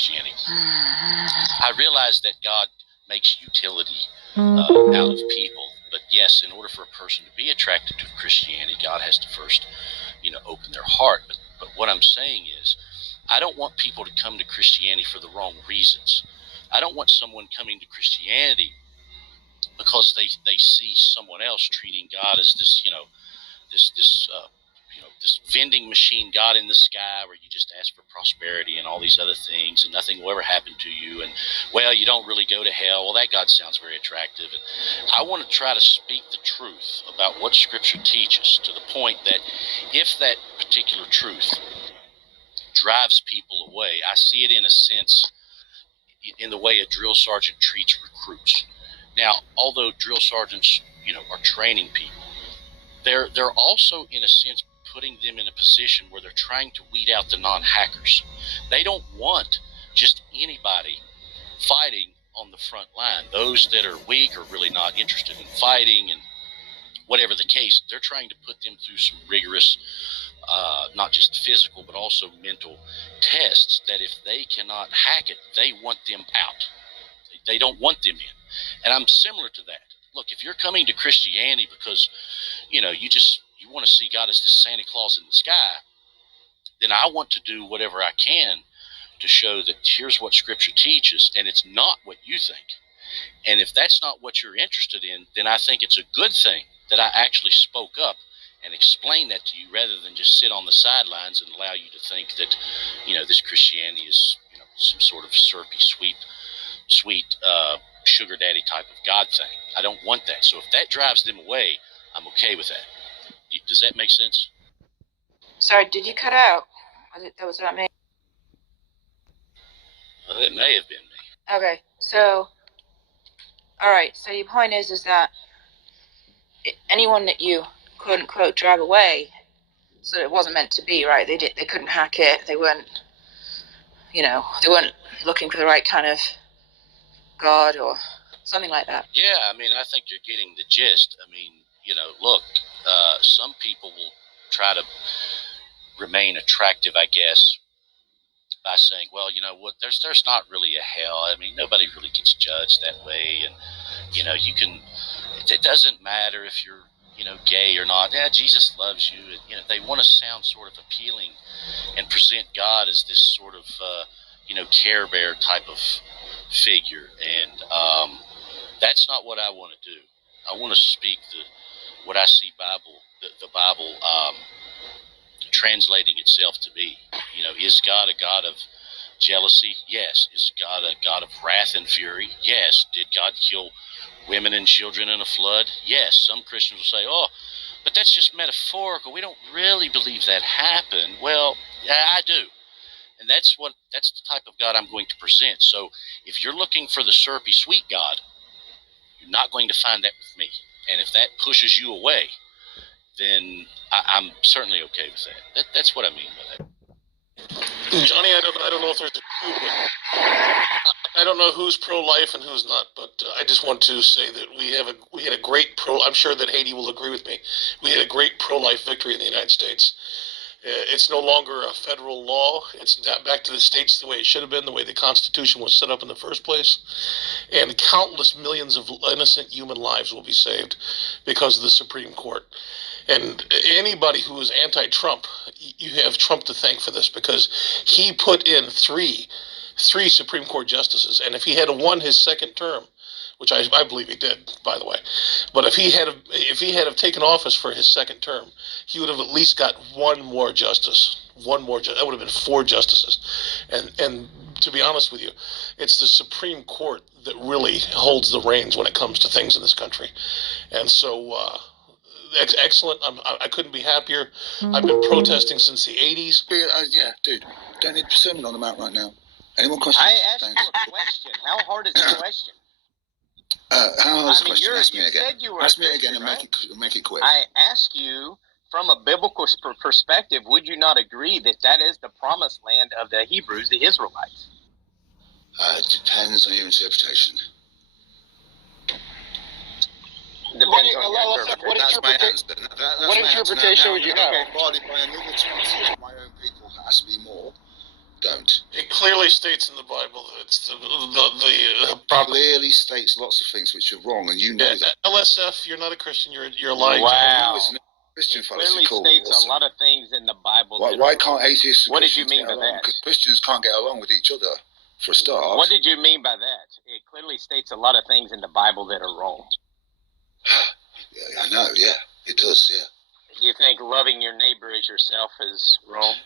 Christianity. I realize that God makes utility out of people, but yes, in order for a person to be attracted to Christianity, God has to first, open their heart. But what I'm saying is, I don't want people to come to Christianity for the wrong reasons. I don't want someone coming to Christianity because they see someone else treating God as this, this vending machine God in the sky where you just ask for prosperity and all these other things and nothing will ever happen to you. And, well, you don't really go to hell. Well, that God sounds very attractive. And I want to try to speak the truth about what Scripture teaches to the point that if that particular truth drives people away, I see it in a sense in the way a drill sergeant treats recruits. Now, although drill sergeants, are training people, they're also, in a sense, putting them in a position where they're trying to weed out the non-hackers. They don't want just anybody fighting on the front line. Those that are weak are really not interested in fighting, and whatever the case, they're trying to put them through some rigorous, not just physical, but also mental tests that if they cannot hack it, they want them out. They don't want them in. And I'm similar to that. Look, if you're coming to Christianity because, you want to see God as this Santa Claus in the sky, then I want to do whatever I can to show that here's what Scripture teaches, and it's not what you think. And if that's not what you're interested in, then I think it's a good thing that I actually spoke up and explained that to you rather than just sit on the sidelines and allow you to think that, this Christianity is, some sort of syrupy, sweet sugar daddy type of God thing. I don't want that. So if that drives them away, I'm okay with that. Does that make sense? Sorry, did you cut out? Was that me? Well, it may have been me. Okay, so, all right. So your point is that anyone that you quote unquote drive away, so it wasn't meant to be, right? They couldn't hack it. They weren't, they weren't looking for the right kind of God or something like that. Yeah, I think you're getting the gist. Look, some people will try to remain attractive, I guess, by saying, well, what, there's not really a hell. Nobody really gets judged that way. And, it doesn't matter if you're, gay or not. Yeah, Jesus loves you. And, they want to sound sort of appealing and present God as this sort of, Care Bear type of figure. And that's not what I want to do. I want to speak what I see the Bible translating itself to be. Is God a God of jealousy? Yes. Is God a God of wrath and fury? Yes. Did God kill women and children in a flood? Yes. Some Christians will say, oh, but that's just metaphorical. We don't really believe that happened. Well, yeah, I do. And that's the type of God I'm going to present. So if you're looking for the syrupy sweet God, you're not going to find that with me. And if that pushes you away, then I'm certainly okay with that. That's what I mean by that. Johnny, I don't know if there's I don't know who's pro-life and who's not, but I just want to say that we had a great I'm sure that Haiti will agree with me. We had a great pro-life victory in the United States. It's no longer a federal law. It's back to the states the way it should have been, the way the Constitution was set up in the first place. And countless millions of innocent human lives will be saved because of the Supreme Court. And anybody who is anti-Trump, you have Trump to thank for this, because he put in three Supreme Court justices. And if he had won his second term, which I believe he did, by the way, but if he had taken office for his second term, he would have at least got one more justice. That would have been 4 justices. And to be honest with you, it's the Supreme Court that really holds the reins when it comes to things in this country. And so excellent. I couldn't be happier. I've been protesting since the 80s. Yeah, dude, don't need sermon on the mount right now. Any more questions? I asked you a question. How hard is the question? How hard is the question? Ask me again. Ask me again and make it quick. I ask you, from a biblical perspective, would you not agree that is the promised land of the Hebrews, the Israelites? It depends on your interpretation. Depends on your interpretation. What interpretation would you have? Bombarded by another 20 of my own people has to be more. Don't. It clearly states in the Bible that it's the proper. Clearly states lots of things which are wrong, and you know that. LSF, you're not a Christian. You're lying. Wow. Christian It fellas clearly are cool. states Awesome. a lot of things in the Bible. Why can't atheists and What did you Christians mean get by along? that? Because Christians can't get along with each other, for a start. What did you mean by that? It clearly states a lot of things in the Bible that are wrong. Yeah, I know, yeah. It does, yeah. You think loving your neighbor as yourself is wrong?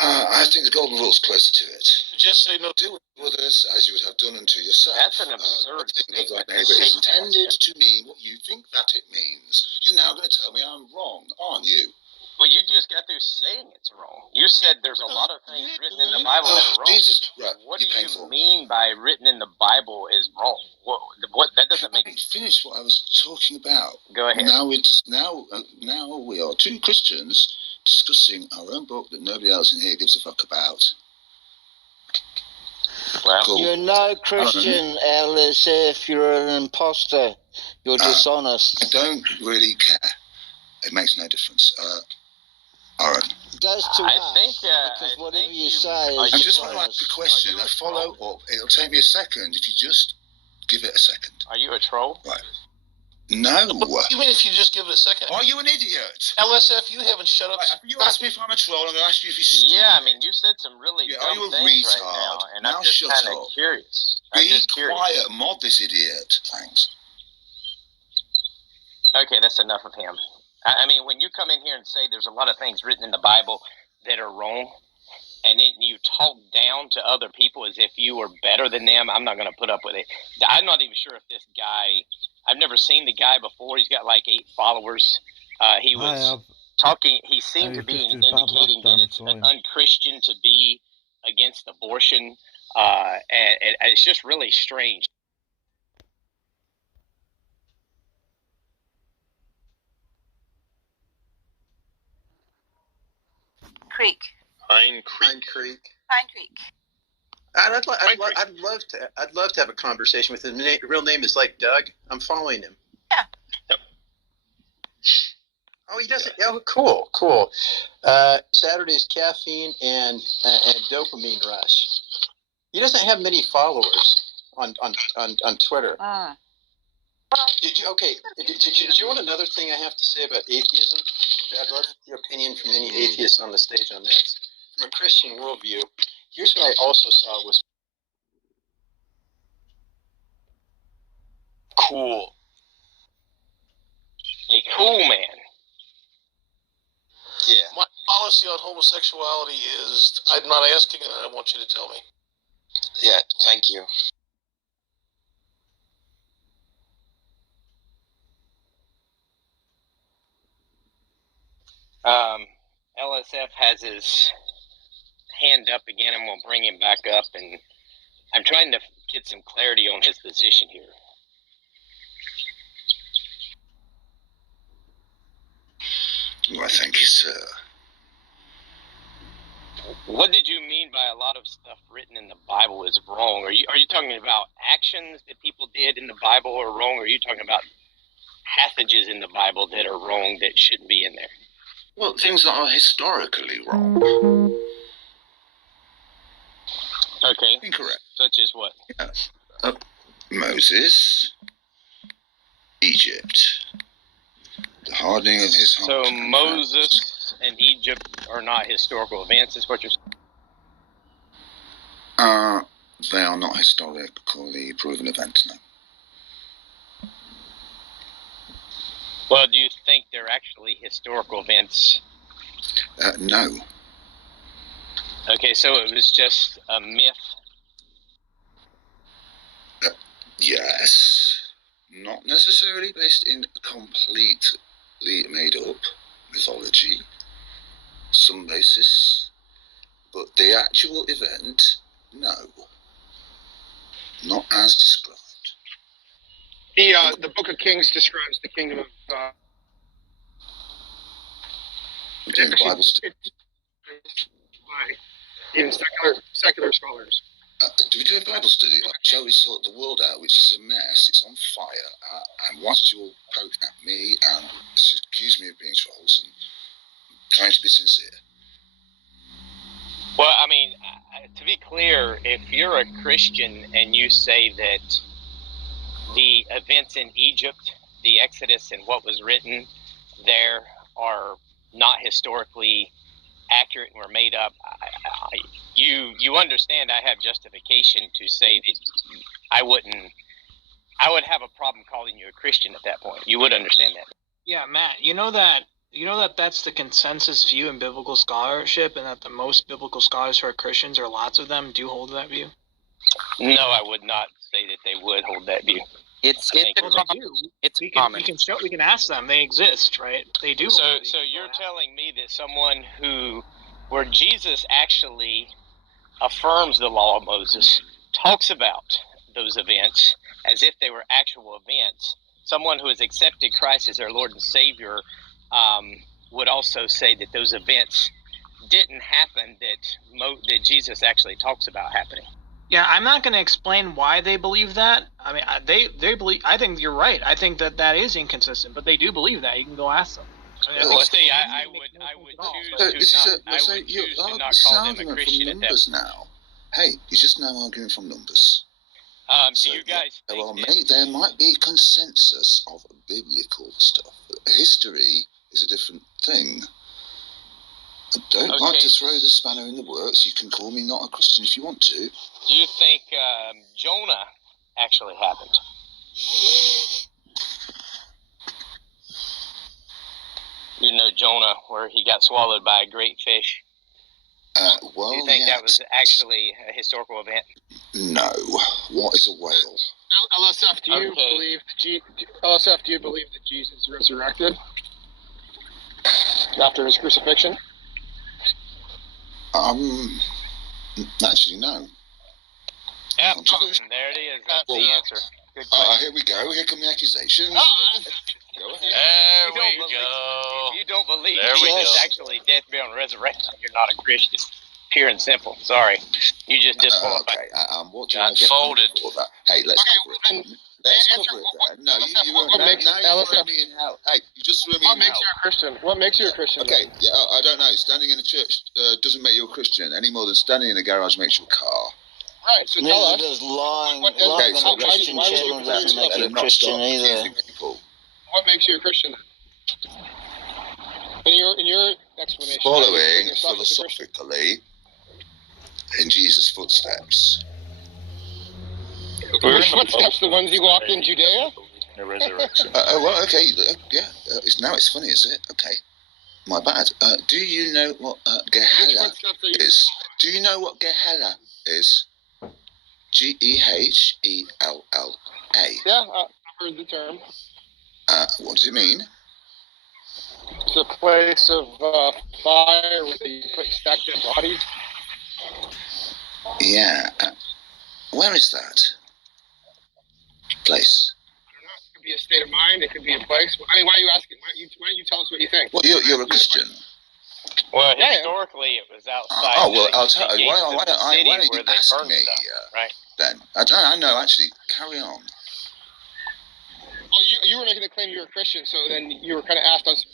I think the golden rule's closer to it. Just say no. Do unto others as you would have done unto yourself. That's an absurd think of thy statement. neighbor is intended to mean what you think that it means. You're now going to tell me I'm wrong, aren't you? Well, you just got through saying it's wrong. You said there's a lot of things written in the Bible that are wrong. Jesus, right, What do you mean by written in the Bible is wrong? What that doesn't make sense. Finish what I was talking about. Go ahead. Now we are two Christians discussing our own book that nobody else in here gives a fuck about. Well, Cool. You're no Christian, Alice, if you're an imposter. You're dishonest. I don't really care. It makes no difference. Aaron. It does to us, because whatever you say is I just want to dishonest. ask a question. A follow up. It'll take me a second if you just give it a second. Are you a troll? Right. No. What do you mean if you just give it a second? Are you an idiot? LSF, you haven't shut up. Right, you asked me if I'm a troll, I'm going to ask you if you're stupid. Yeah, I mean, you said some really Are you dumb a things retard? right now, and Now I'm just shut kind of up. curious. Be quiet. Mod this idiot. Thanks. Okay, that's enough of him. I mean, when you come in here and say there's a lot of things written in the Bible that are wrong, and then you talk down to other people as if you were better than them, I'm not going to put up with it. I'm not even sure if this guy, I've never seen the guy before. He's got like 8 followers. He was talking, he seemed to be indicating that it's unchristian to be against abortion. And it's just really strange. Pine Creek. I'd love to have a conversation with him. His real name is like Doug. I'm following him. Yeah. Yep. Oh, he doesn't. Oh, cool. Saturday's caffeine and dopamine rush. He doesn't have many followers on Twitter. Did you want another thing I have to say about atheism? I'd love your opinion from any atheist on the stage on this. From a Christian worldview, here's what I also saw was cool. A cool man. Yeah. My policy on homosexuality is I'm not asking, and I want you to tell me. Yeah, thank you. LSF has his hand up again, and we'll bring him back up, and I'm trying to get some clarity on his position here. Well, thank you, sir. What did you mean by a lot of stuff written in the Bible is wrong? Are you talking about actions that people did in the Bible are wrong, or are you talking about passages in the Bible that are wrong that shouldn't be in there? Well, things that are historically wrong. Okay. Incorrect. Such as what? Yeah. Moses, Egypt, the hardening of his heart. So Moses and Egypt are not historical events, is what you're saying? They are not historically proven events, no. Well, do you think they're actually historical events? No. Okay, so it was just a myth. Yes. Not necessarily based in completely made up mythology. Some basis. But the actual event, no. Not as described. The Book of Kings describes the kingdom of In the Bible by even secular scholars. do we do a Bible study? Shall we sort the world out, which is a mess? It's on fire. And whilst you all poke at me and accuse me of being trolls and trying to be sincere, Well, I mean, to be clear, if you're a Christian and you say that the events in Egypt, the Exodus, and what was written there are not historically accurate and were made up, you understand I have justification to say that I would have a problem calling you a Christian at that point. You would understand that. Yeah, Matt, you know that that's the consensus view in biblical scholarship, and that the most biblical scholars who are Christians, or lots of them, do hold that view? No, I would not say that they would hold that view. It's common. We can ask them. They exist, right? They do. So you're telling me that someone where Jesus actually affirms the law of Moses, talks about those events as if they were actual events, someone who has accepted Christ as their Lord and Savior would also say that those events didn't happen that Jesus actually talks about happening. Yeah, I'm not going to explain why they believe that. I mean, they believe. I think you're right. I think that is inconsistent, but they do believe that. You can go ask them. I mean, Well, see, I would choose to not call them a Christian at that. Now. Hey, you're just now arguing from numbers. Do you guys think well, that, mate, there might be consensus of biblical stuff. History is a different thing. I don't like to throw the spanner in the works. You can call me not a Christian if you want to. do you think Jonah actually happened? You know Jonah, where he got swallowed by a great fish. Well, do you think that was actually a historical event? No. What is a whale? LSF, do you believe LSF, do you believe that Jesus resurrected after his crucifixion? Actually, no. Yep, there it is. That's the answer. Good question. Here we go. Here come the accusations. Go ahead. There we go. If you don't believe Jesus actually death, burial, and resurrection, you're not a Christian. Pure and simple. Sorry. You just disqualified. Okay. What do I get folded. for that? Hey, let's cover it then. Let's cover it then. No, you threw me in hell. Hey, you just threw me in hell. What makes you a Christian? What makes you a Christian? Okay, yeah, I don't know. Standing in a church doesn't make you a Christian any more than standing in a garage makes you a car. Right, so tell us. Neither does lying on so a Christian channel doesn't make you a Christian either. What makes you a Christian? In your explanation. Following philosophically in Jesus' footsteps. Which footsteps? The ones he walked in Judea? The resurrection. Well, okay, yeah. Now it's funny, is it? Okay. My bad. Do you know what Gehenna is? Do you know what Gehenna is? Gehella. Yeah, I've heard the term. What does it mean? It's a place of fire where they put stacked dead bodies. Yeah. Where is that place? I don't know. It could be a state of mind. It could be a place. I mean, why are you asking? Why don't you tell us what you think? Well, you're a Christian. Well, historically, it was outside. I'll tell you. Why don't you ask me? Right. Then I know. Actually, carry on. Well, you were making the claim you were a Christian, so then you were kind of asked on some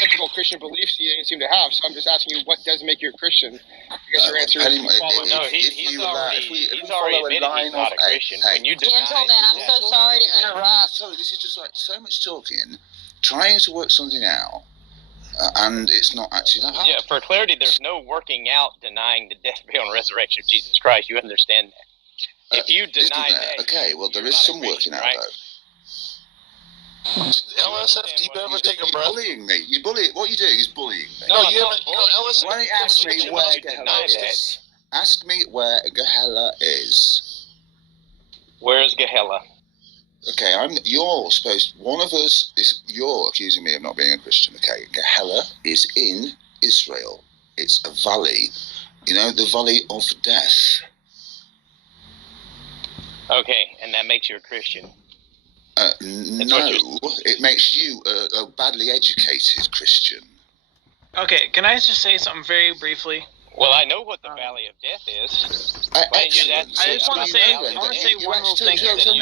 typical Christian beliefs you didn't seem to have. So I'm just asking you, what does make you a Christian? I guess your answer is he's already admitted he's not a Christian. Gentlemen, I'm so sorry to interrupt. Sorry, this is just like so much talking, trying to work something out, and it's not actually that hard. Yeah, for clarity, there's no working out denying the death, burial, and resurrection of Jesus Christ. You understand that? If you deny that, okay, well, there is some working out, though. LSF, do you ever take a breath? Bullying me. What you're doing is bullying me. No, you haven't. LSF, why don't you ask me where Gehenna is? Ask me where Gehenna is. Where is Gehenna? Okay, one of us you're accusing me of not being a Christian. Okay, Gehenna is in Israel. It's a valley. You know, the valley of death. Okay, and that makes you a Christian. No, it makes you a badly educated Christian. Okay, can I just say something very briefly? Well, I know what the Valley of Death is. Excellent. I just want to say, one little thing. So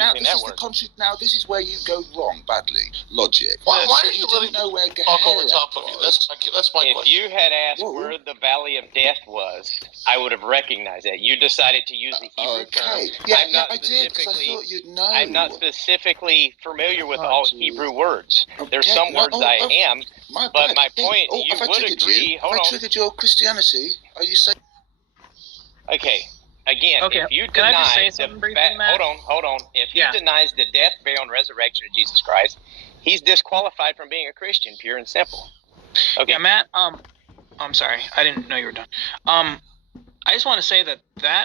now this is where you go wrong badly. Logic. Why are you don't know where talk over top of you? That's my if question. If you had asked where the Valley of Death was, I would have recognized that. You decided to use the Hebrew term. Yeah, I did, because I thought you'd know. I'm not specifically familiar with all Hebrew words. There's some words I am, but my point, you would agree. Have I triggered your Christianity? Are you saying? Okay. Again, if you can deny I just say something briefly, Matt? hold on. If he denies the death, burial, and resurrection of Jesus Christ, he's disqualified from being a Christian, pure and simple. Okay. Yeah, Matt. I'm sorry, I didn't know you were done. I just want to say that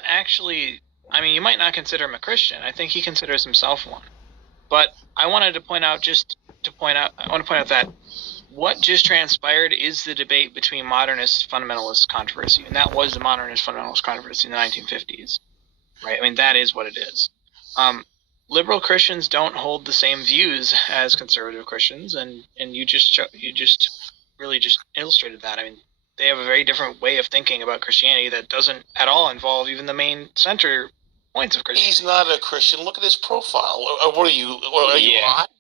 actually, I mean, you might not consider him a Christian. I think he considers himself one. But I wanted to point out that what just transpired is the debate between modernist fundamentalist controversy, and that was the modernist fundamentalist controversy in the 1950s, right? I mean, that is what it is. Liberal Christians don't hold the same views as conservative Christians, and you just really just illustrated that. I mean, they have a very different way of thinking about Christianity that doesn't at all involve even the main center points of Christianity. He's not a Christian. Look at his profile. What are you? Are you hot?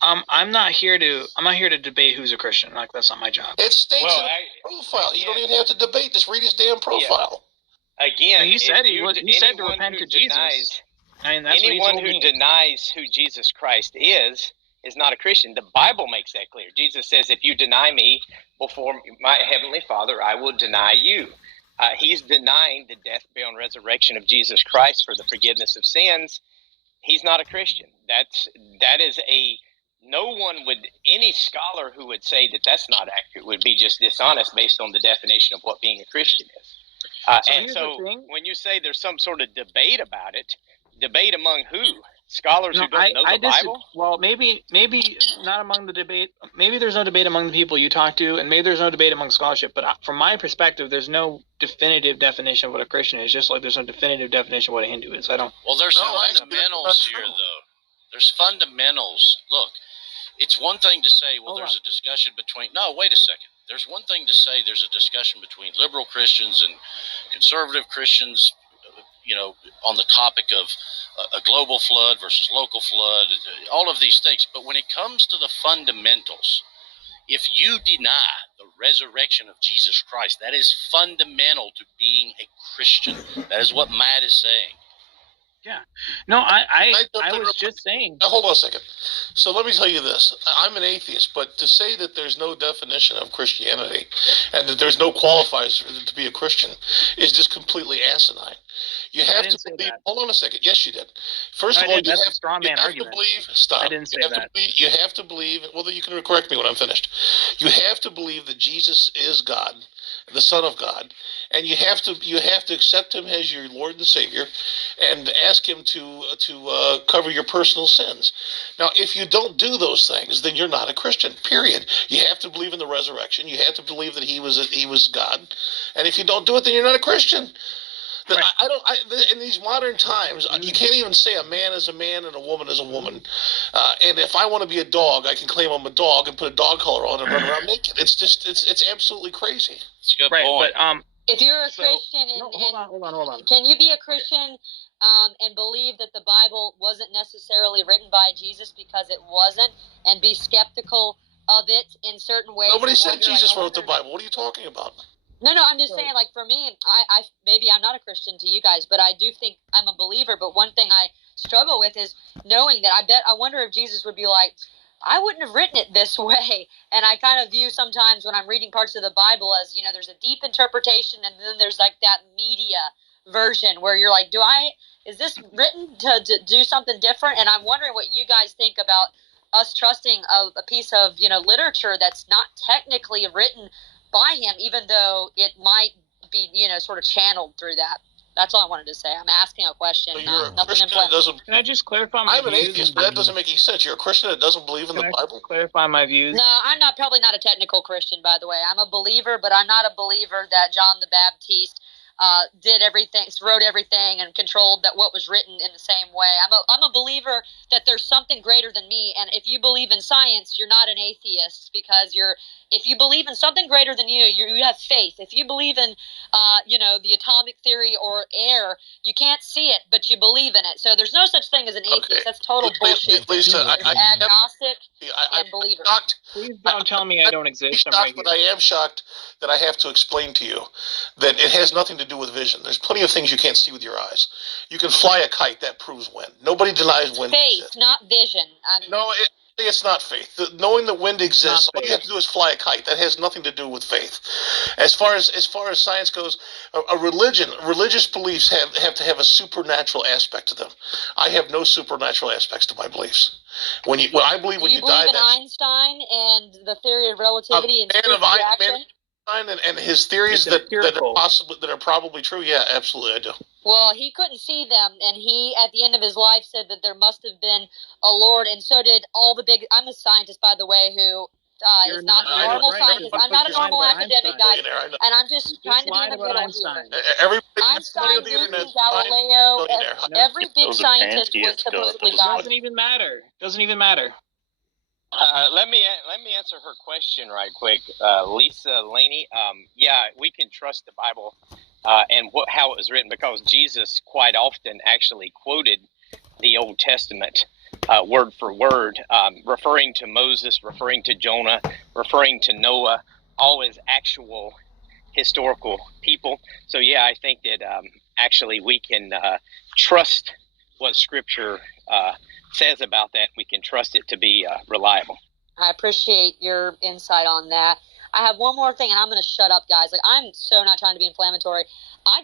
I'm not here to debate who's a Christian. Like, that's not my job. It states in the profile. You don't even have to debate. Just read his damn profile. Yeah. Again, he said to repent to Jesus. I mean, that's anyone what he who told me. denies who Jesus Christ is not a Christian. The Bible makes that clear. Jesus says, "If you deny me before my heavenly Father, I will deny you." He's denying the death, burial, and resurrection of Jesus Christ for the forgiveness of sins. He's not a Christian. That is no one would, any scholar who would say that that's not accurate would be just dishonest based on the definition of what being a Christian is. So when you say there's some sort of debate about it, debate among who? Scholars who don't know the Bible? Well, maybe not among the debate. Maybe there's no debate among the people you talk to, and maybe there's no debate among scholarship. But from my perspective, there's no definitive definition of what a Christian is, just like there's no definitive definition of what a Hindu is. Well, there's fundamentals here, though. There's fundamentals. Look. It's one thing to say, well, there's a discussion between... No, wait a second. There's one thing to say there's a discussion between liberal Christians and conservative Christians, on the topic of a global flood versus local flood, all of these things. But when it comes to the fundamentals, if you deny the resurrection of Jesus Christ, that is fundamental to being a Christian. That is what Matt is saying. Yeah. No, I was just saying. Now, hold on a second. So let me tell you this. I'm an atheist, but to say that there's no definition of Christianity and that there's no qualifiers to be a Christian is just completely asinine. You have to believe. Hold on a second. Yes, you did. First of all, you have to believe. Stop. I didn't say that. You have to believe. Well, you can correct me when I'm finished. You have to believe that Jesus is God, the Son of God, and you have to accept Him as your Lord and Savior, and ask Him to cover your personal sins. Now, if you don't do those things, then you're not a Christian. Period. You have to believe in the resurrection. You have to believe that He was God, and if you don't do it, then you're not a Christian. Right. In these modern times, you can't even say a man is a man and a woman is a woman. And if I want to be a dog, I can claim I'm a dog and put a dog collar on and run around naked. It's absolutely crazy. It's a good point. But if you're a Christian, hold on. Can you be a Christian and believe that the Bible wasn't necessarily written by Jesus because it wasn't, and be skeptical of it in certain ways? Nobody said Jesus wrote the Bible. What are you talking about? No, I'm just saying, like, for me, I maybe I'm not a Christian to you guys, but I do think I'm a believer. But one thing I struggle with is knowing that I wonder if Jesus would be like, I wouldn't have written it this way. And I kind of view sometimes when I'm reading parts of the Bible as, there's a deep interpretation, and then there's like that media version where you're like, is this written to do something different? And I'm wondering what you guys think about us trusting a piece of, literature that's not technically written by him, even though it might be, sort of channeled through that. That's all I wanted to say. I'm asking a question. So you're a Christian that doesn't... Can I just clarify my views? I'm an atheist, but that doesn't make any sense. You're a Christian that doesn't believe in the Bible? Clarify my views? No, I'm probably not a technical Christian, by the way. I'm a believer, but I'm not a believer that John the Baptist did everything, wrote everything, and controlled that what was written in the same way. I'm a believer that there's something greater than me, and if you believe in science, you're not an atheist, because if you believe in something greater than you have faith. If you believe in the atomic theory or air, you can't see it, but you believe in it. So there's no such thing as an atheist. Okay. That's total bullshit. Lisa, There's agnostic and believer. Shocked. Please don't tell me I don't exist. I'm right here. But I am shocked that I have to explain to you that it has nothing to do with vision. There's plenty of things you can't see with your eyes. You can fly a kite. That proves wind. Nobody denies wind. Faith, exists. not vision. No, it's not faith. Knowing that wind exists, all you have faith. to do is fly a kite. That has nothing to do with faith. As far as science goes, religious beliefs have to have a supernatural aspect to them. I have no supernatural aspects to my beliefs. When I believe when you die, in Einstein and the theory of relativity and space reaction? And his theories that are probably true. Yeah, absolutely, I do. Well, he couldn't see them, and he, at the end of his life, said that there must have been a Lord, and so did all the big. I'm a scientist, by the way, who is not a normal scientist. I'm not a normal academic guy, and I'm just trying to be in the middle here. Einstein, Newton, Galileo, every big scientist was supposedly God. Doesn't even matter. Doesn't even matter. Let me answer her question right quick, Lisa Laney. Yeah, we can trust the Bible and how it was written, because Jesus quite often actually quoted the Old Testament word for word, referring to Moses, referring to Jonah, referring to Noah, all as actual historical people. So yeah, I think that actually we can trust what Scripture says about that. We can trust it to be reliable. I appreciate your insight on that. I have one more thing, and I'm going to shut up, guys. Like, I'm so not trying to be inflammatory. I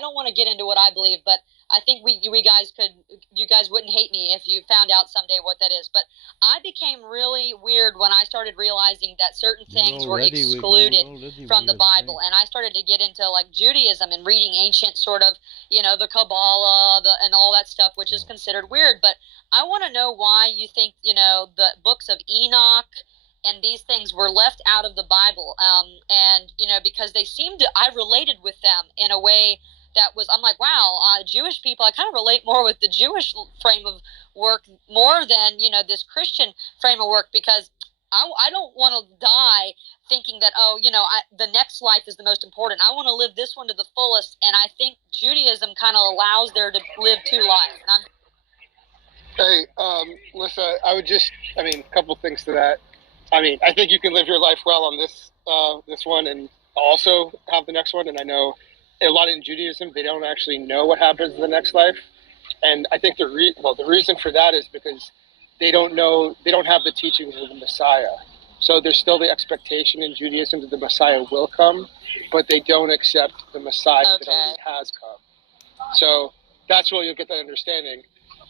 don't want to get into what I believe, but I think you guys wouldn't hate me if you found out someday what that is. But I became really weird when I started realizing that certain things were excluded from the Bible, and I started to get into like Judaism and reading ancient sort of, the Kabbalah and all that stuff, which is considered weird. But I want to know why you think, the books of Enoch and these things were left out of the Bible. And, because I related with them in a way that was, I'm like, wow, Jewish people, I kind of relate more with the Jewish frame of work more than, this Christian frame of work, because I don't want to die thinking that, the next life is the most important. I want to live this one to the fullest. And I think Judaism kind of allows there to live two lives. And Hey, Melissa, a couple things to that. I think you can live your life well on this one and also have the next one. And I know a lot in Judaism, they don't actually know what happens in the next life. And I think the reason for that is because they don't have the teachings of the Messiah. So there's still the expectation in Judaism that the Messiah will come, but they don't accept the Messiah that already has come. So that's where you'll get that understanding.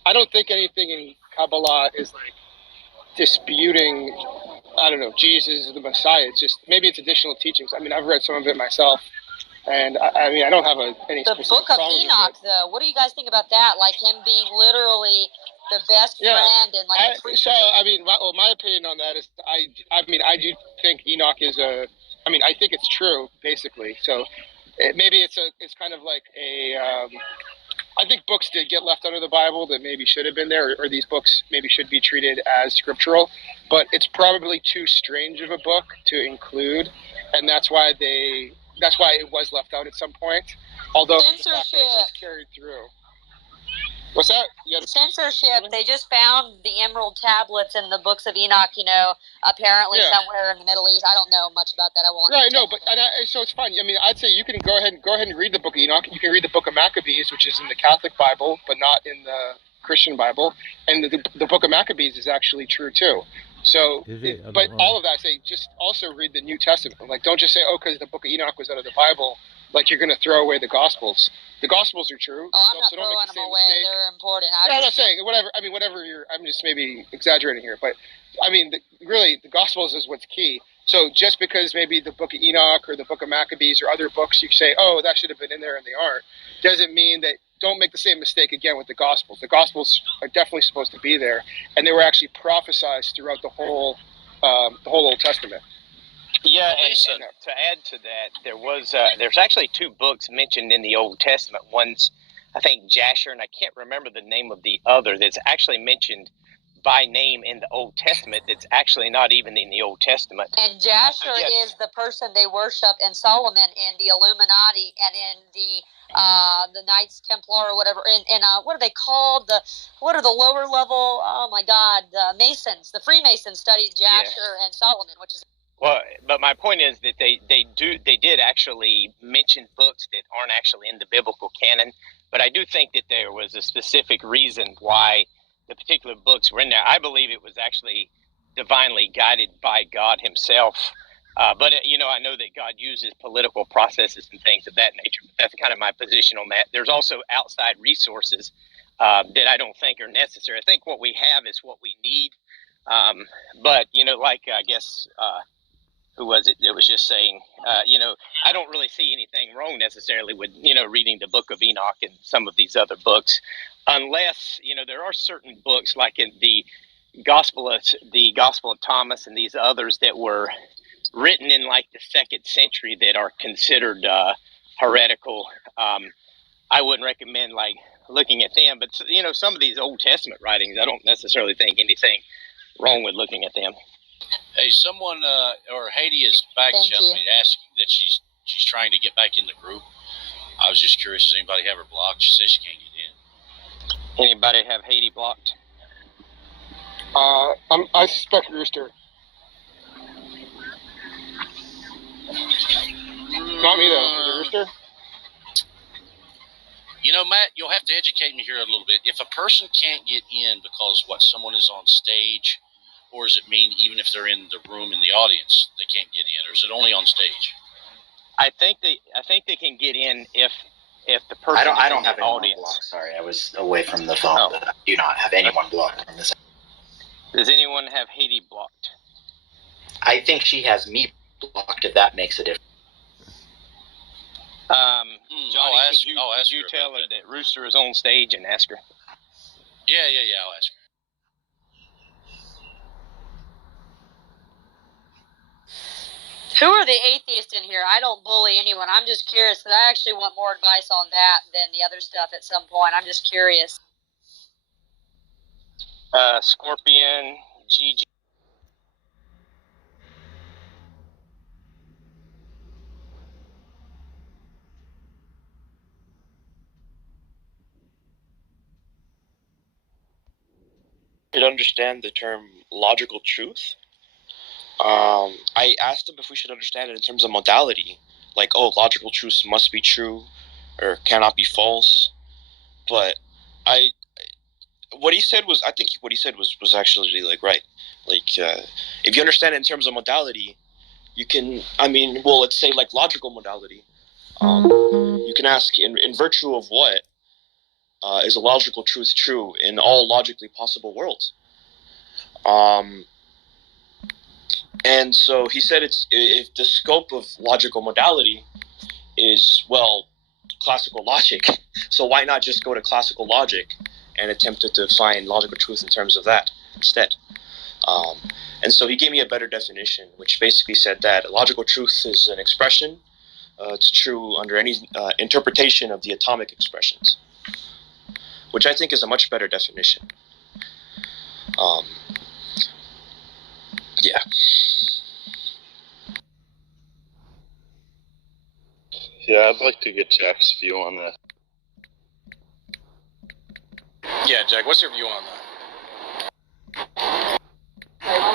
I don't think anything in Kabbalah is like disputing, Jesus is the Messiah. It's just, maybe it's additional teachings. I've read some of it myself, and I don't have any the book of Enoch, though. What do you guys think about that? Like him being literally the best friend and like. My opinion on that is, I do think Enoch is I think it's true basically. So maybe it's kind of like a. I think books did get left out of the Bible that maybe should have been there, or these books maybe should be treated as scriptural, but it's probably too strange of a book to include, and that's why it was left out at some point. Although censorship was carried through. What's that? Censorship. They just found the emerald tablets in the books of Enoch, apparently somewhere in the Middle East. I don't know much about that. I won't. Right, no, but so it's fine. I'd say you can go ahead and read the book of Enoch. You can read the book of Maccabees, which is in the Catholic Bible, but not in the Christian Bible. And the book of Maccabees is actually true too. So, but all of that, I say, just also read the New Testament. Like, don't just say, because the book of Enoch was out of the Bible, like you're going to throw away the Gospels. The Gospels are true. Oh, I'm not throwing them away. Mistake. They're important. I'm not saying whatever. I'm just maybe exaggerating here, but really, the Gospels is what's key. So just because maybe the book of Enoch or the book of Maccabees or other books, you say, that should have been in there and they aren't, doesn't mean that. Don't make the same mistake again with the Gospels. The Gospels are definitely supposed to be there, and they were actually prophesized throughout the whole Old Testament. Yeah, and Lisa. to add to that, there's actually 2 books mentioned in the Old Testament. One's, I think, Jasher, and I can't remember the name of the other, that's actually mentioned by name in the Old Testament that's actually not even in the Old Testament. And Jasher is the person they worship in Solomon in the Illuminati and in the Knights Templar or whatever. And what are they called? What are the lower level? Oh my God, the Masons, the Freemasons studied Jasher and Solomon, which is. Well, but my point is that they did actually mention books that aren't actually in the biblical canon. But I do think that there was a specific reason why the particular books were in there. I believe it was actually divinely guided by God himself. But, I know that God uses political processes and things of that nature. But that's kind of my position on that. There's also outside resources that I don't think are necessary. I think what we have is what we need. But, I guess, who was it that was just saying, I don't really see anything wrong necessarily with, reading the Book of Enoch and some of these other books, unless, there are certain books like in the Gospel of Thomas and these others that were written in like the 2nd century that are considered heretical. I wouldn't recommend like looking at them, but some of these Old Testament writings, I don't necessarily think anything wrong with looking at them. Hey, someone or Haiti is back channeling me asking that she's trying to get back in the group. I was just curious, does anybody have her blocked? She says she can't get in. Anybody have Haiti blocked? I suspect Rooster. Not me though. Is it Rooster? Matt, you'll have to educate me here a little bit. If a person can't get in because someone is on stage, or does it mean even if they're in the room in the audience, they can't get in, or is it only on stage? I think they can get in if the person. I don't have anyone blocked. Sorry, I was away from the phone. I do not have anyone blocked from this. Does anyone have Haiti blocked? I think she has me blocked. If that makes a difference. Johnny, could you tell her that Rooster is on stage and ask her? Yeah, I'll ask her. Who are the atheists in here? I don't bully anyone. I'm just curious because I actually want more advice on that than the other stuff at some point. I'm just curious. Scorpion, GG. Should understand the term logical truth. I asked him if we should understand it in terms of modality, like, logical truths must be true or cannot be false. But I think what he said was actually like right. Like, if you understand it in terms of modality, you can. Let's say like logical modality. You can ask in virtue of what is a logical truth true in all logically possible worlds. And so he said if the scope of logical modality is, classical logic, so why not just go to classical logic and attempt to define logical truth in terms of that instead? And so he gave me a better definition, which basically said that logical truth is an expression. It's true under any interpretation of the atomic expressions, which I think is a much better definition. Yeah. Yeah, I'd like to get Jack's view on that. Yeah, Jack, what's your view on that?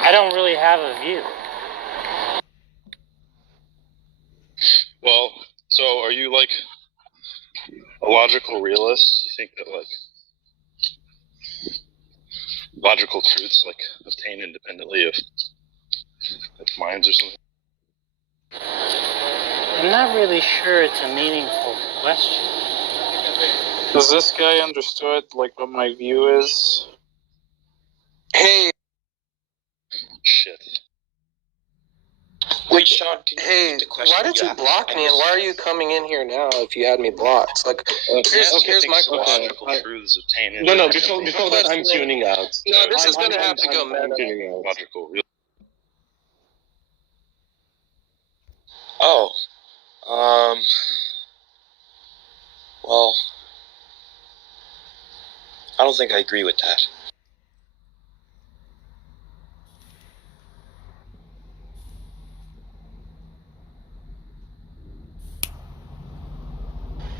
I don't really have a view. Well, so are you like a logical realist? You think that like logical truths like obtain independently of minds or something? I'm not really sure it's a meaningful question. Has this guy understood like what my view is? Hey. Shit. Wait, Sean, can you hey, why did you block me, and why are you coming in here now if you had me blocked? Like, here's my question. No, before that, I'm tuning out. No, this is going to have to go meta. I'm tuning out. Logical. Oh, well, I don't think I agree with that.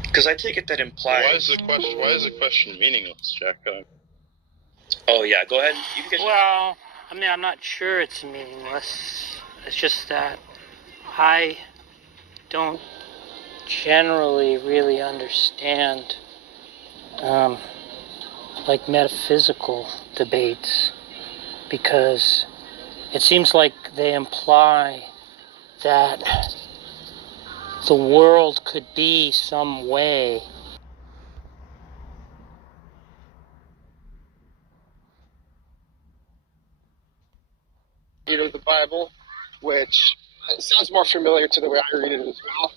Because I take it that implies. Why is the question meaningless, Jack? Oh yeah, go ahead. You can get. Well, I mean, I'm not sure it's meaningless. It's just that I don't generally really understand, like metaphysical debates, because it seems like they imply that the world could be some way. Read of the Bible, which sounds more familiar to the way I read it as well.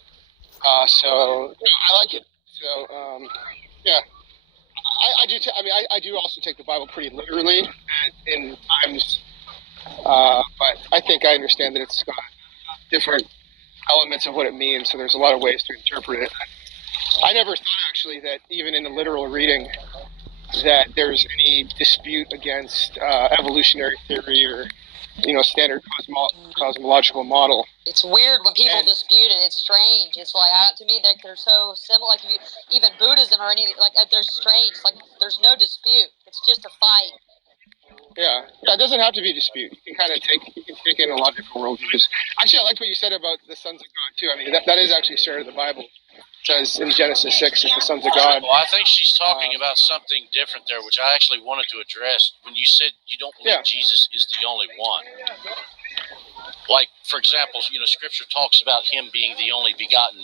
So I like it. So yeah, I do. I do also take the Bible pretty literally in times, but I think I understand that it's got different elements of what it means. So there's a lot of ways to interpret it. I never thought actually that even in the literal reading that there's any dispute against evolutionary theory or standard cosmological model. It's weird when people dispute it. It's strange. It's like to me they're so similar. Like even Buddhism or any they're strange. Like there's no dispute. It's just a fight. Yeah, it doesn't have to be a dispute. You can take in a lot of different worldviews. Actually, I like what you said about the sons of God too. I mean, that is actually shared in the Bible. It says in Genesis 6 that the sons of God. Well, I think she's talking about something different there, which I actually wanted to address. When you said you don't believe Jesus is the only one, like for example, Scripture talks about him being the only begotten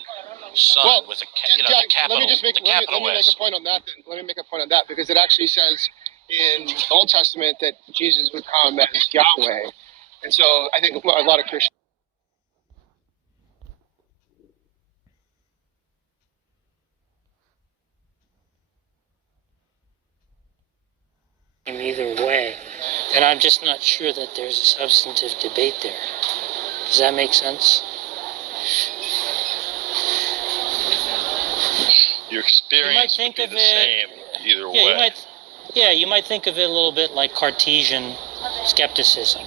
Son with a the capital. Let me make a point on that. Then. Let me make a point on that because it actually says in the Old Testament that Jesus would come as Yahweh, and so I think a lot of Christians. Either way, and I'm just not sure that there's a substantive debate there. Does that make sense? Your experience would be the same either way. You might think of it a little bit like Cartesian skepticism.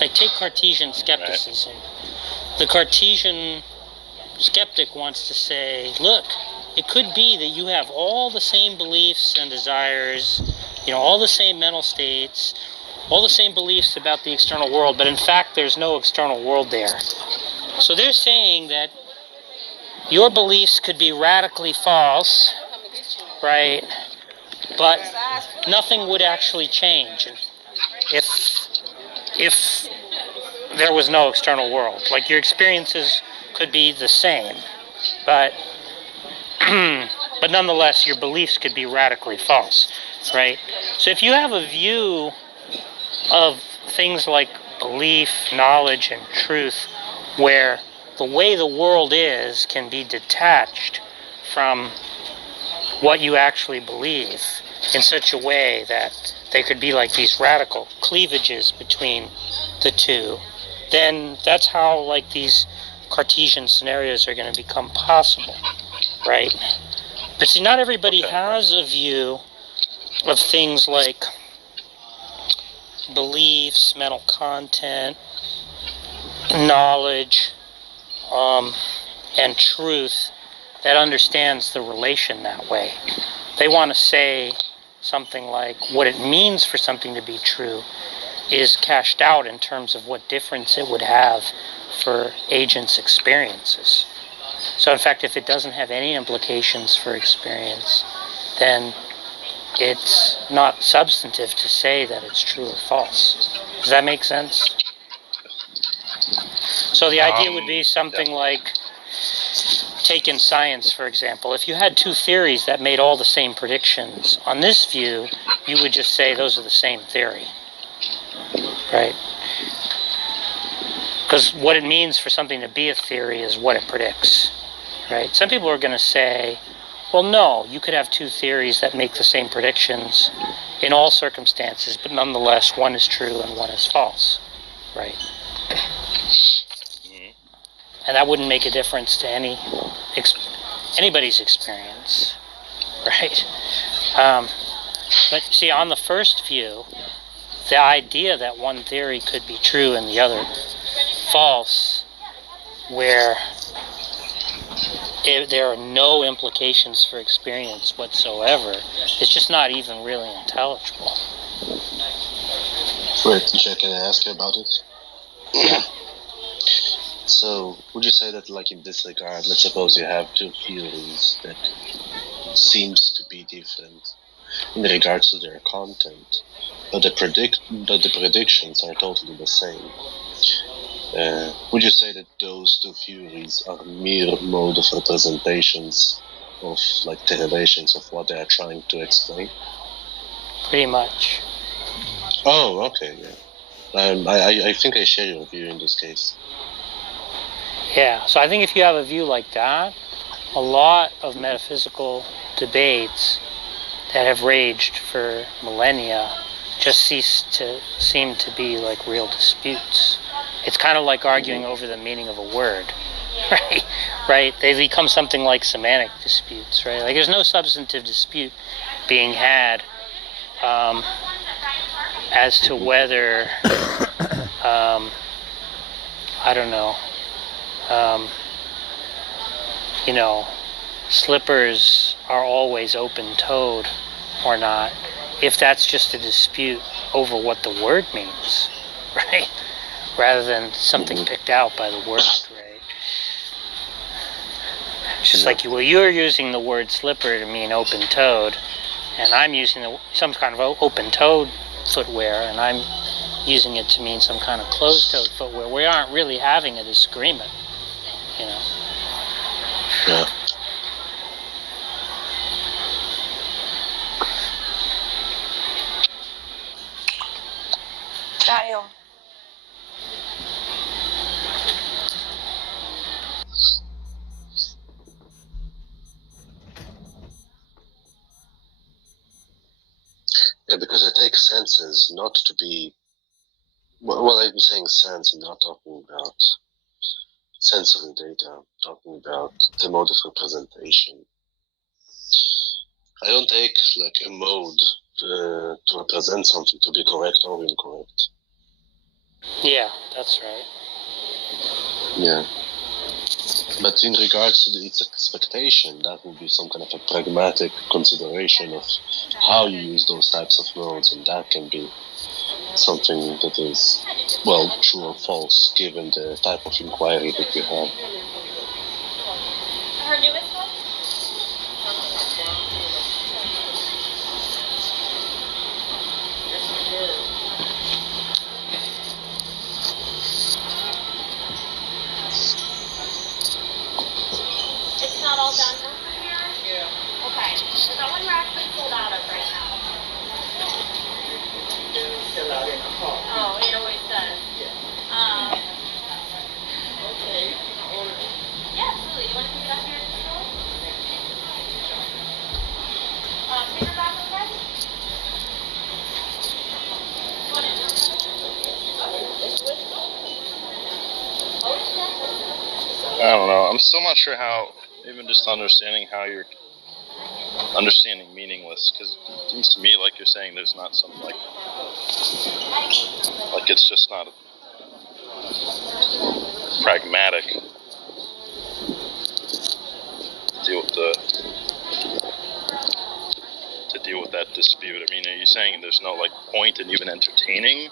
Like take Cartesian skepticism. Right. The Cartesian skeptic wants to say, look, it could be that you have all the same beliefs and desires, all the same mental states, all the same beliefs about the external world, but in fact there's no external world there. So they're saying that your beliefs could be radically false, right? But nothing would actually change if there was no external world. Like your experiences could be the same, but but nonetheless your beliefs could be radically false, right? So if you have a view of things like belief, knowledge, and truth where the way the world is can be detached from what you actually believe in such a way that they could be like these radical cleavages between the two, then that's how like these Cartesian scenarios are going to become possible, right? But see, not everybody has a view of things like beliefs, mental content, knowledge, and truth that understands the relation that way. They want to say something like what it means for something to be true is cashed out in terms of what difference it would have for agents' experiences. So in fact, if it doesn't have any implications for experience, then it's not substantive to say that it's true or false. Does that make sense? So the idea would be something like, take in science, for example. If you had two theories that made all the same predictions, on this view, you would just say those are the same theory, right? Because what it means for something to be a theory is what it predicts, right? Some people are going to say, well, no, you could have two theories that make the same predictions in all circumstances, but nonetheless, one is true and one is false, right? and that wouldn't make a difference to anybody's experience, right? But see, on the first view, the idea that one theory could be true and the other false, where there are no implications for experience whatsoever, is just not even really intelligible. Wait, Jack, can I ask you about it? Yeah. So, would you say that, like, in this regard, let's suppose you have two theories that seems to be different in regards to their content, but the predictions are totally the same. Would you say that those two theories are mere mode of representations of, like, derivations of what they are trying to explain? Pretty much. Oh, okay, yeah. I think I share your view in this case. Yeah, so I think if you have a view like that, a lot of metaphysical debates that have raged for millennia just cease to seem to be like real disputes. It's kind of like arguing over the meaning of a word, right? Right? They become something like semantic disputes, right? Like there's no substantive dispute being had as to whether, I don't know, slippers are always open-toed or not, if that's just a dispute over what the word means, right? Rather than something picked out by the word, right? It's just like, well, you're using the word slipper to mean open-toed, and I'm using some kind of open-toed footwear, and I'm using it to mean some kind of closed-toed footwear. We aren't really having a disagreement, Yeah. Daniel. Yeah, because I take senses not to be... Well, I'm saying sense and not talking about sensory data, I'm talking about the mode of representation. I don't take, like, a mode to represent something to be correct or incorrect. Yeah, that's right. Yeah. But in regards to its expectation, that would be some kind of a pragmatic consideration of how you use those types of modes, and that can be something that is, well, true or false, given the type of inquiry that you have. Her newest one? It's not all done now? Yeah. Okay. So that one we're actually sold out of right now. Oh, it always does. Okay. Yeah, absolutely. You want to pick it up here at the store? Paperback, okay? I don't know. I'm still not sure how, even just understanding how you're understanding meaningless, because it seems to me like you're saying there's not some, like it's just not pragmatic to deal with that dispute. I mean, are you saying there's no, like, point in even entertaining?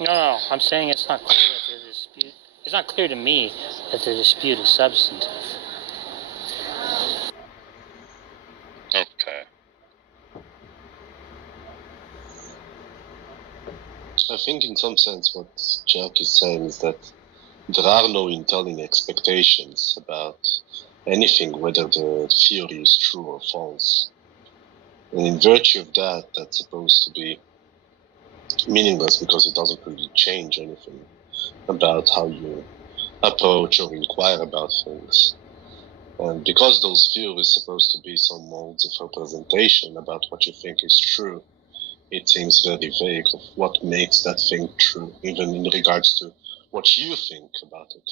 No, I'm saying it's not clear that the dispute... It's not clear to me that the dispute is substantive. Okay. I think in some sense what Jack is saying is that there are no intelligent expectations about anything, whether the theory is true or false. And in virtue of that, that's supposed to be meaningless because it doesn't really change anything about how you approach or inquire about things. And because those theories are supposed to be some modes of representation about what you think is true, it seems very vague of what makes that thing true, even in regards to what you think about it.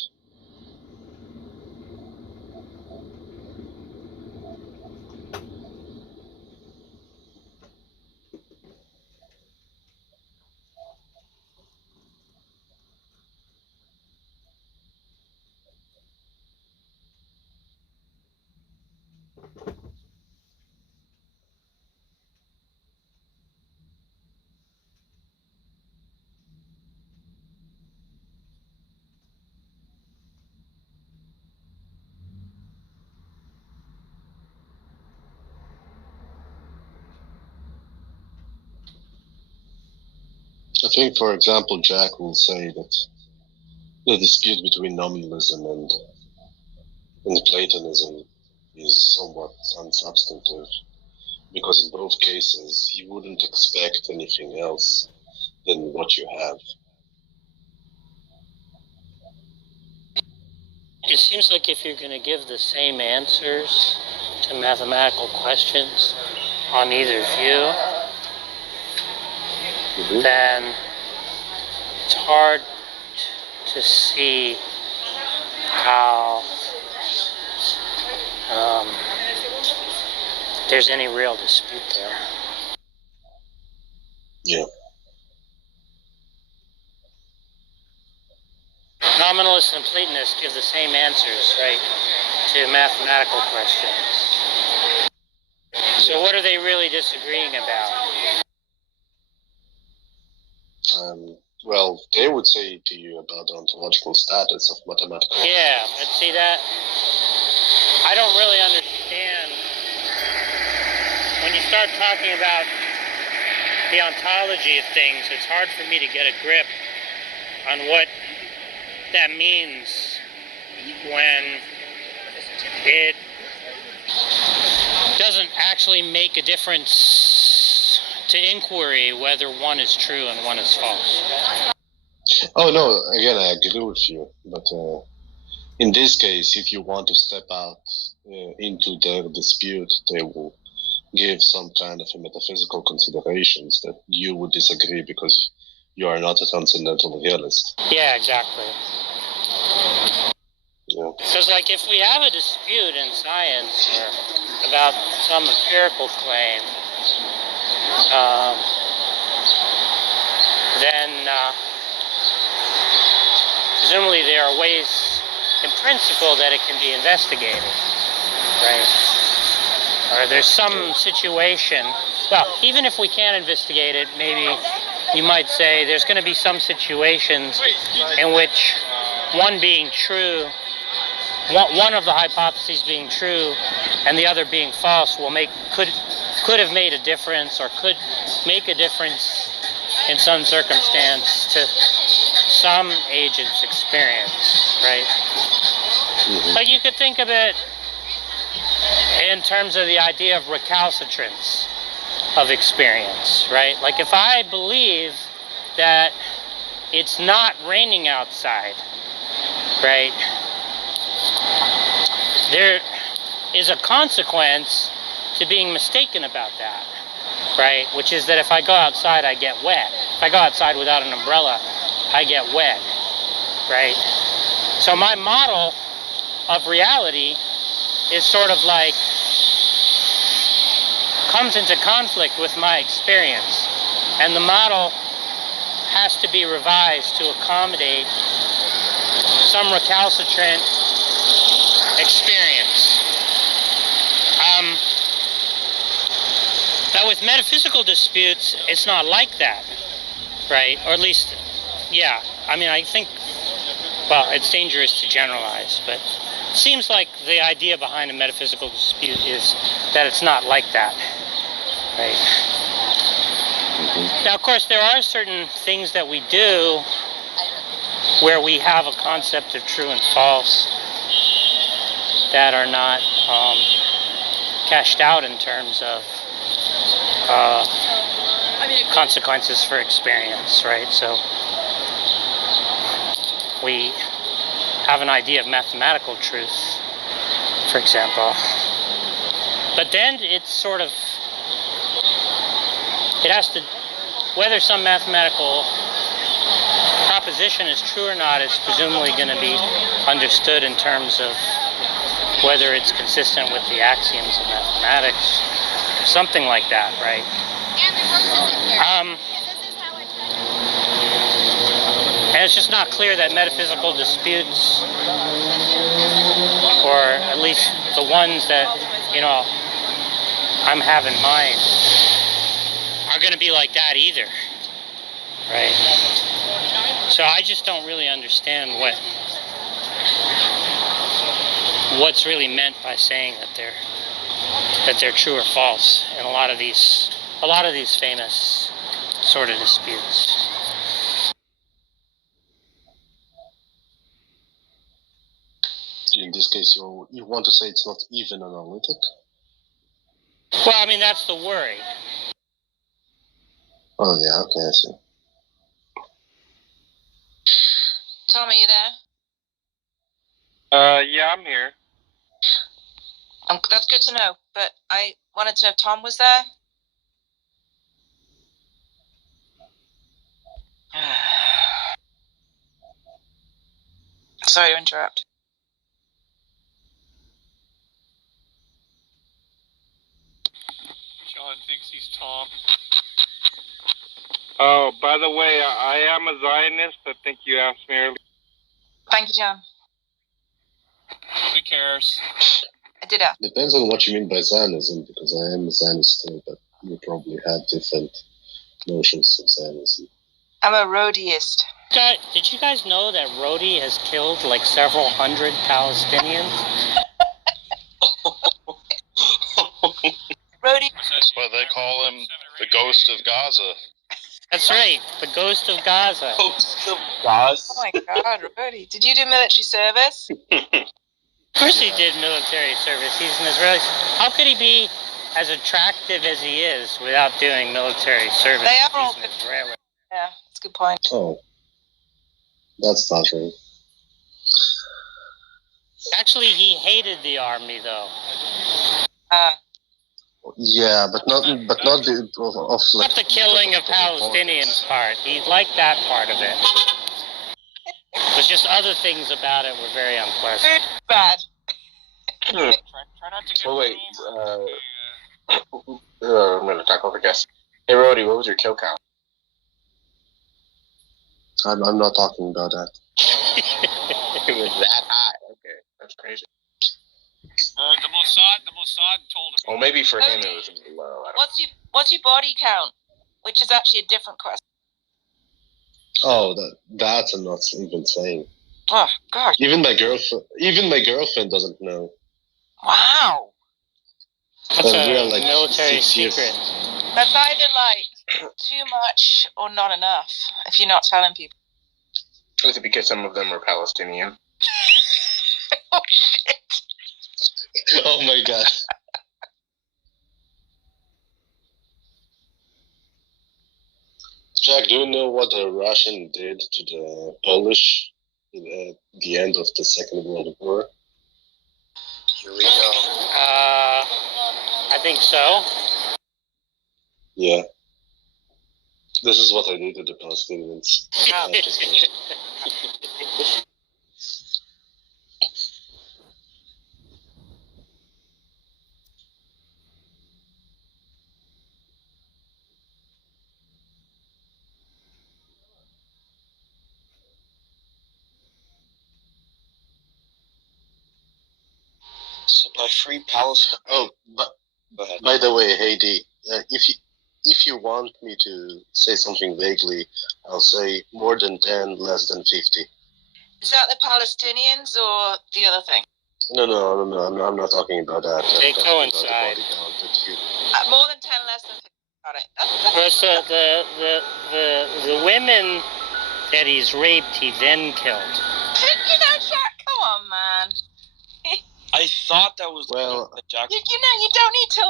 I think, for example, Jack will say that the dispute between nominalism and Platonism is somewhat unsubstantive, because in both cases you wouldn't expect anything else than what you have. It seems like if you're going to give the same answers to mathematical questions on either view, then it's hard to see how there's any real dispute there. Yeah. Nominalists and Platonists give the same answers, right, to mathematical questions. So what are they really disagreeing about? Well, they would say to you about the ontological status of mathematical. Yeah, but see that, I don't really understand. When you start talking about the ontology of things, it's hard for me to get a grip on what that means when it doesn't actually make a difference to inquiry whether one is true and one is false. Oh no, again, I agree with you, but in this case, if you want to step out into their dispute, they will give some kind of a metaphysical considerations that you would disagree because you are not a transcendental realist. Yeah, exactly. Yeah. Because, like, if we have a dispute in science or about some empirical claim, then presumably there are ways, in principle, that it can be investigated, right? Or there's some situation, well, even if we can't investigate it, maybe you might say there's going to be some situations in which one being true, one of the hypotheses being true and the other being false could have made a difference or could make a difference in some circumstance to some agent's experience, right? Mm-hmm. Like you could think of it in terms of the idea of recalcitrance of experience, right? Like if I believe that it's not raining outside, right? There is a consequence to being mistaken about that, right? Which is that if I go outside, I get wet. If I go outside without an umbrella, I get wet, right? So my model of reality is sort of like comes into conflict with my experience, and the model has to be revised to accommodate some recalcitrant experience. Now with metaphysical disputes, it's not like that, right? Or at least, yeah, I mean, I think, well, it's dangerous to generalize, but it seems like the idea behind a metaphysical dispute is that it's not like that, right? Now, of course, there are certain things that we do where we have a concept of true and false that are not cashed out in terms of consequences for experience, right? So we have an idea of mathematical truth, for example, but then it's sort of, it has to, whether some mathematical proposition is true or not is presumably going to be understood in terms of whether it's consistent with the axioms of mathematics, or something like that, right? And it's just not clear that metaphysical disputes, or at least the ones that, you know, I'm having in mind, are going to be like that either, right? So I just don't really understand what's really meant by saying that they're true or false in a lot of these famous sort of disputes. case, you want to say it's not even analytic? Well, I mean, that's the worry. Oh, yeah, okay, I see. Tom, are you there? Yeah, I'm here. That's good to know. But I wanted to know if Tom was there. Sorry to interrupt. John thinks he's Tom. Oh, by the way, I am a Zionist. I think you asked me earlier. Thank you, John. Nobody cares. I did ask. Depends on what you mean by Zionism, because I am a Zionist too, but you probably have different notions of Zionism. I'm a Rhodeyist. Did you guys know that Rhodey has killed like several hundred Palestinians? Rhodey. That's why they call him the Ghost of Gaza. That's right, the Ghost of Gaza. Ghost of Gaza. Oh my God, Rhodey. Did you do military service? Of course he did military service. He's an Israeli. How could he be as attractive as he is without doing military service? They are all He's an Israeli. Yeah, that's a good point. Oh, that's not right. Actually, he hated the army, though. Yeah, but not the like, Not the killing of Palestinians part. He liked that part of it. It was just other things about it were very unpleasant. Bad. Try not to get Oh, wait. I'm going to talk over guess. Hey, Rhodey, what was your kill count? I'm not talking about that. It was that high. Okay, that's crazy. The Mossad told him. Well, maybe for him it was a little low. What's your body count? Which is actually a different question. Oh, that's I'm not even saying. Oh God. Even my girlfriend doesn't know. Wow. That's a we're like military 6 years. That's either like too much or not enough. If you're not telling people. Was it because some of them were Palestinian? Oh shit. Oh my God. Jack, do you know what the Russian did to the Polish at the end of the Second World War? Here we go. I think so. Yeah. This is what I did to the Palestinians. So by free Palestine. Oh, by the way, Heidi, if you want me to say something vaguely, I'll say more than 10, less than 50. Is that the Palestinians or the other thing? No, I'm not talking about that. They coincide. More than 10, less than 50. Got it. The women that he's raped, he then killed. Jack, come on, man. I thought that was Jack. You know, you don't need to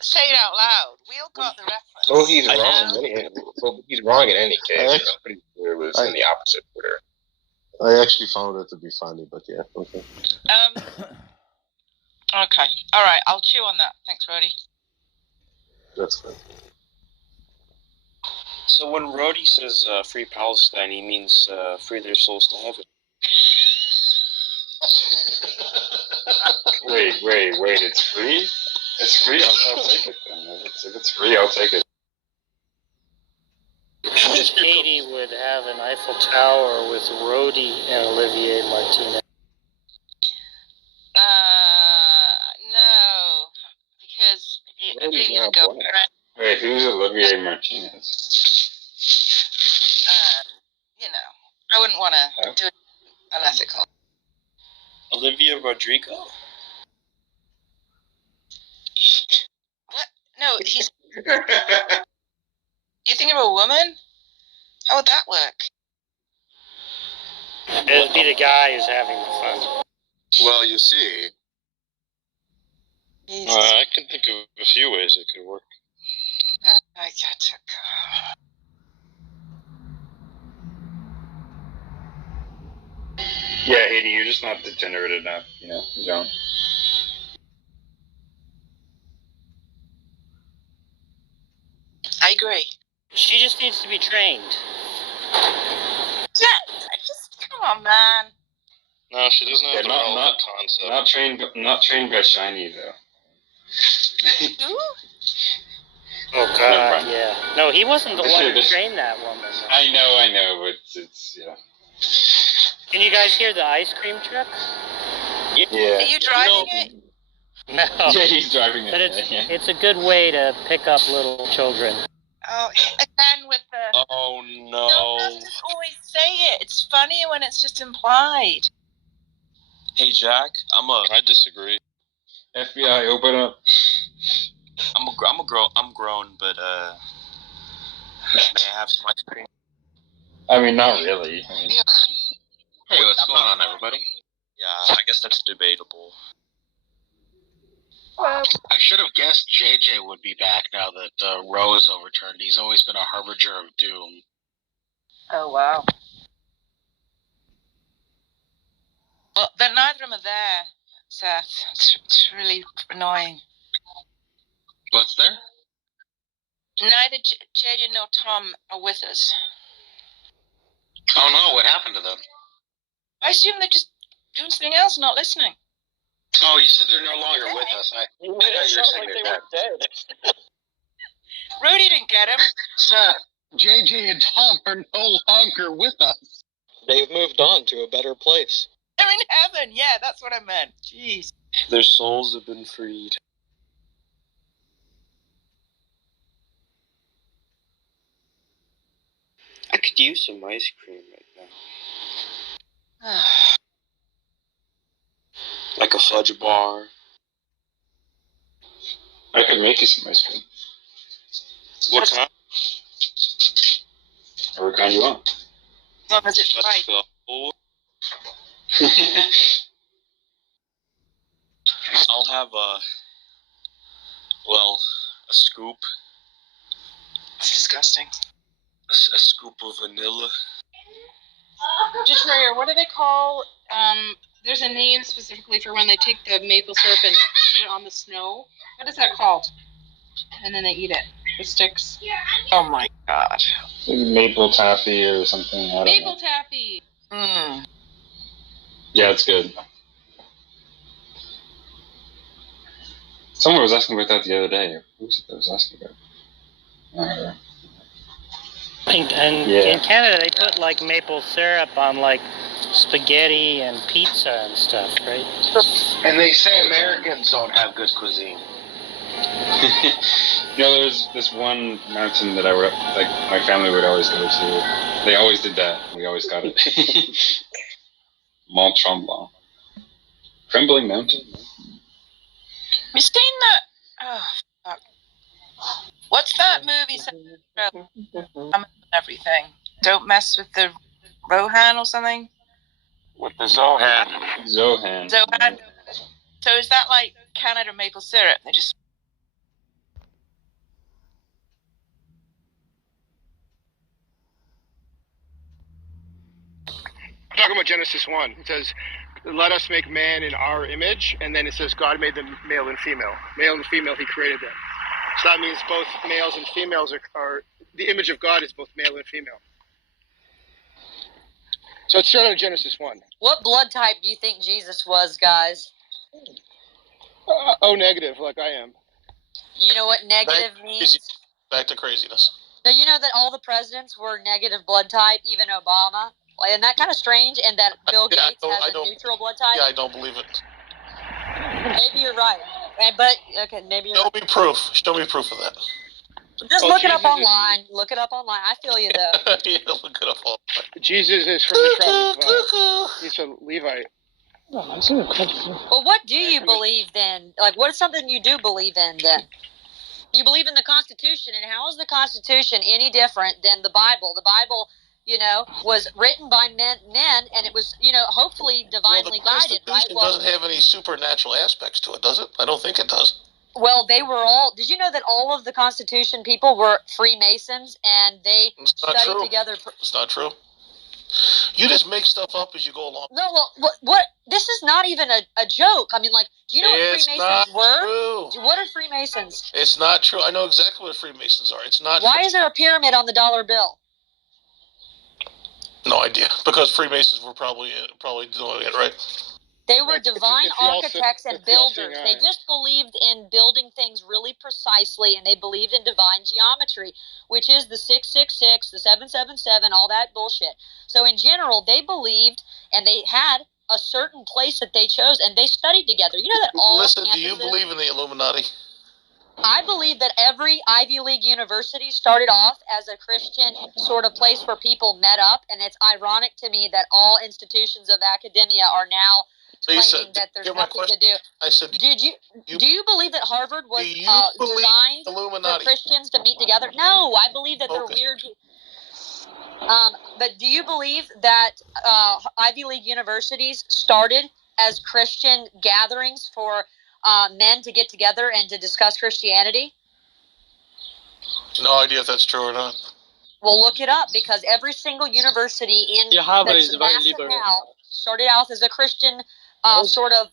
say it out loud. We all got the reference. Oh, he's wrong. He's wrong in any case. I'm pretty sure it was in the opposite order. I actually found it to be funny, but yeah, okay. Okay. All right. I'll chew on that. Thanks, Rhodey. That's fine. So when Rhodey says free Palestine, he means free their souls to heaven. Wait, it's free? It's free? I'll take it then. If it's free, I'll take it. Katie would have an Eiffel Tower with Rhodey and Olivier Martinez. No. Because Olivier would go. Wait, who's Olivier Martinez? You know, I wouldn't want to do it unethical. Olivia Rodrigo? What? No, he's... You think of a woman? How would that work? It would be the guy who's having the fun. Well, you see. I can think of a few ways it could work. I got to go. Yeah, Haiti, you're just not degenerate enough. You don't. I agree. She just needs to be trained. Come on, man. No, she doesn't have the relevant concept. Not trained by Shiny though. Who? Oh God, yeah. No, he wasn't the one who trained that woman. I know, but it's yeah. Can you guys hear the ice cream truck? Yeah. Are you driving it? No. Yeah, he's driving it. But it's a good way to pick up little children. Oh, again with the. Oh no! Don't just always say it. It's funny when it's just implied. Hey Jack, I disagree. FBI, open up. I'm grown, but may I have some ice cream? I mean, not really. Hey, what's going on, everybody? Yeah, I guess that's debatable. I should have guessed JJ would be back now that Roe is overturned. He's always been a harbinger of doom. Oh, wow. Well, then neither of them are there, Seth. It's really annoying. What's there? Neither JJ nor Tom are with us. Oh no, what happened to them? I assume they're just doing something else, not listening. Oh, you said they're no longer with us. I thought you were saying they're dead. Rudy didn't get him. Seth, JJ and Tom are no longer with us. They've moved on to a better place. They're in heaven. Yeah, that's what I meant. Jeez. Their souls have been freed. I could use some ice cream right now. Like a fudge bar. I could make you some ice cream. What kind? Whatever kind you want. As long as it's right. I'll have a scoop. It's disgusting. A scoop of vanilla. Detroyer, what do they call? There's a name specifically for when they take the maple syrup and put it on the snow. What is that called? And then they eat it. The sticks. Oh my God. Maple taffy or something. I don't Maple know. taffy. Mm. Yeah, it's good. Someone was asking about that the other day. Who was it that was asking about it? And Yeah. in Canada, they put like maple syrup on like spaghetti and pizza and stuff, right? And they say Americans don't have good cuisine. There's this one mountain that my family would always go to. They always did that. We always got it. Mont Tremblant. Trembling Mountain. You seen that? Oh, fuck. What's that movie? Everything. Don't mess with the Rohan or something. With the Zohan. Zohan. Zohan. So is that like Canada maple syrup? They just. Talking about Genesis 1, it says, "Let us make man in our image," and then it says God made them male and female. Male and female, He created them. So that means both males and females are the image of God is both male and female. So let's start on Genesis 1. What blood type do you think Jesus was, guys? O negative, like I am. You know what negative means? Back to craziness. Now, you know that all the presidents were negative blood type, even Obama? Like, isn't that kind of strange? And that Bill Gates has a neutral blood type? Yeah, I don't believe it. Maybe you're right. But, okay, maybe you're right. Show me proof of that. Just look it up online. Look it up online. I feel you, though. Yeah, look it up online. Jesus is from the tribe of he's a Levite. Well, what do you believe then? Like, what is something you do believe in then? You believe in the Constitution, and how is the Constitution any different than the Bible? The Bible, was written by men, and it was, hopefully divinely guided, right? Constitution doesn't have any supernatural aspects to it, does it? I don't think it does. Well, they were all. Did you know that all of the Constitution people were Freemasons, and they studied together? It's not true. You just make stuff up as you go along. No, well, what? This is not even a joke. I mean, like, do you know what Freemasons were? True. What are Freemasons? It's not true. I know exactly what Freemasons are. It's not. Why is there a pyramid on the dollar bill? No idea. Because Freemasons were probably doing it right. They were divine architects and builders. They just believed in building things really precisely, and they believed in divine geometry, which is the 666, the 777, all that bullshit. So in general, they believed, and they had a certain place that they chose, and they studied together. You know that all Listen, campuses, do you believe in the Illuminati? I believe that every Ivy League university started off as a Christian sort of place where people met up, and it's ironic to me that all institutions of academia are now claiming that there's nothing to do. I said, do you believe that Harvard was designed for Christians to meet together? No, I believe that they're weird. But do you believe that Ivy League universities started as Christian gatherings for men to get together and to discuss Christianity? No idea if that's true or not. Well, look it up, because every single university in Harvard that's is very massive liberal. now started out as a Christian sort of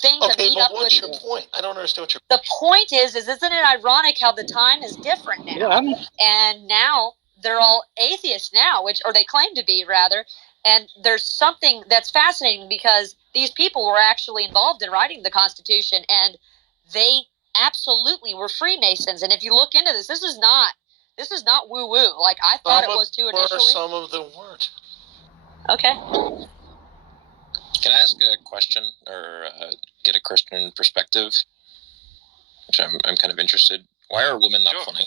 thing to meet up with. What's your point? I don't understand what your The point is isn't it ironic how the time is different now? Yeah. And now they're all atheists now, or they claim to be, rather. And there's something that's fascinating, because these people were actually involved in writing the Constitution, and they absolutely were Freemasons. And if you look into this, this is not woo-woo. Like I thought it was too initially. Some of them weren't. Okay. Can I ask a question or get a Christian perspective? Which I'm kind of interested. Why are women not funny?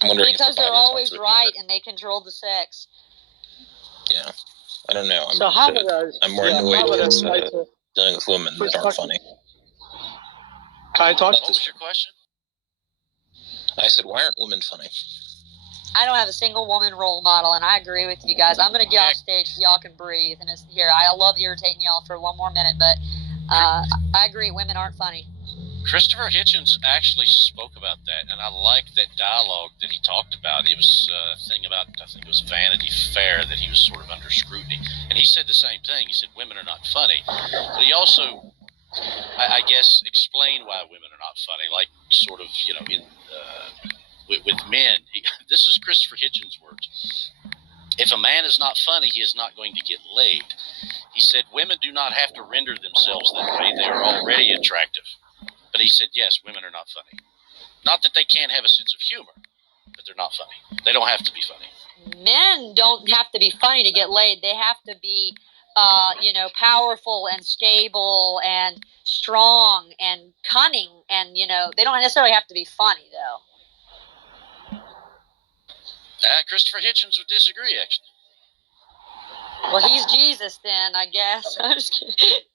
I'm wondering because they're always right and they control the sex. Yeah, I don't know. I'm more annoyed with dealing with women that aren't funny. Can I talk? What was your question? I said, why aren't women funny? I don't have a single woman role model, and I agree with you guys. I'm going to get off stage so y'all can breathe. And I love irritating y'all for one more minute, but I agree, women aren't funny. Christopher Hitchens actually spoke about that, and I like that dialogue that he talked about. It was a thing about, I think it was Vanity Fair, that he was sort of under scrutiny. And he said the same thing. He said women are not funny. But he also, I guess, explained why women are not funny, like sort of, with men. This is Christopher Hitchens' words. If a man is not funny, he is not going to get laid. He said women do not have to render themselves that way. They are already attractive. But he said, yes, women are not funny. Not that they can't have a sense of humor, but they're not funny. They don't have to be funny. Men don't have to be funny to get laid. They have to be, powerful and stable and strong and cunning. And, they don't necessarily have to be funny, though. Christopher Hitchens would disagree, actually. Well, he's Jesus then, I guess. I'm just kidding.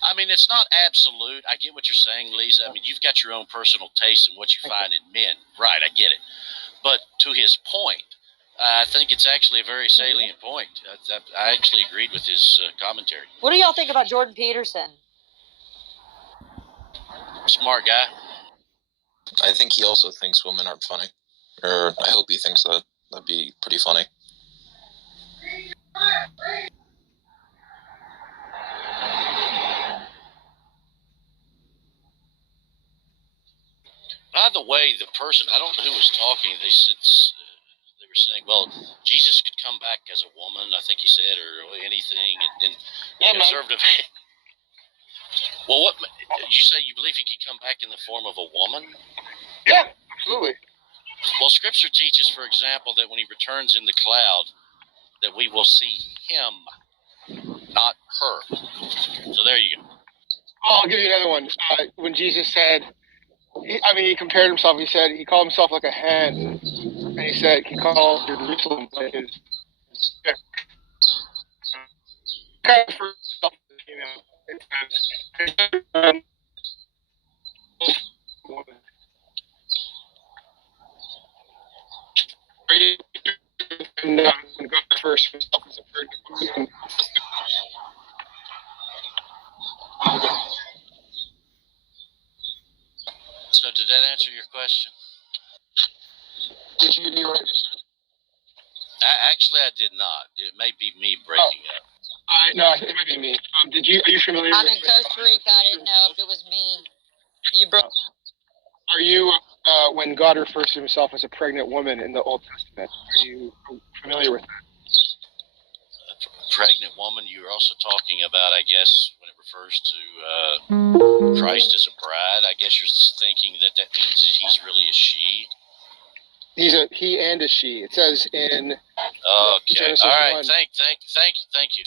I mean, it's not absolute. I get what you're saying, Lisa. I mean, you've got your own personal taste in what you find in men. Right, I get it. But to his point, I think it's actually a very salient point. I actually agreed with his commentary. What do y'all think about Jordan Peterson? Smart guy. I think he also thinks women aren't funny. Or I hope he thinks that. That'd be pretty funny. By the way, the person, I don't know who was talking, they said, they were saying, well, Jesus could come back as a woman, I think he said, or anything, and conservative. Well, what, did you say you believe he could come back in the form of a woman? Yeah, absolutely. Well, Scripture teaches, for example, that when he returns in the cloud, that we will see him, not her. So there you go. I'll give you another one. When Jesus said, he compared himself. He said he called himself like a hen, and he said he called Jerusalem like his stick. Kind of for himself, Are you when God first himself as a pregnant woman? So did that answer your question? Did you hear what I just said? Actually, I did not. It may be me breaking up. No, it might be me. Are you familiar I'm with in Costa Rica. I didn't know if it was me. You broke. Are you, when God refers to himself as a pregnant woman in the Old Testament, are you familiar with that? Pregnant woman, you're also talking about, I guess, when it refers to Christ as a bride, I guess you're thinking that means that he's really a she. He's a he and a she. It says in Genesis all right. 1. Thank you.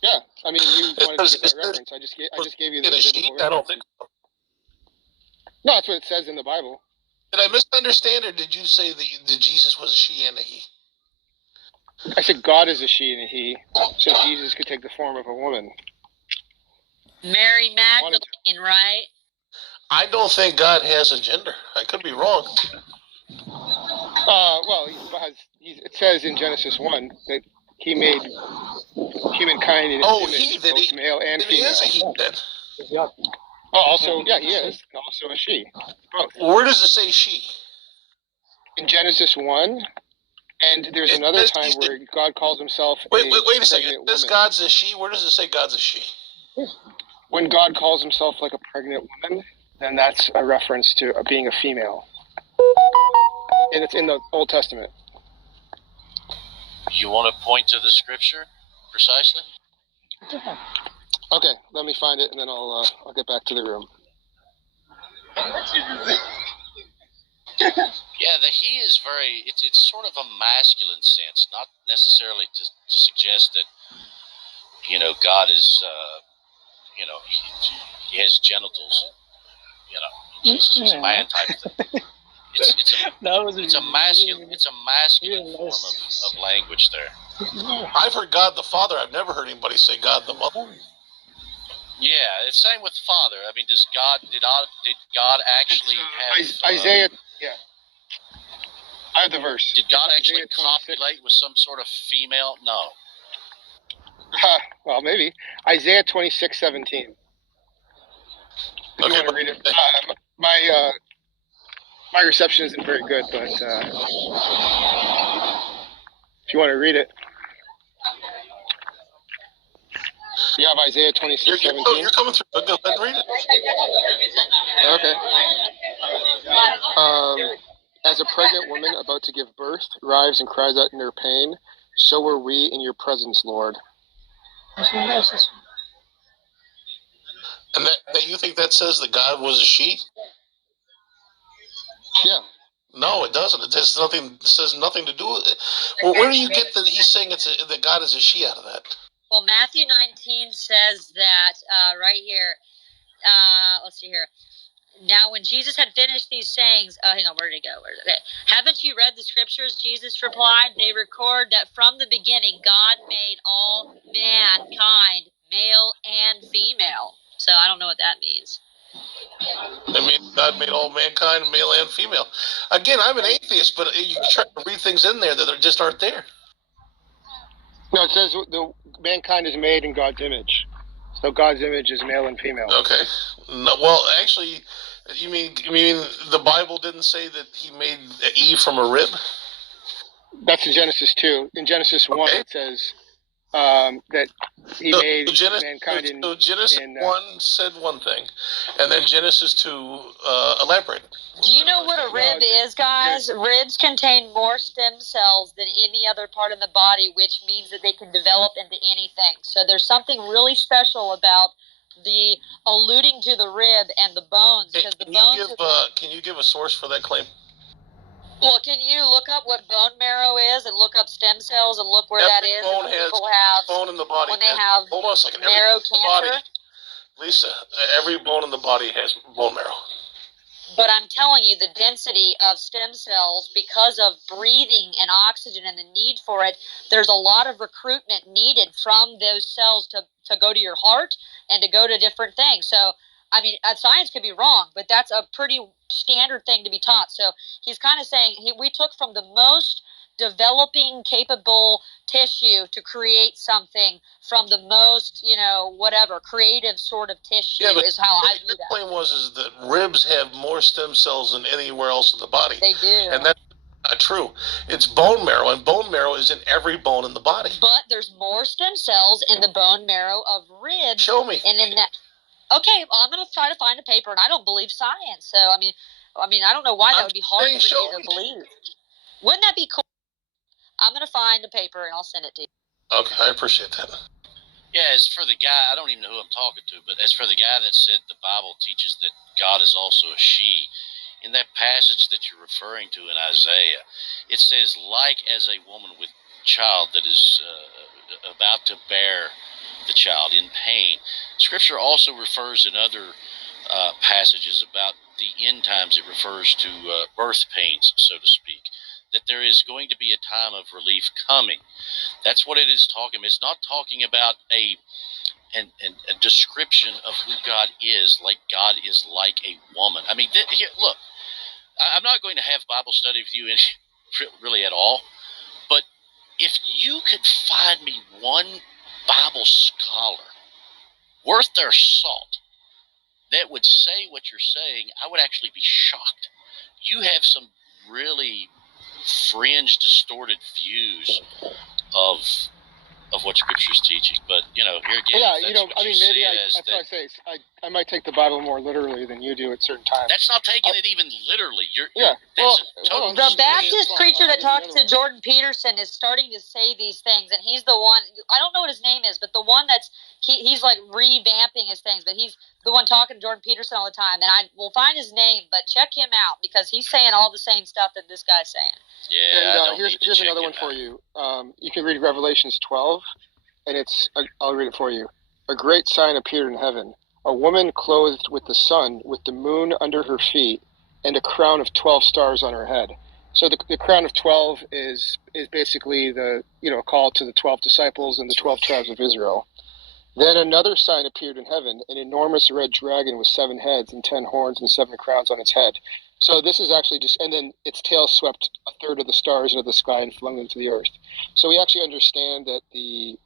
Yeah, I mean, you wanted to get that reference. I just gave you the biblical reference. I don't think so. No, that's what it says in the Bible. Did I misunderstand, or did you say that Jesus was a she and a he? I said God is a she and a he, so Jesus could take the form of a woman. Mary Magdalene, right? I don't think God has a gender. I could be wrong. Well, it says in Genesis 1 that he made humankind in his image, both male and female. He is a he then. Oh, also, yeah, he is. Also a she. Both. Where does it say she? In Genesis 1, and there's another time where God calls himself wait a second. Pregnant This woman. God's a she? Where does it say God's a she? When God calls himself like a pregnant woman, then that's a reference to being a female. And it's in the Old Testament. You want to point to the scripture precisely? Okay, let me find it, and then I'll get back to the room. Yeah, the he is very, it's sort of a masculine sense, not necessarily to suggest that, God is, he has genitals, he's a man type thing. It's a masculine form of language there. I've heard God the Father. I've never heard anybody say God the Mother. Yeah, it's same with Father. I mean, did God actually have Isaiah? Yeah, I have the verse. Did God actually copulate with some sort of female? No. Well, maybe Isaiah 26:17. If you want to read it, my reception isn't very good, but if you want to read it. You have Isaiah 26:17. You're coming through. Go ahead and read it. Okay. As a pregnant woman about to give birth arrives and cries out in her pain, so were we in your presence, Lord. And that you think that says that God was a she? Yeah. No, it doesn't. It has nothing. It says nothing to do with it. Well, where do you get that he's saying that God is a she out of that? Well, Matthew 19 says that right here. Let's see here. Now, when Jesus had finished these sayings, hang on, where did it go? Okay. Haven't you read the scriptures? Jesus replied. They record that from the beginning, God made all mankind, male and female. So I don't know what that means. I mean, God made all mankind, male and female. Again, I'm an atheist, but you try to read things in there that just aren't there. No, it says the mankind is made in God's image. So God's image is male and female. Okay. No, well, actually, you mean the Bible didn't say that he made Eve from a rib? That's in Genesis 2. In Genesis 1, it says that he made mankind in... So Genesis 1 said one thing, and then Genesis 2 elaborated. Do you know what a rib is, guys? Ribs contain more stem cells than any other part of the body, which means that they can develop into anything. So there's something really special about the alluding to the rib and the bones, because the bones... Can you give a source for that claim? Well, can you look up what bone marrow is and look up stem cells and look where that is? Bone has bone in the body. When they have hold on a second. Marrow cancer. Lisa, every bone in the body has bone marrow. But I'm telling you, the density of stem cells, because of breathing and oxygen and the need for it, there's a lot of recruitment needed from those cells to go to your heart and to go to different things. So I mean, science could be wrong, but that's a pretty standard thing to be taught. So he's kind of saying we took from the most developing, capable tissue to create something from the most, whatever, creative sort of tissue is how I view that. The point is that ribs have more stem cells than anywhere else in the body. They do. And that's not true. It's bone marrow, and bone marrow is in every bone in the body. But there's more stem cells in the bone marrow of ribs. Show me. And in that. Okay, well, I'm going to try to find a paper, and I don't believe science. So, I mean, I don't know why that would be hard for you to believe. Wouldn't that be cool? I'm going to find a paper, and I'll send it to you. Okay, I appreciate that. Yeah, as for the guy, I don't even know who I'm talking to, but as for the guy that said the Bible teaches that God is also a she, in that passage that you're referring to in Isaiah, it says, like as a woman with child that is about to bear the child in pain. Scripture also refers in other passages about the end times. It refers to birth pains, so to speak, that there is going to be a time of relief coming. That's what it is talking. It's not talking about a description of who God is, like God is like a woman. I mean, here, look, I'm not going to have Bible study with you really at all, but if you could find me one Bible scholar worth their salt that would say what you're saying, I would actually be shocked. You have some really fringe, distorted views of what Scripture is teaching. But, here again, I might take the Bible more literally than you do at certain times. That's not taking it even literally. The Baptist preacher that talks to Jordan Peterson is starting to say these things, and he's the one, I don't know what his name is, but the one he's like revamping his things, but he's the one talking to Jordan Peterson all the time, and I will find his name, but check him out, because he's saying all the same stuff that this guy's saying. Yeah, and here's another one for you. You can read Revelations 12, and I'll read it for you. A great sign appeared in heaven, a woman clothed with the sun, with the moon under her feet, and a crown of 12 stars on her head. So the crown of 12 is basically the call to the 12 disciples and the 12 tribes of Israel. Then another sign appeared in heaven, an enormous red dragon with 7 heads and 10 horns and 7 crowns on its head. So this is actually and then its tail swept a third of the stars into the sky and flung them to the earth. So we actually understand that the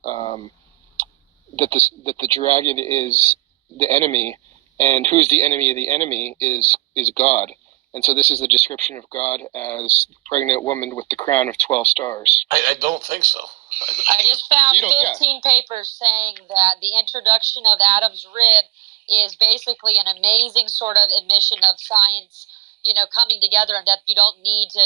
dragon is the enemy, and who's the enemy of the enemy is God. And so this is the description of God as the pregnant woman with the crown of 12 stars. I don't think so. I just found 15 papers saying that the introduction of Adam's rib is basically an amazing sort of admission of science, coming together, and that you don't need to,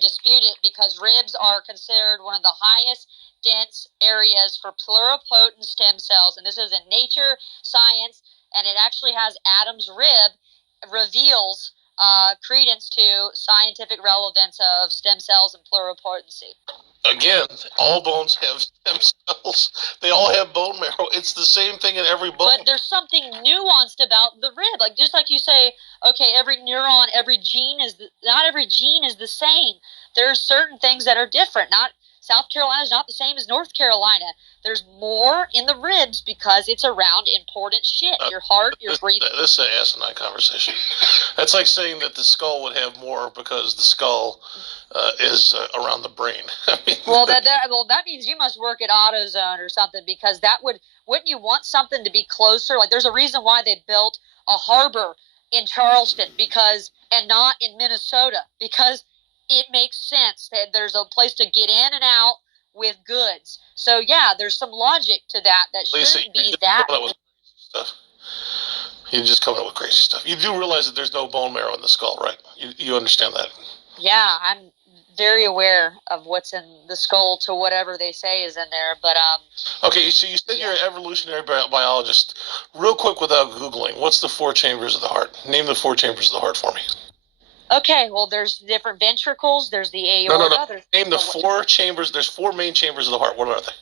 dispute it, because ribs are considered one of the highest dense areas for pluripotent stem cells. And this is in Nature Science, and it actually has Adam's rib reveals credence to scientific relevance of stem cells and pluripotency. Again, all bones have stem cells. They all have bone marrow. It's the same thing in every bone. But there's something nuanced about the rib. Like, just like you say, okay, every neuron, not every gene is the same. There are certain things that are different. South Carolina is not the same as North Carolina. There's more in the ribs because it's around important shit. Your heart, your breathing. This is an asinine conversation. That's like saying that the skull would have more because the skull is around the brain. I mean, that means you must work at AutoZone or something, because wouldn't you want something to be closer? Like, there's a reason why they built a harbor in Charleston and not in Minnesota, because it makes sense that there's a place to get in and out with goods. So yeah, there's some logic to that shouldn't be that. You just come up with crazy stuff. You do realize that there's no bone marrow in the skull, right? You understand that? Yeah, I'm very aware of what's in the skull to whatever they say is in there, but Okay, so you said you're an evolutionary biologist. Real quick, without Googling, what's the 4 chambers of the heart? Name the 4 chambers of the heart for me. Okay, well, there's different ventricles. There's the aorta. No. Name the 4 chambers. There's 4 main chambers of the heart. What are they?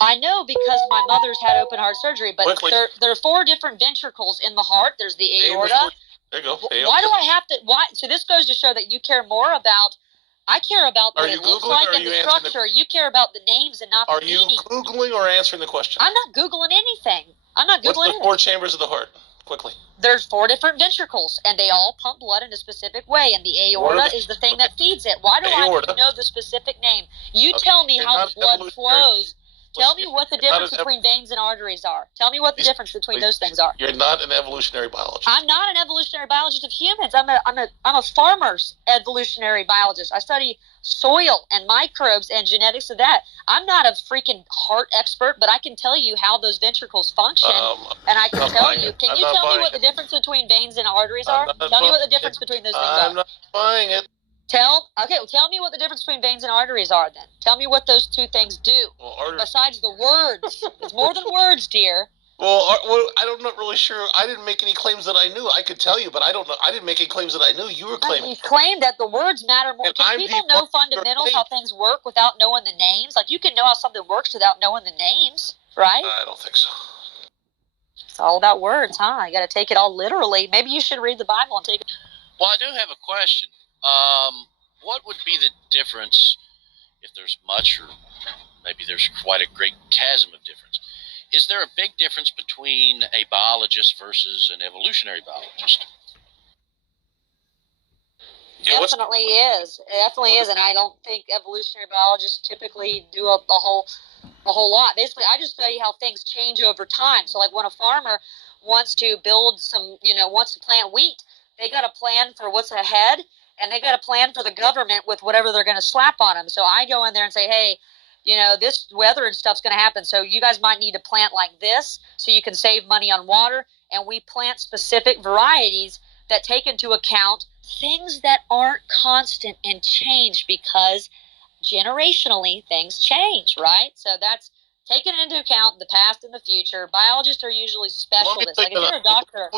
I know, because my mother's had open heart surgery, but there are 4 different ventricles in the heart. There's the aorta. There you go. Why do I have to? Why? So this goes to show that you care more about. I care about what it looks like and the structure. You care about the names and not the meaning. Are you Googling or answering the question? I'm not Googling anything. I'm not Googling anything. What's the 4 chambers of the heart? quickly. There's 4 different ventricles, and they all pump blood in a specific way, and the aorta is the thing that feeds it. Why do I need to know the specific name? You tell me how the blood flows. Tell me what the difference between veins and arteries are. Tell me what the difference between those things are. You're not an evolutionary biologist. I'm not an evolutionary biologist of humans. I'm a farmer's evolutionary biologist. I study soil and microbes and genetics of that. I'm not a freaking heart expert, but I can tell you how those ventricles function, and I can tell you. Can you tell me what the difference between veins and arteries are? Tell me what the difference between those things are. I'm not buying it. Tell me what the difference between veins and arteries are then. Tell me what those 2 things do. Well, besides the words. It's more than words, dear. Well, I'm not really sure. I didn't make any claims that I knew. I could tell you, but I don't know. I didn't make any claims that I knew. You were claiming. You claimed that the words matter more. Can people know fundamentals, how things work, without knowing the names? Like, you can know how something works without knowing the names, right? I don't think so. It's all about words, huh? You got to take it all literally. Maybe you should read the Bible and take it. Well, I do have a question. What would be the difference, if there's much, or maybe there's quite a great chasm of difference? Is there a big difference between a biologist versus an evolutionary biologist? Definitely is. It definitely is, and I don't think evolutionary biologists typically do a whole lot. Basically, I just study how things change over time. So, like, when a farmer wants to build wants to plant wheat, they got a plan for what's ahead, and they got a plan for the government with whatever they're going to slap on them. So I go in there and say, hey, this weather and stuff's going to happen, so you guys might need to plant like this so you can save money on water. And we plant specific varieties that take into account things that aren't constant and change, because generationally things change, right? So that's taking into account the past and the future. Biologists are usually specialists. Like, if you're a doctor,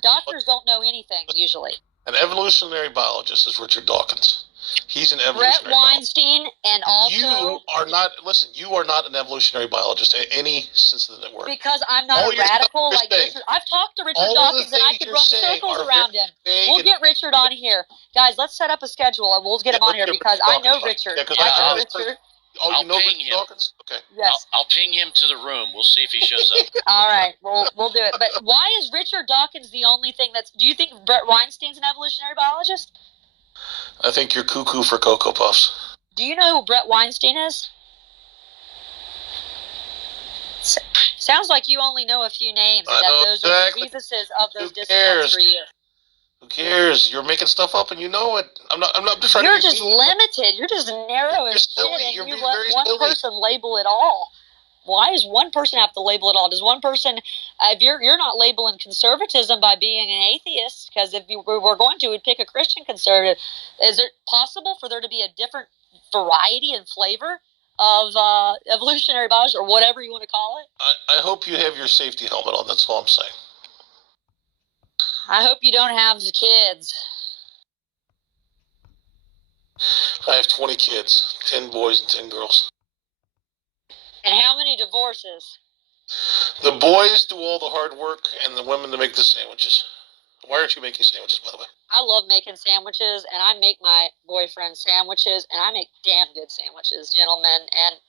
doctors don't know anything usually. An evolutionary biologist is Richard Dawkins. He's an evolutionary Brett Weinstein, and also you are not. Listen, you are not an evolutionary biologist in any sense of the word. Because I'm not a radical like Richard. I've talked to Richard Dawkins, and I could run circles around him. We'll get Richard on here, guys. Let's set up a schedule, and we'll get him on here because I know Richard. I know Richard. Oh, you know Richard Dawkins? Okay. Yes. I'll ping him to the room. We'll see if he shows up. All right, we'll do it. But why is Richard Dawkins the only thing that's? Do you think Brett Weinstein's an evolutionary biologist? I think you're cuckoo for Cocoa Puffs. Do you know who Brett Weinstein is? Sounds like you only know a few names, and that those are the Jesuses of those disciplines for you. Who cares? You're making stuff up, and you know it. I'm not just trying to. You're just limited. You're just narrow as shit, and you let one person label it all. Why does one person have to label it all? Does one person, if you're not labeling conservatism by being an atheist, because if we were going to, we'd pick a Christian conservative. Is it possible for there to be a different variety and flavor of evolutionary biology, or whatever you want to call it? I hope you have your safety helmet on. That's all I'm saying. I hope you don't have the kids. I have 20 kids, 10 boys and 10 girls. And how many divorces? The boys do all the hard work, and the women to make the sandwiches. Why aren't you making sandwiches, by the way? I love making sandwiches, and I make my boyfriend sandwiches, and I make damn good sandwiches, gentlemen. And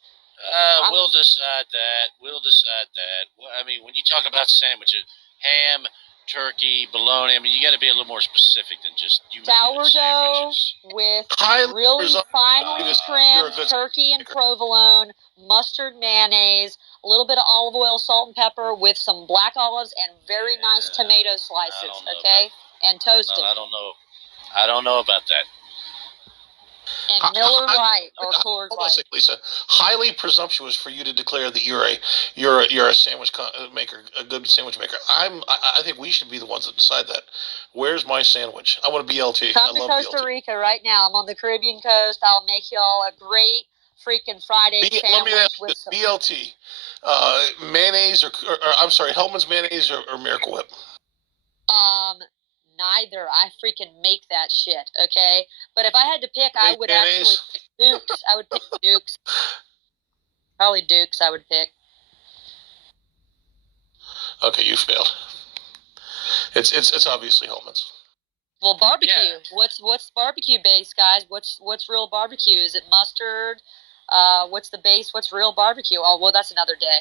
we'll decide that. Well, I mean, when you talk about sandwiches, ham, turkey, bologna, I mean, you got to be a little more specific than just you. Sourdough with really finely trimmed turkey and provolone, mustard, mayonnaise, a little bit of olive oil, salt, and pepper with some black olives and very nice tomato slices, okay? And toasted. I don't know about that. And Miller Lite or Coors Light. Lisa, highly presumptuous for you to declare that you're a sandwich maker, a good sandwich maker. I think we should be the ones that decide that. Where's my sandwich? I want a BLT. Come to Costa Rica right now. I'm on the Caribbean coast. I'll make y'all a great freaking fried egg sandwich. Let me ask you this: BLT, mayonnaise or I'm sorry, Hellman's mayonnaise or Miracle Whip? Neither. I freaking make that shit, okay? But if I had to pick, I would actually pick Duke's. I would pick Duke's. Probably Duke's I would pick. Okay, you failed. It's obviously Hellman's. Well, barbecue. Yeah. What's barbecue base, guys? What's real barbecue? Is it mustard? What's the base? What's real barbecue? Oh, well, that's another day.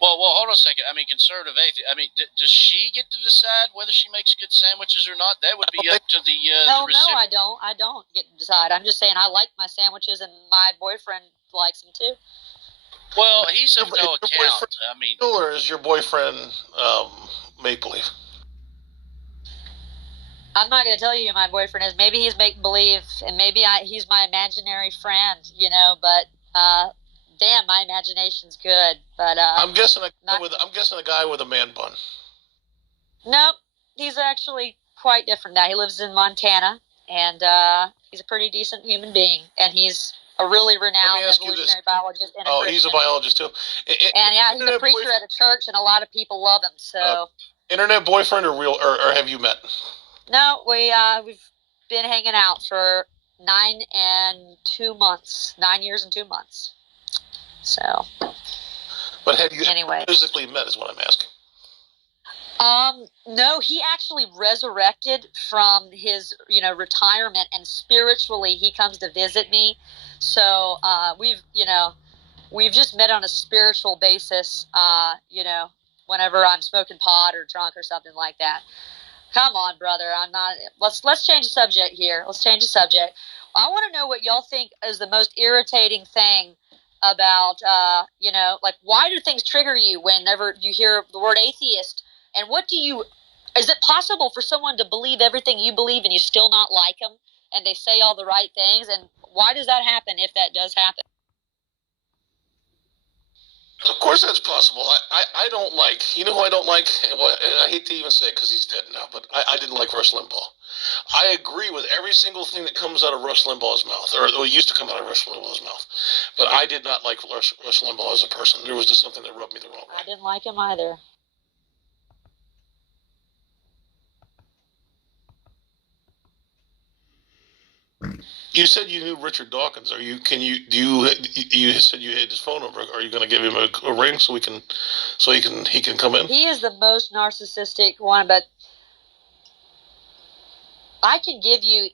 Well, hold on a second. I mean, conservative atheist. I mean, does she get to decide whether she makes good sandwiches or not? That would be up to the Hell no, recipient. I don't. I don't get to decide. I'm just saying I like my sandwiches, and my boyfriend likes them too. Well, he's of no account. I mean, or is your boyfriend make believe? I'm not going to tell you who my boyfriend is. Maybe he's make believe, and maybe he's my imaginary friend, you know. But damn, my imagination's good. But I'm guessing a guy with a man bun. Nope, he's actually quite different now. He lives in Montana, and he's a pretty decent human being, and he's a really renowned evolutionary biologist and a Christian. He's a biologist too. And yeah, he's a preacher at a church, and a lot of people love him. So internet boyfriend or real, or have you met? No, we've been hanging out for 9 years and 2 months. So. But have you anyway physically met? Is what I'm asking. No, he actually resurrected from his, retirement, and spiritually he comes to visit me. So, we've just met on a spiritual basis, whenever I'm smoking pot or drunk or something like that. Come on, brother. Let's change the subject here. Let's change the subject. I want to know what y'all think is the most irritating thing about, why do things trigger you whenever you hear the word atheist? And is it possible for someone to believe everything you believe and you still not like them, and they say all the right things? And why does that happen if that does happen? Of course that's possible. I don't like, who I don't like? Well, I hate to even say it because he's dead now, but I didn't like Rush Limbaugh. I agree with every single thing that comes out of Rush Limbaugh's mouth, or used to come out of Rush Limbaugh's mouth. But I did not like Rush Limbaugh as a person. There was just something that rubbed me the wrong way. I didn't like him either. You said you knew Richard Dawkins. You said you had his phone number. Are you going to give him a ring so he can come in? He is the most narcissistic one, but I can give you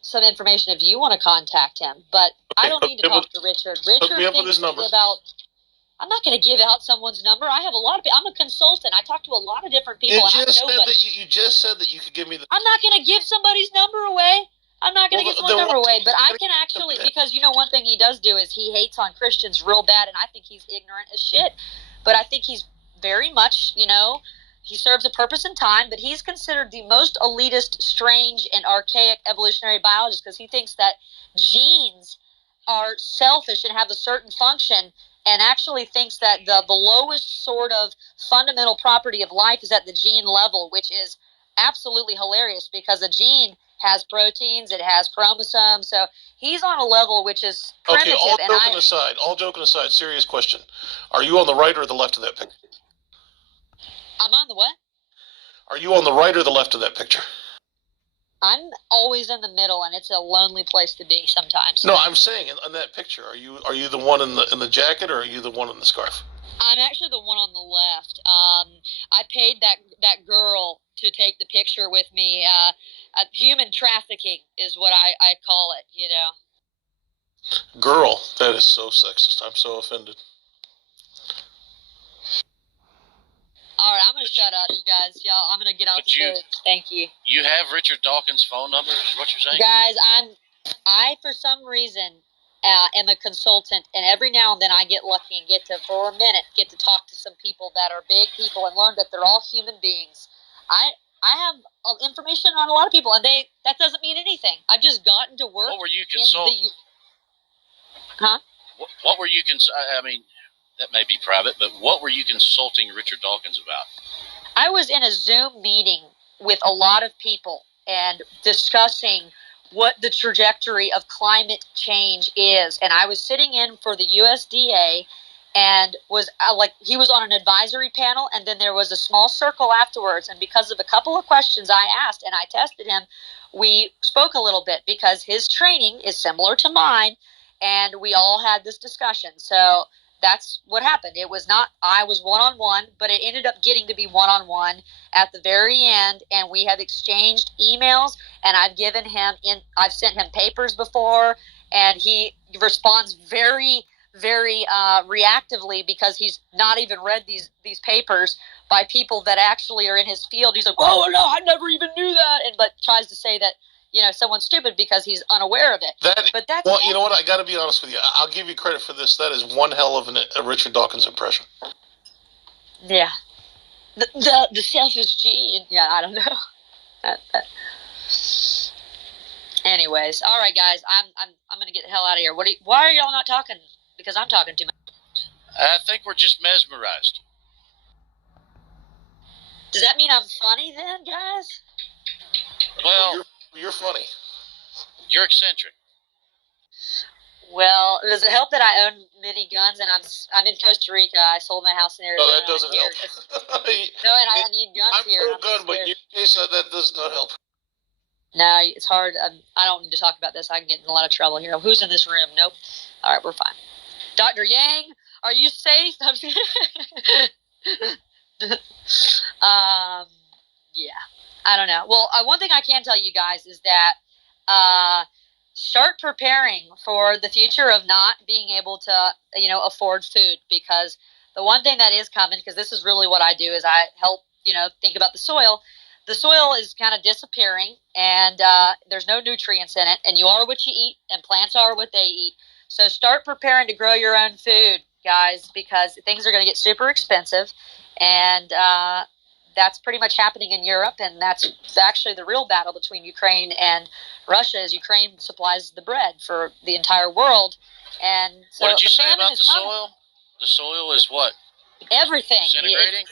some information if you want to contact him, but I don't need to talk to Richard. Richard thinks about. I'm not going to give out someone's number. I have a lot of people. I'm a consultant. I talk to a lot of different people. You just said that you could give me the. I'm not going to give somebody's number away. I'm not going to give someone's number away, but I can actually, because one thing he does do is he hates on Christians real bad, and I think he's ignorant as shit. But I think he's very much, he serves a purpose in time, but he's considered the most elitist, strange, and archaic evolutionary biologist because he thinks that genes are selfish and have a certain function, and actually thinks that the lowest sort of fundamental property of life is at the gene level, which is absolutely hilarious because a gene has proteins, it has chromosomes, so he's on a level which is primitive. Okay, all joking aside, serious question. Are you on the right or the left of that picture? I'm on the what? Are you on the right or the left of that picture? I'm always in the middle, and it's a lonely place to be sometimes. No, I'm saying in that picture, are you the one in the jacket, or are you the one in the scarf? I'm actually the one on the left. I paid that girl to take the picture with me. Human trafficking is what I call it, Girl, that is so sexist. I'm so offended. All right, I'm going to shut up, you guys. Y'all, I'm going to get off the stage. Thank you. You have Richard Dawkins' phone number, is what you're saying? Guys, I for some reason, am a consultant, and every now and then I get lucky and get to talk to some people that are big people and learn that they're all human beings. I have information on a lot of people, and that doesn't mean anything. I've just gotten to work. What were you consulting? Huh? What were you I mean, that may be private, but what were you consulting Richard Dawkins about? I was in a Zoom meeting with a lot of people and discussing what the trajectory of climate change is. And I was sitting in for the USDA and was he was on an advisory panel, and then there was a small circle afterwards. And because of a couple of questions I asked and I tested him, we spoke a little bit because his training is similar to mine, and we all had this discussion. So that's what happened. It was not, I was one-on-one, but it ended up getting to be one-on-one at the very end, and we have exchanged emails, and I've sent him papers before, and he responds very, very reactively because he's not even read these papers by people that actually are in his field. He's like, oh no, I never even knew that, but tries to say that someone's stupid because he's unaware of it. But that's well, you know what? I got to be honest with you. I'll give you credit for this. That is one hell of a Richard Dawkins impression. Yeah, the selfish gene. Yeah, I don't know. Anyways, all right, guys, I'm gonna get the hell out of here. Why are y'all not talking? Because I'm talking too much. I think we're just mesmerized. Does that mean I'm funny then, guys? Well, you're funny. You're eccentric. Well, does it help that I own many guns and I'm in Costa Rica? I sold my house in Arizona. No, that doesn't help. No, and I need guns here. I'm pro-gun, but in your case, that does not help. No, it's hard. I don't need to talk about this. I can get in a lot of trouble here. Who's in this room? Nope. All right, we're fine. Dr. Yang, are you safe? Yeah. I don't know. Well, one thing I can tell you guys is that start preparing for the future of not being able to, afford food, because the one thing that is coming, because this is really what I do, is I help, think about the soil. The soil is kind of disappearing, and there's no nutrients in it, and you are what you eat, and plants are what they eat. So start preparing to grow your own food, guys, because things are going to get super expensive, and that's pretty much happening in Europe, and that's actually the real battle between Ukraine and Russia. Is Ukraine supplies the bread for the entire world, and so what did you say about the coming. soil? The soil is what? Everything. Disintegrating?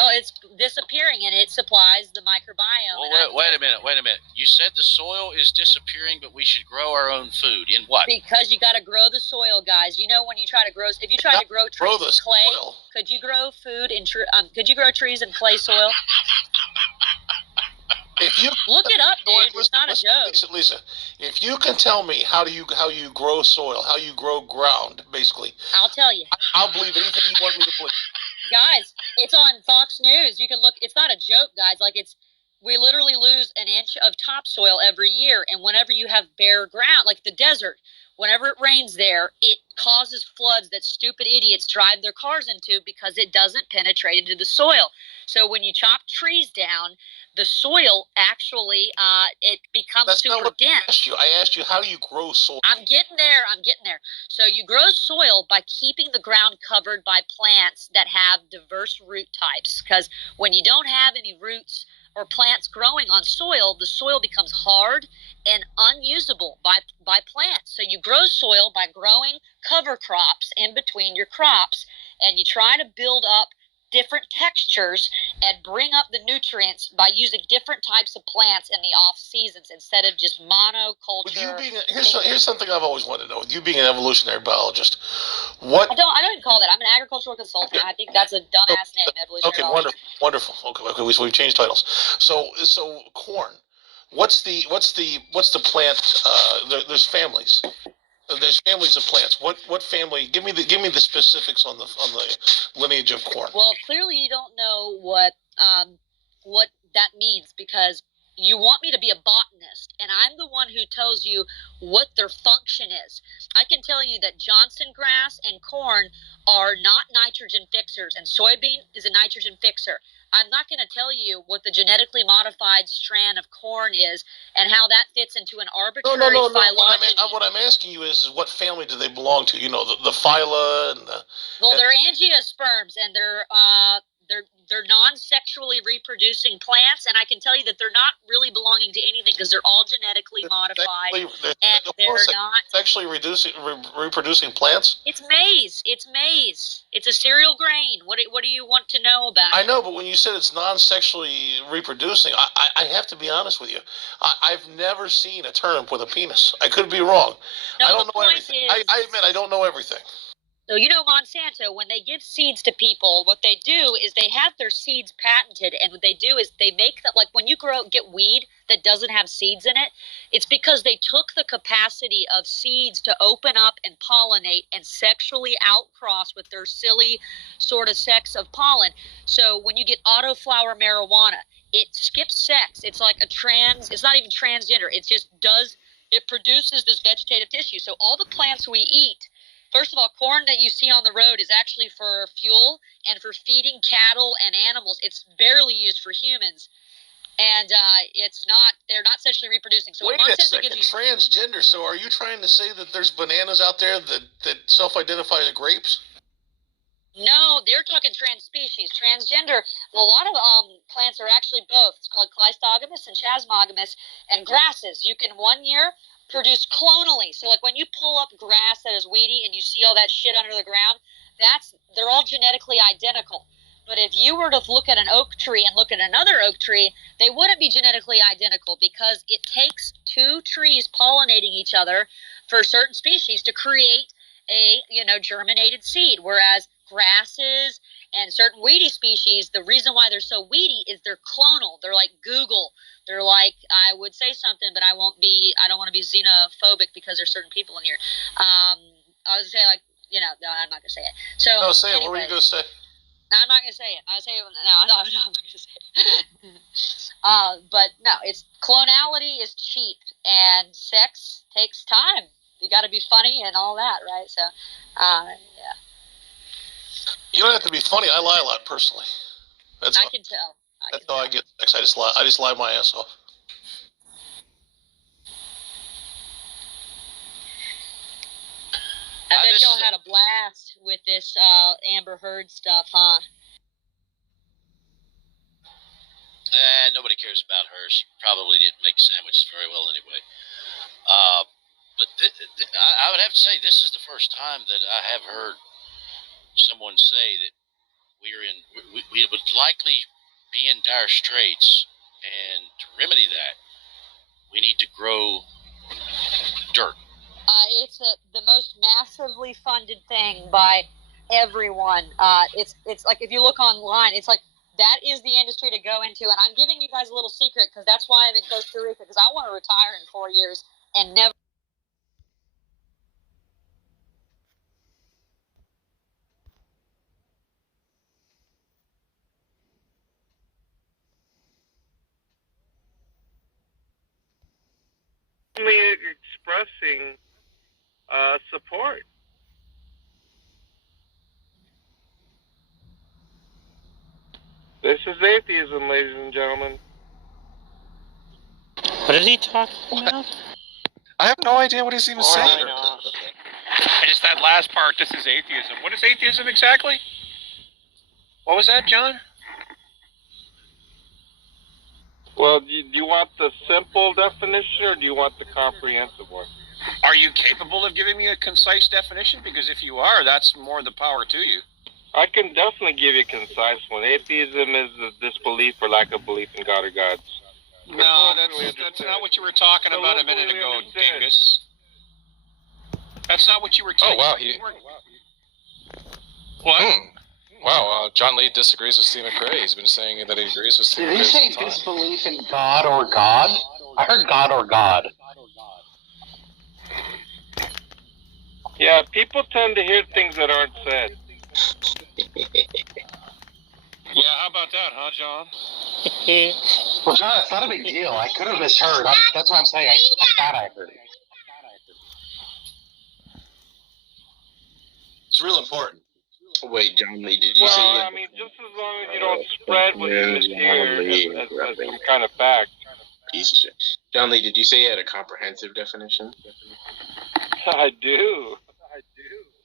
It's disappearing, and it supplies the microbiome. Well, wait a minute. You said the soil is disappearing, but we should grow our own food. In what? Because you got to grow the soil, guys. When you try to grow, if you try to grow trees in clay, could you grow food in could you grow trees in clay soil? If you look it up, dude, it's not a joke. Lisa, if you can tell me how you grow soil, how you grow ground, basically, I'll tell you. I'll believe anything you want me to believe. Guys, it's on Fox News. You can look. It's not a joke, guys. We literally lose an inch of topsoil every year, and whenever you have bare ground, like the desert, whenever it rains there, it causes floods that stupid idiots drive their cars into because it doesn't penetrate into the soil. So when you chop trees down, the soil actually it becomes super dense. I asked you how do you grow soil? I'm getting there. So you grow soil by keeping the ground covered by plants that have diverse root types, because when you don't have any roots or plants growing on soil, the soil becomes hard and unusable by plants. So you grow soil by growing cover crops in between your crops, and you try to build up different textures and bring up the nutrients by using different types of plants in the off seasons instead of just monoculture. Here's something I've always wanted to know. You being an evolutionary biologist, what? I don't even call that. I'm an agricultural consultant. I think that's a dumbass name. Evolutionary biologist. Wonderful. Okay. So we've changed titles. So corn. What's the plant? There's families. There's families of plants. What family? Give me the specifics on the lineage of corn. Well, clearly you don't know what that means, because you want me to be a botanist, and I'm the one who tells you what their function is. I can tell you that Johnson grass and corn are not nitrogen fixers, and soybean is a nitrogen fixer. I'm not going to tell you what the genetically modified strand of corn is and how that fits into an arbitrary phylogeny. What I'm asking you is what family do they belong to? The phyla and the. Well, they're angiosperms, and they're non-sexually reproducing plants, and I can tell you that they're not really belonging to anything because they're all genetically modified, and they're not sexually reproducing plants. It's maize. It's a cereal grain. What do you want to know about? I know, but when you said it's non-sexually reproducing, I have to be honest with you. I've never seen a turnip with a penis. I could be wrong. No, I don't know everything. I admit I don't know everything. So Monsanto, when they give seeds to people, what they do is they have their seeds patented, and what they do is they make them, like when you get weed that doesn't have seeds in it, it's because they took the capacity of seeds to open up and pollinate and sexually outcross with their silly sort of sex of pollen. So when you get autoflower marijuana, it skips sex. It's like it's not even transgender. It just it produces this vegetative tissue. So all the plants we eat First of all, corn that you see on the road is actually for fuel and for feeding cattle and animals. It's barely used for humans. And it's not, they're not sexually reproducing. So Wait when a Monsanto second, gives you transgender. So are you trying to say that there's bananas out there that self-identify as grapes? No, they're talking trans species. Transgender, a lot of plants are actually both. It's called Cleistogamous and Chasmogamous. And grasses, you can 1 year produce clonally. So like when you pull up grass that is weedy and you see all that shit under the ground, they're all genetically identical. But if you were to look at an oak tree and look at another oak tree, they wouldn't be genetically identical because it takes two trees pollinating each other for certain species to create a germinated seed, whereas grasses and certain weedy species, the reason why they're so weedy is they're clonal. They're like Google. They're like, I would say something, but I don't want to be xenophobic because there's certain people in here. I was going to say no, I'm not going to say it. So No, say it. anyway, What were you going to say? no, I'm not going to say it. I'm not going to say it. But no, clonality is cheap and sex takes time. You got to be funny and all that, right? So, yeah. You don't have to be funny. I lie a lot personally. I can tell. That's how I get sex. I just lie my ass off. I bet y'all had a blast with this Amber Heard stuff, huh? Nobody cares about her. She probably didn't make sandwiches very well anyway. But I would have to say this is the first time that I have heard someone say that we would likely be in dire straits, and to remedy that, we need to grow dirt. It's the most massively funded thing by everyone. It's like if you look online, it's like that is the industry to go into. And I'm giving you guys a little secret because that's why I'm in Costa Rica, because I want to retire in 4 years and never. Only expressing support. This is atheism, ladies and gentlemen. What is he talking about? I have no idea what he's even saying. Just that last part, this is atheism. What is atheism exactly? What was that, John? Well, do you want the simple definition or do you want the comprehensive one? Are you capable of giving me a concise definition? Because if you are, that's more the power to you. I can definitely give you a concise one. Atheism is the disbelief or lack of belief in God or gods. No, that's not what you were talking about a minute ago, dingus. That's not what you were talking about. What? Wow, John Lee disagrees with Steve McRae. He's been saying that he agrees with Steve McRae. Did he say disbelief in God or God? I heard God or God. Yeah, people tend to hear things that aren't said. Yeah, how about that, huh, John? Well, John, it's not a big deal. I could have misheard. That's what I'm saying. I thought I heard it. It's real important. Wait, John Lee, did you Well, say? I mean, just as long as you don't spread what you mishear as some kind of fact. Piece of shit. John Lee, did you say you had a comprehensive definition? I do.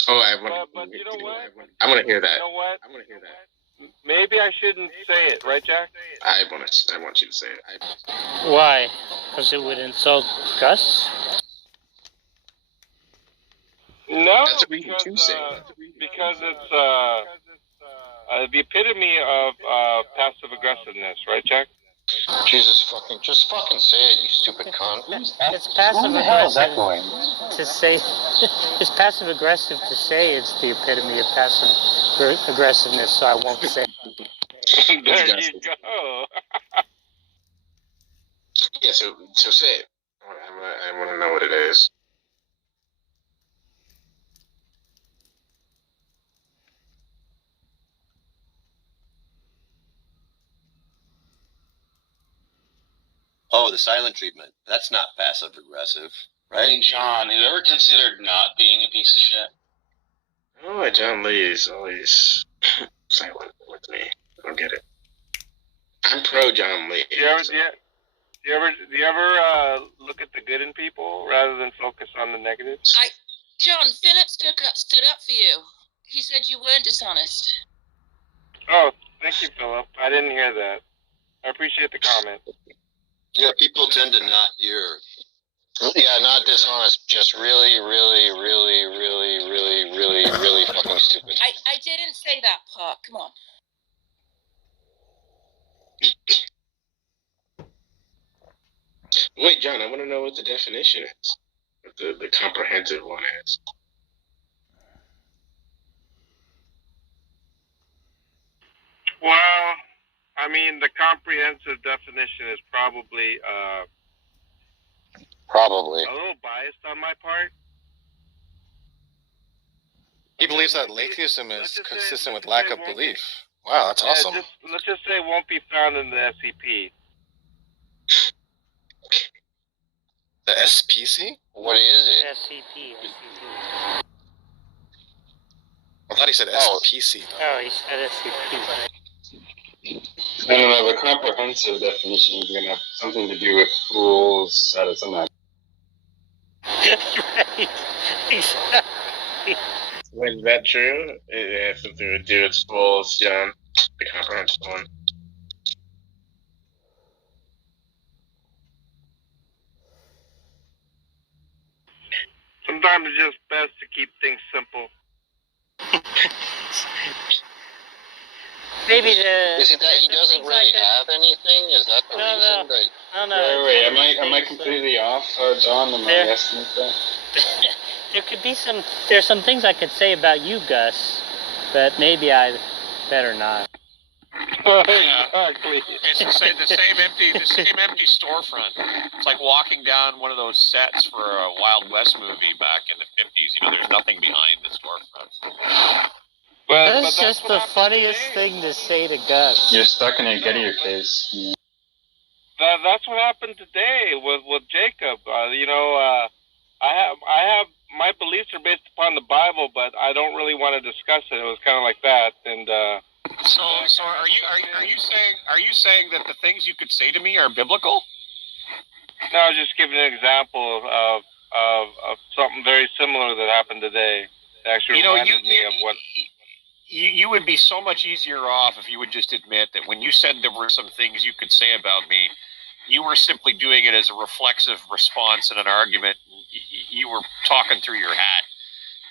Oh, I want. But you know what? I want to hear that. You know what? I want to hear that. Maybe I shouldn't say it, right, Jack? I want you to say it. Why? Because it would insult Gus? No, That's a reason to say it. Because it's the epitome of passive aggressiveness, right, Jack? Just fucking say it, you stupid cunt. It's passive Who the hell is that aggressive going? to say. It's passive aggressive to say it's the epitome of passive aggressiveness, so I won't say. There you go. Yeah, so say it. I want to know what it is. Oh, the silent treatment. That's not passive aggressive, right? Hey, John, have you ever considered not being a piece of shit? Oh, John Lee is always silent with me. I don't get it. I'm pro John Lee. Do you ever look at the good in people rather than focus on the negatives? John, Philip stood up for you. He said you weren't dishonest. Oh, thank you, Philip. I didn't hear that. I appreciate the comment. Yeah, people tend to not hear. Yeah, not dishonest, just really, really, really, really, really, really, really fucking stupid. I didn't say that part. Come on. Wait, John, I want to know what the definition is. What the comprehensive one is. Well, I mean, the comprehensive definition is probably Probably. a little biased on my part. He believes that atheism is consistent with lack of belief. Wow, that's awesome. Let's just say it won't be found in the SCP. The SPC? What is it? SCP. I thought he said SPC. Oh, he said SCP. I don't know, the comprehensive definition is going to have something to do with fools, satisfaction. Right. Exactly. Wait, is that true? It has something to do with fools, John. The comprehensive one. Sometimes it's just best to keep things simple. Maybe Is it that he doesn't really have anything? Is that the reason? No. Wait, am I completely off, John? Am I guessing that? There's some things I could say about you, Gus, but maybe I better not. Exactly. It's the same empty storefront. It's like walking down one of those sets for a Wild West movie back in the 50s. You know, there's nothing behind the storefront. That's just the funniest thing to say to Gus. You're stuck in a Gettier case. Yeah. That's what happened today with Jacob. I have my beliefs are based upon the Bible, but I don't really want to discuss it. It was kind of like that, and. So are you saying that the things you could say to me are biblical? No, I was just giving an example of something very similar that happened today. It actually reminded me of what. You would be so much easier off if you would just admit that when you said there were some things you could say about me, you were simply doing it as a reflexive response in an argument. You were talking through your hat.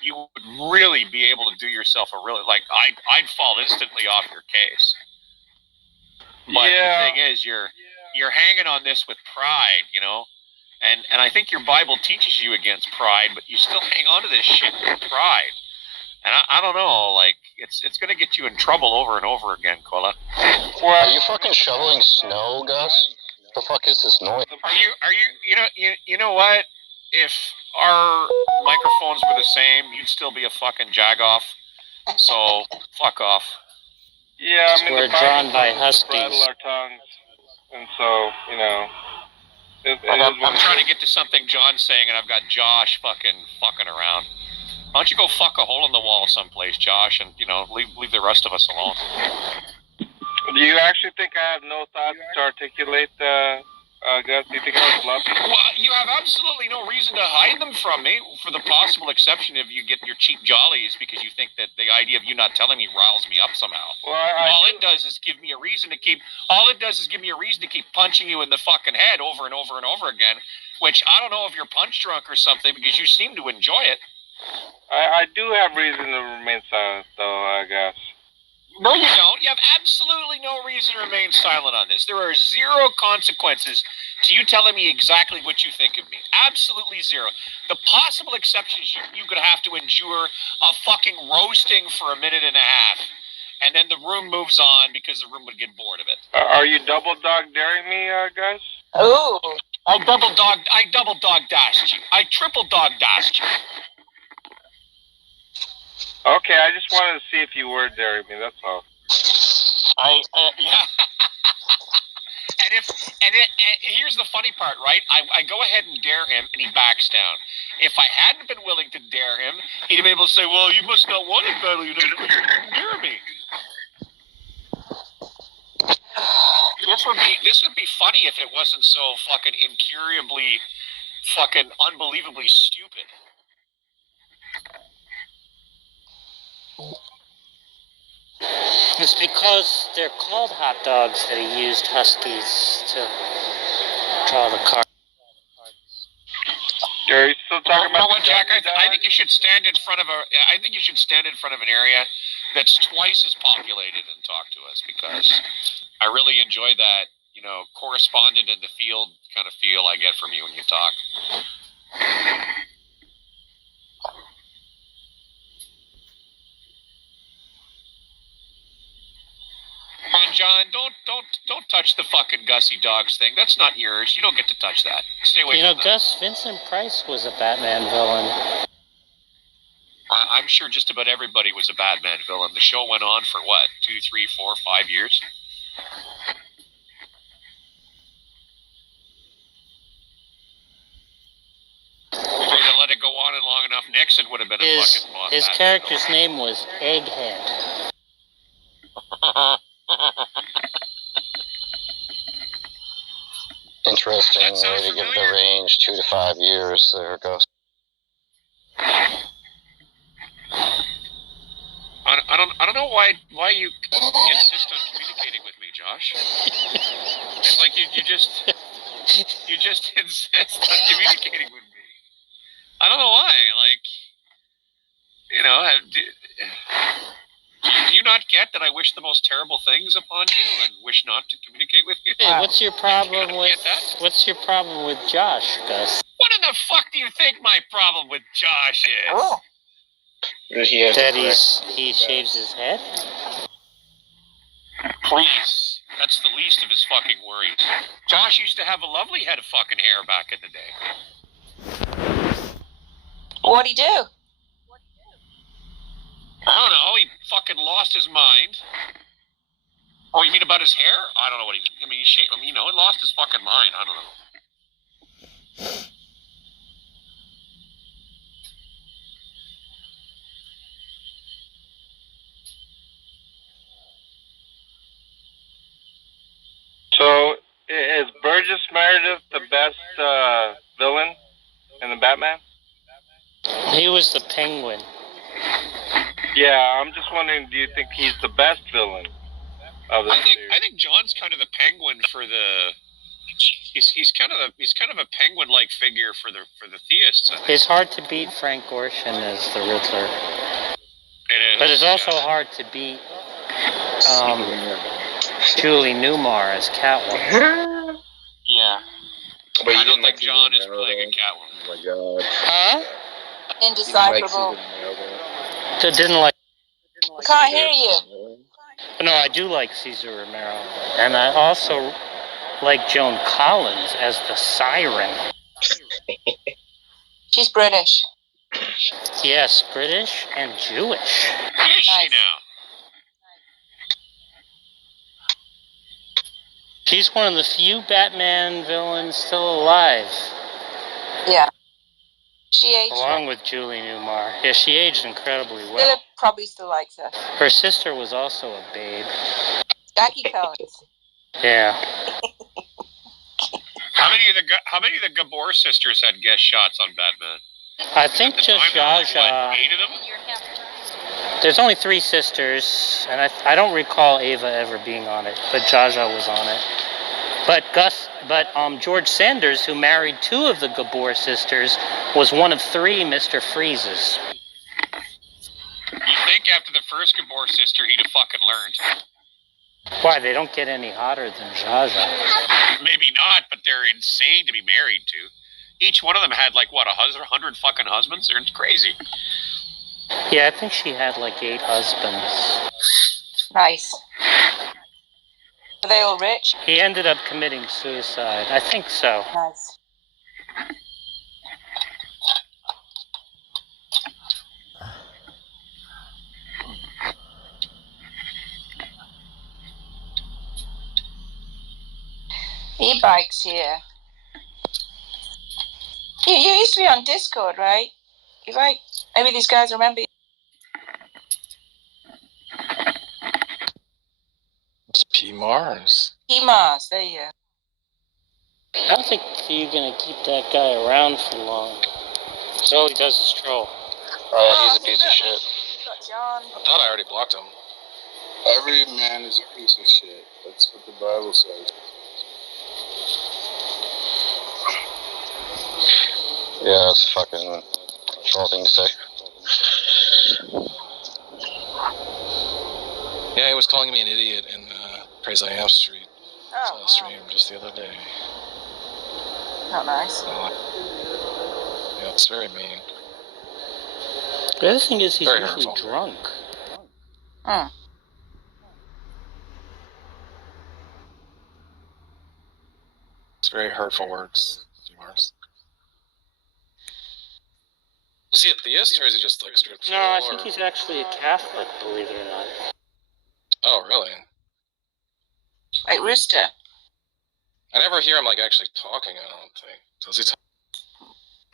You would really be able to do yourself a really, like, I'd fall instantly off your case. But the thing is, you're hanging on this with pride, you know? And I think your Bible teaches you against pride, but you still hang on to this shit with pride. And I don't know, like, it's going to get you in trouble over and over again, Kola. Are you fucking shoveling snow, Gus? What the fuck is this noise? You know what? If our microphones were the same, you'd still be a fucking jagoff. So, fuck off. Yeah, I mean, we're drawn by huskies. Rattle our tongues, and so, you know. I'm trying to get to something John's saying, and I've got Josh fucking around. Why don't you go fuck a hole in the wall someplace, Josh, and, you know, leave the rest of us alone. Do you actually think I have no thoughts to articulate, Gus? Do you think I was bluffing? Well, you have absolutely no reason to hide them from me, for the possible exception of you get your cheap jollies because you think that the idea of you not telling me riles me up somehow. Well, all it does is give me a reason to keep punching you in the fucking head over and over and over again, which I don't know if you're punch drunk or something because you seem to enjoy it. I do have reason to remain silent, though, I guess. No, you don't. You have absolutely no reason to remain silent on this. There are zero consequences to you telling me exactly what you think of me. Absolutely zero. The possible exception is you could have to endure a fucking roasting for a minute and a half, and then the room moves on because the room would get bored of it. Are you double dog daring me, Gus? Oh. I double dog dashed you. I triple dog dashed you. Okay, I just wanted to see if you were daring me, that's all. Yeah. And here's the funny part, right? I go ahead and dare him, and he backs down. If I hadn't been willing to dare him, he'd be able to say, "Well, you must not want to battle, you know, because you didn't dare me." This would be funny if it wasn't so fucking incurably, fucking unbelievably stupid. It's because they're called hot dogs that he used huskies to draw the card. Are you still talking about what, Jack? I think you should stand in front of an area that's twice as populated and talk to us, because I really enjoy that, you know, correspondent in the field kind of feel I get from you when you talk. Come on, John, don't touch the fucking Gussie Dogs thing. That's not yours. You don't get to touch that. Stay away from that. Gus Vincent Price was a Batman villain. I'm sure just about everybody was a Batman villain. The show went on for what, 2, 3, 4, 5 years? If they'd have let it go on long enough, Nixon would have been a fucking boss. His character's name was Egghead. Interesting way to give the range 2 to 5 years. There it goes. I don't know why you insist on communicating with me, Josh. It's like you just insist on communicating with me. I don't know why. Like, you know, do you not get that I wish the most terrible things upon you and wish not to communicate with you? Hey, what's your problem with Josh, Gus? What in the fuck do you think my problem with Josh is? Oh. That he shaves his head? Please. That's the least of his fucking worries. Josh used to have a lovely head of fucking hair back in the day. What'd he do? I don't know. He fucking lost his mind. Oh, you mean about his hair? I don't know what he did. I mean, he lost his fucking mind. I don't know. So, is Burgess Meredith the best villain in the Batman? He was the Penguin. Yeah, I'm just wondering, do you think he's the best villain of the series? I think John's kind of the Penguin for the. He's kind of a Penguin-like figure for the theists. It's hard to beat Frank Gorshin as the Riddler. It is. But it's also hard to beat Julie Newmar as Catwoman. Yeah. But I don't think John is playing a Catwoman. Oh my god. Huh? Indecipherable. Didn't like. I can't hear you. No, I do like Cesar Romero. And I also like Joan Collins as the Siren. She's British. Yes, British and Jewish. Is she now? She's one of the few Batman villains still alive. Yeah. She aged. Along with Julie Newmar. Yeah, she aged incredibly well. Philip probably still likes her. Her sister was also a babe. Jackie Collins. Yeah. How many of the Gabor sisters had guest shots on Batman? I think just Zsa Zsa. 8 of them? There's only 3 sisters, and I don't recall Ava ever being on it, but Zsa Zsa was on it. But George Sanders, who married 2 of the Gabor sisters, was one of 3 Mr. Freezes. You think after the first Gabor sister he'd have fucking learned? Why, they don't get any hotter than Zsa Zsa. Maybe not, but they're insane to be married to. Each one of them had like what, 100 fucking husbands? They're crazy. Yeah, I think she had like 8 husbands. Nice. Are they all rich? He ended up committing suicide. I think so. Nice. E-bikes here. You used to be on Discord, right? E-bike? Maybe these guys remember you. It's P. Mars. E-Mars, there you go. I don't think you're gonna keep that guy around for long. That's all he does is troll. Oh, he's a piece of shit. Got John. I thought I already blocked him. Every man is a piece of shit. That's what the Bible says. Yeah, that's fucking troll thing to say. Yeah, he was calling me an idiot in Praise I Am Street. Oh, Saw a stream just the other day. Not nice. Yeah, it's very mean. The other thing is he's Very usually hurtful. drunk. Hmm. It's very hurtful words, Mars. Is he a theist or is he just like straight? No, I think he's actually a Catholic, believe it or not. Oh, really? Like Rooster. I never hear him like actually talking. I don't think. Does he talk?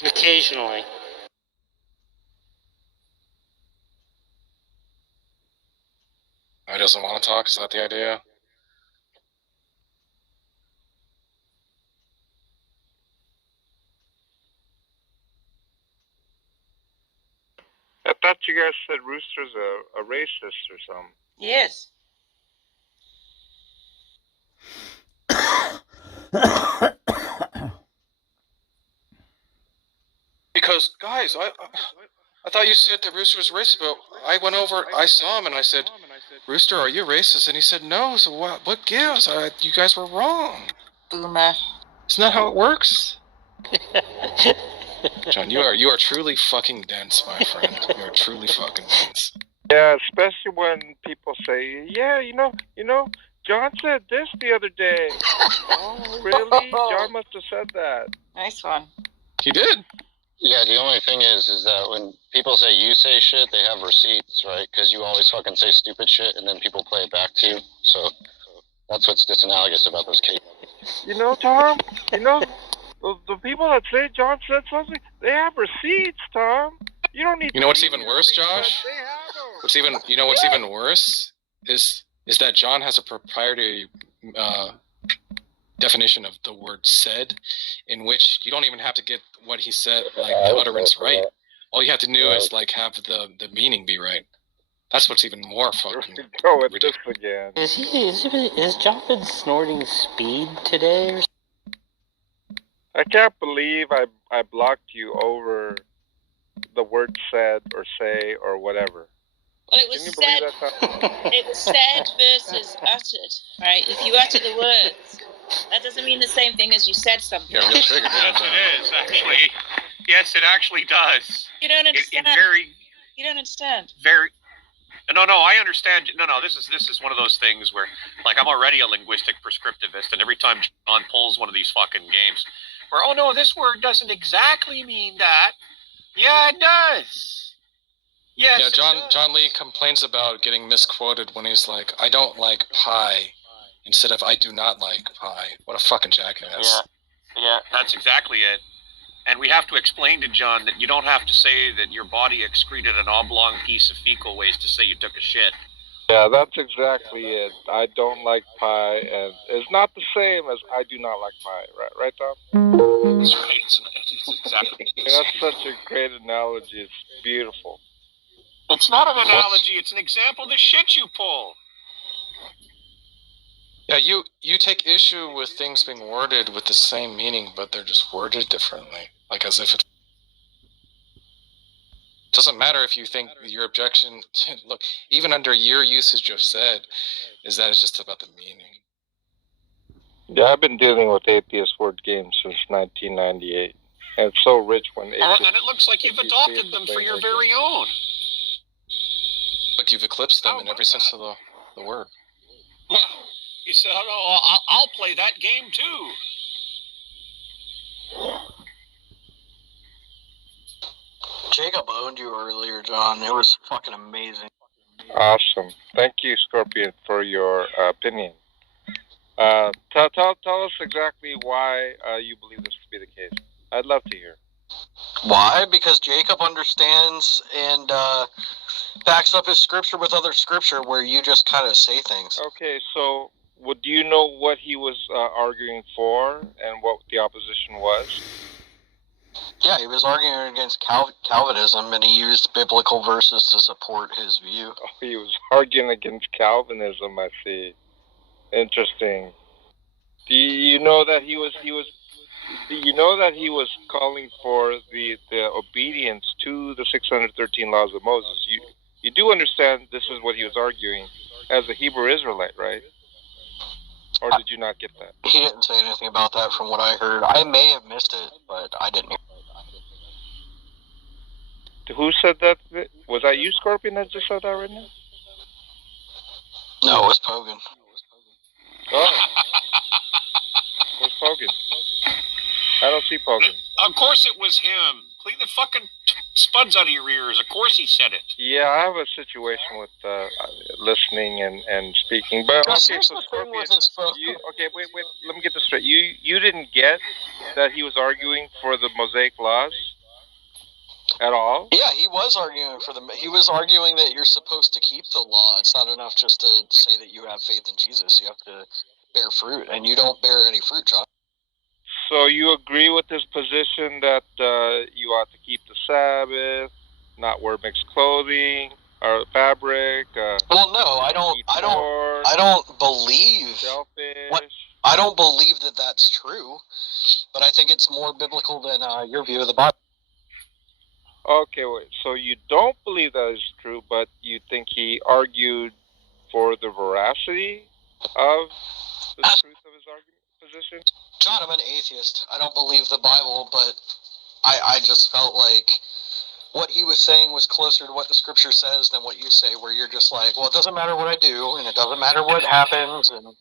Occasionally. Oh, he doesn't want to talk. Is that the idea? I thought you guys said Rooster's a racist or something. Yes. Because, guys, I thought you said that Rooster was racist, but I went over, I saw him, and I said, Rooster, are you racist? And he said, no, so what gives? You guys were wrong. Boomer. Isn't that how it works? John, you are truly fucking dense, my friend. You are truly fucking dense. Yeah, especially when people say, yeah, you know, John said this the other day. Oh, really? John must have said that. Nice one. He did. Yeah, the only thing is that when people say you say shit, they have receipts, right? Because you always fucking say stupid shit, and then people play it back to you. So that's what's disanalogous about those cases. You know, Tom, the people that say John said something, they have receipts, Tom. You don't need. You know what's even worse, Josh? What's even worse is that John has a proprietary definition of the word said, in which you don't even have to get what he said, like the utterance right. All you have to do is like have the meaning be right. That's what's even more fucking Go with this again. Is John been snorting speed today or I can't believe I blocked you over the word said or say or whatever. Well, it was said. It was said versus uttered, right? If you utter the words, that doesn't mean the same thing as you said something. Yeah, real trigger. Yes, it is actually. Yes, it actually does. You don't understand. You don't understand. No, I understand. No, this is one of those things where, like, I'm already a linguistic prescriptivist, and every time John pulls one of these fucking games, where, oh no, this word doesn't exactly mean that. Yeah, it does. Yes, yeah, John Lee complains about getting misquoted when he's like, I don't like pie, instead of I do not like pie. What a fucking jackass. Yeah, that's exactly it. And we have to explain to John that you don't have to say that your body excreted an oblong piece of fecal waste to say you took a shit. Yeah, that's exactly it. I don't like pie, and it's not the same as I do not like pie, right, Tom? That's right. It's exactly. That's such a great analogy. It's beautiful. It's not an analogy. It's an example of the shit you pull. Yeah, you take issue with things being worded with the same meaning, but they're just worded differently. Like as if it doesn't matter if you think your objection, look, even under your usage of said, is that it's just about the meaning. Yeah, I've been dealing with atheist word games since 1998. And it's so rich when atheists... And it looks like you've adopted them for your very own. Look, you've eclipsed them in every sense of the word. You said, oh, I'll play that game too. Jacob owned you earlier, John. It was fucking amazing. Awesome. Thank you, Scorpion, for your opinion. Tell us exactly why you believe this to be the case. I'd love to hear. Why? Because Jacob understands and backs up his scripture with other scripture where you just kind of say things. Okay, so do you know what he was arguing for and what the opposition was? Yeah, he was arguing against Calvinism, and he used biblical verses to support his view. Oh, he was arguing against Calvinism. I see. Interesting. Do you know that he was calling for the obedience to the 613 laws of Moses? You do understand this is what he was arguing as a Hebrew Israelite, right? Or did you not get that? He didn't say anything about that from what I heard. I may have missed it, but I didn't hear. Who said that? Was that you, Scorpion, that just said that right now? No, it was Pogan. Oh. Where's Pogan? I don't see Pogan. Of course it was him. Clean the fucking spuds out of your ears. Of course he said it. Yeah, I have a situation with listening and speaking. But okay, so Scorpion, wait. Let me get this straight. You didn't get that he was arguing for the Mosaic laws at all? Yeah, he was arguing for them. He was arguing that you're supposed to keep the law. It's not enough just to say that you have faith in Jesus. You have to bear fruit, and you don't bear any fruit, John. So you agree with his position that you ought to keep the Sabbath, not wear mixed clothing or fabric? Well, no, I don't believe. Shellfish. I don't believe that that's true, but I think it's more biblical than your view of the Bible. Okay, wait. So you don't believe that is true, but you think he argued for the veracity of the truth of his argument position? John, I'm an atheist. I don't believe the Bible, but I just felt like what he was saying was closer to what the scripture says than what you say, where you're just like, well, it doesn't matter what I do, and it doesn't matter what happens, and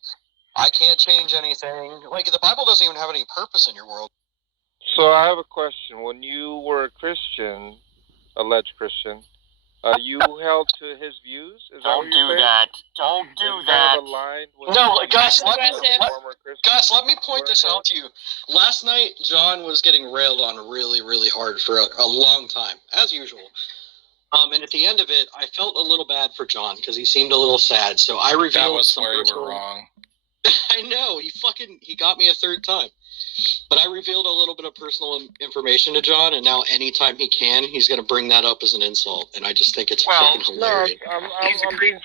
I can't change anything. Like, the Bible doesn't even have any purpose in your world. So I have a question. When you were a Christian, alleged Christian, you held to his views? Is that what you're saying? Don't do that. No, Gus, let me point this out to you. Last night, John was getting railed on really, really hard for a long time, as usual. And at the end of it, I felt a little bad for John because he seemed a little sad. So I revealed that was some where you personal... were wrong. I know, he got me a third time. But I revealed a little bit of personal information to John, and now anytime he can, he's going to bring that up as an insult. And I just think it's fucking hilarious.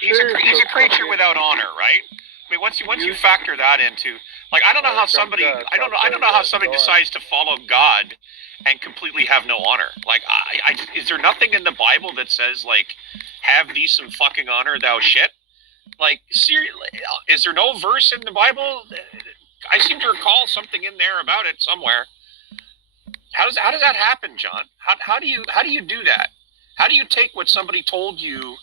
He's a creature without honor, right? I mean, once you factor that into, like, I don't know how somebody decides to follow God and completely have no honor. Like, is there nothing in the Bible that says, like, have thee some fucking honor, thou shit? Like, seriously, is there no verse in the Bible? I seem to recall something in there about it somewhere. How does that happen, John? How do you do that? How do you take what somebody told you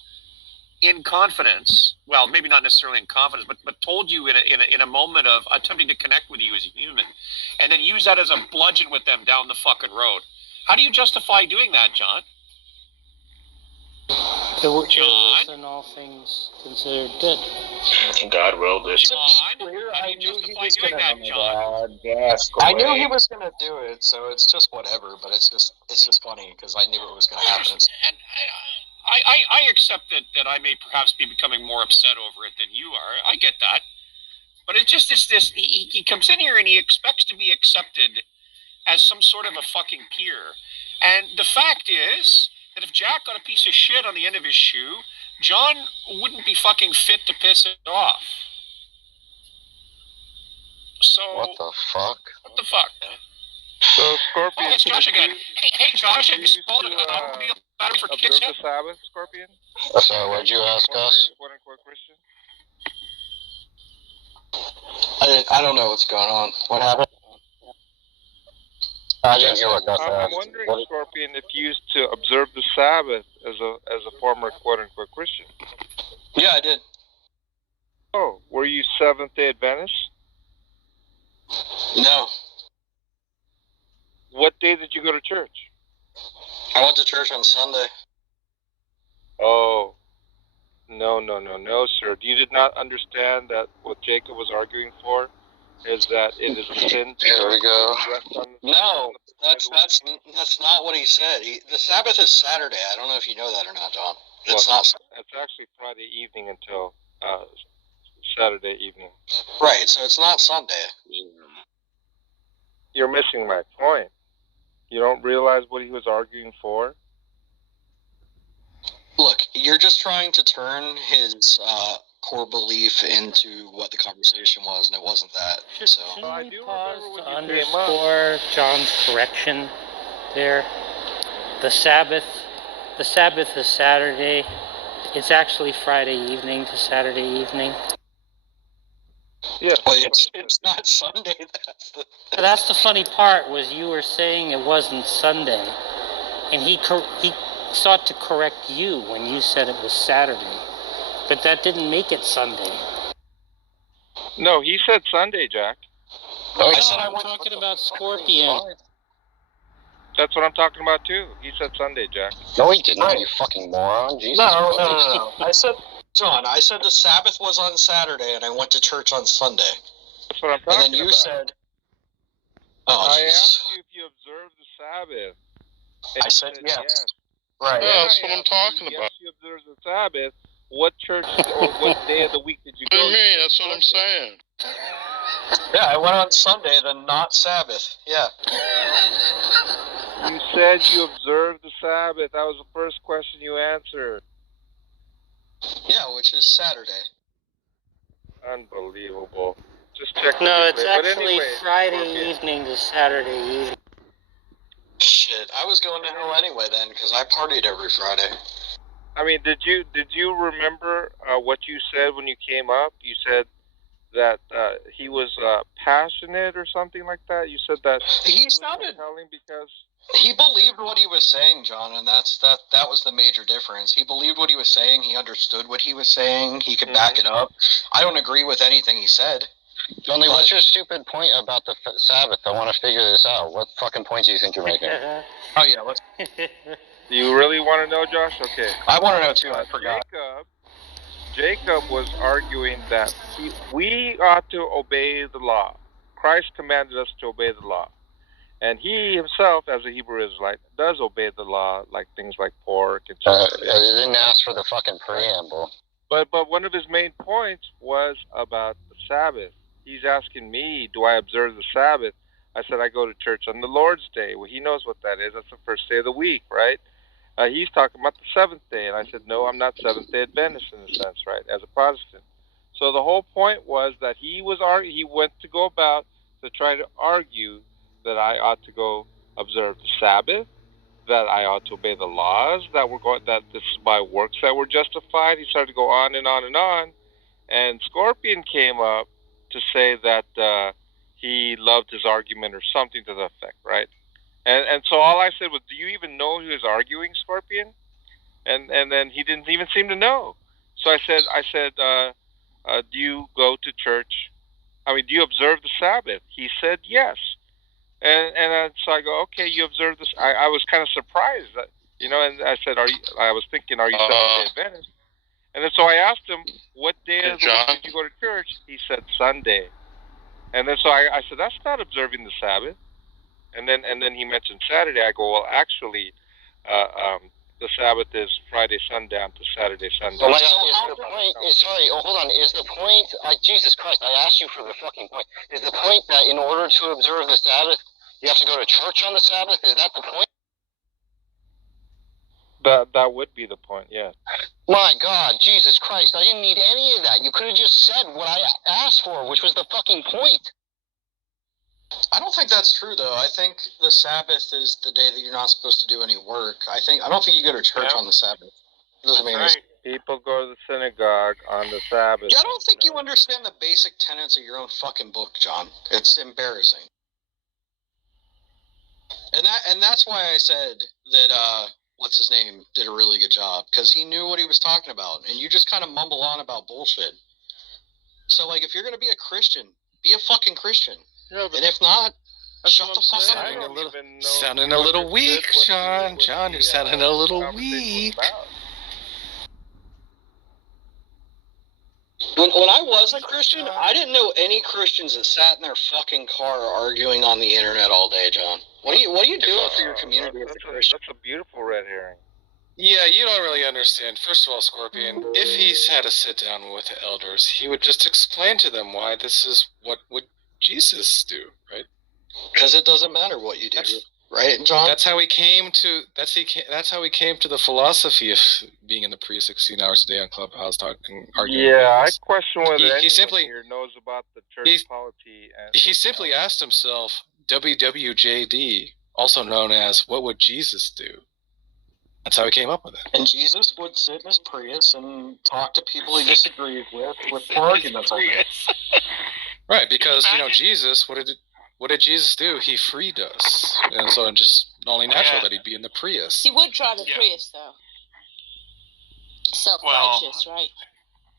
in confidence? Well, maybe not necessarily in confidence, but told you in a moment of attempting to connect with you as a human, and then use that as a bludgeon with them down the fucking road. How do you justify doing that, John? There was in all things considered good. God willed this. John, I knew he was going to do it, so it's just whatever. But it's just funny because I knew it was going to happen. And I accept that I may perhaps be becoming more upset over it than you are. I get that, but it's this. He comes in here and he expects to be accepted as some sort of a fucking peer, and the fact is that if Jack got a piece of shit on the end of his shoe, John wouldn't be fucking fit to piss it off. So What the fuck? What the fuck? So Scorpion. Oh, it's Josh again. Hey, Josh, have you sold an automobile battery for kids yet? Observe the Sabbath, Scorpion? Sorry, what'd you ask us? Quote unquote Christian. I don't know what's going on. What happened? I didn't hear what Gus I'm asked. wondering, Scorpion, if you used to observe the Sabbath as a former quote unquote Christian. Yeah, I did. Oh, were you Seventh-day Adventist? No. What day did you go to church? I went to church on Sunday. Oh. No, sir. You did not understand that what Jacob was arguing for is that it is a sin to Here we go. rest on the No, that's not what he said. The Sabbath is Saturday. I don't know if you know that or not, John. It's not. It's actually Friday evening until Saturday evening. Right, so it's not Sunday. You're missing my point. You don't realize what he was arguing for? Look, you're just trying to turn his core belief into what the conversation was, and it wasn't that. So. Can we pause to underscore John's correction there? The Sabbath is Saturday. It's actually Friday evening to Saturday evening. Yeah, well, it's not Sunday. That's the funny part. Was you were saying it wasn't Sunday, and he sought to correct you when you said it was Saturday, but that didn't make it Sunday. No, he said Sunday, Jack. I said I'm talking about Scorpion. That's what I'm talking about too. He said Sunday, Jack. No, he didn't. You fucking moron. Jesus. No. I said, John, the Sabbath was on Saturday, and I went to church on Sunday. That's what I'm talking about. And then you said, I asked you if you observed the Sabbath. I said yes. Right. Yeah, That's what I'm talking about. Yes, you observed the Sabbath. What church or what day of the week did you go to? That's what I'm saying. Yeah, I went on Sunday, then not Sabbath. Yeah. You said you observed the Sabbath. That was the first question you answered. Yeah, which is Saturday. Unbelievable. Just check. No, it's But actually anyway, Friday evening to Saturday evening. Shit, I was going to hell anyway then, because I partied every Friday. I mean, did you remember what you said when you came up? You said that he was passionate or something like that. You said that he sounded telling because he believed what he was saying, John, and that was the major difference. He believed what he was saying. He understood what he was saying. He could back it up. I don't agree with anything he said. Johnny, what's your stupid point about the Sabbath? I want to figure this out. What fucking point do you think you're making? Oh yeah, let's. Do you really want to know, Josh? Okay. I want to know too. I forgot. Jacob was arguing that we ought to obey the law. Christ commanded us to obey the law. And he himself, as a Hebrew Israelite, does obey the law, like things like pork and stuff. He didn't ask for the fucking preamble. But one of his main points was about the Sabbath. He's asking me, do I observe the Sabbath? I said, I go to church on the Lord's Day. Well, he knows what that is. That's the first day of the week, right? He's talking about the seventh day. And I said, no, I'm not Seventh-day Adventist in a sense, right, as a Protestant. So the whole point was that he went to go about to try to argue that I ought to go observe the Sabbath, that I ought to obey the laws, that this is by works that were justified. He started to go on and on and on. And Scorpion came up to say that he loved his argument or something to the effect, right? And so all I said was, do you even know who is arguing, Scorpion? And then he didn't even seem to know. So I said, do you go to church? I mean, do you observe the Sabbath? He said yes. And so I go, okay, you observe this. I was kind of surprised that, and I said, I was thinking, are you Seventh-day Adventist? And then so I asked him, what day of the week did you go to church? He said Sunday. And then so I said, that's not observing the Sabbath. And then he mentioned Saturday. I go, well, actually, the Sabbath is Friday sundown to Saturday sundown. Hold on. Is the point, Jesus Christ, I asked you for the fucking point. Is the point that in order to observe the Sabbath, you have to go to church on the Sabbath? Is that the point? That would be the point, yeah. My God, Jesus Christ, I didn't need any of that. You could have just said what I asked for, which was the fucking point. I don't think that's true, though. I think the Sabbath is the day that you're not supposed to do any work. I don't think you go to church on the Sabbath. Doesn't mean people go to the synagogue on the Sabbath. Yeah, I don't think you understand the basic tenets of your own fucking book, John. It's embarrassing. And that's why I said that what's his name did a really good job, because he knew what he was talking about, and you just kind of mumble on about bullshit. So like, if you're gonna be a Christian, be a fucking Christian. Yeah, and if not, shut the fuck up. Sounding a little weak, Sean. John, you're sounding a little weak. When I was a Christian, I didn't know any Christians that sat in their fucking car arguing on the internet all day, John. What are you doing for your community as a Christian? That's a beautiful red herring. Yeah, you don't really understand. First of all, Scorpion, if he's had a sit down with the elders, he would just explain to them why this is what would Jesus do, right? Because it doesn't matter what you do, right, John? That's how he came to. That's how he came to the philosophy of being in the pre 16 hours a day on Clubhouse talking, arguing. Yeah, I question whether he anyone simply here knows about the church polity. And he simply asked himself, WWJD, also known as "What would Jesus do?" That's how he came up with it. And Jesus would sit in his Prius and talk to people he disagreed with arguments. Right, because Jesus, what did Jesus do? He freed us, and so it's just only natural that he'd be in the Prius. He would drive a Prius, though. Self-righteous, right?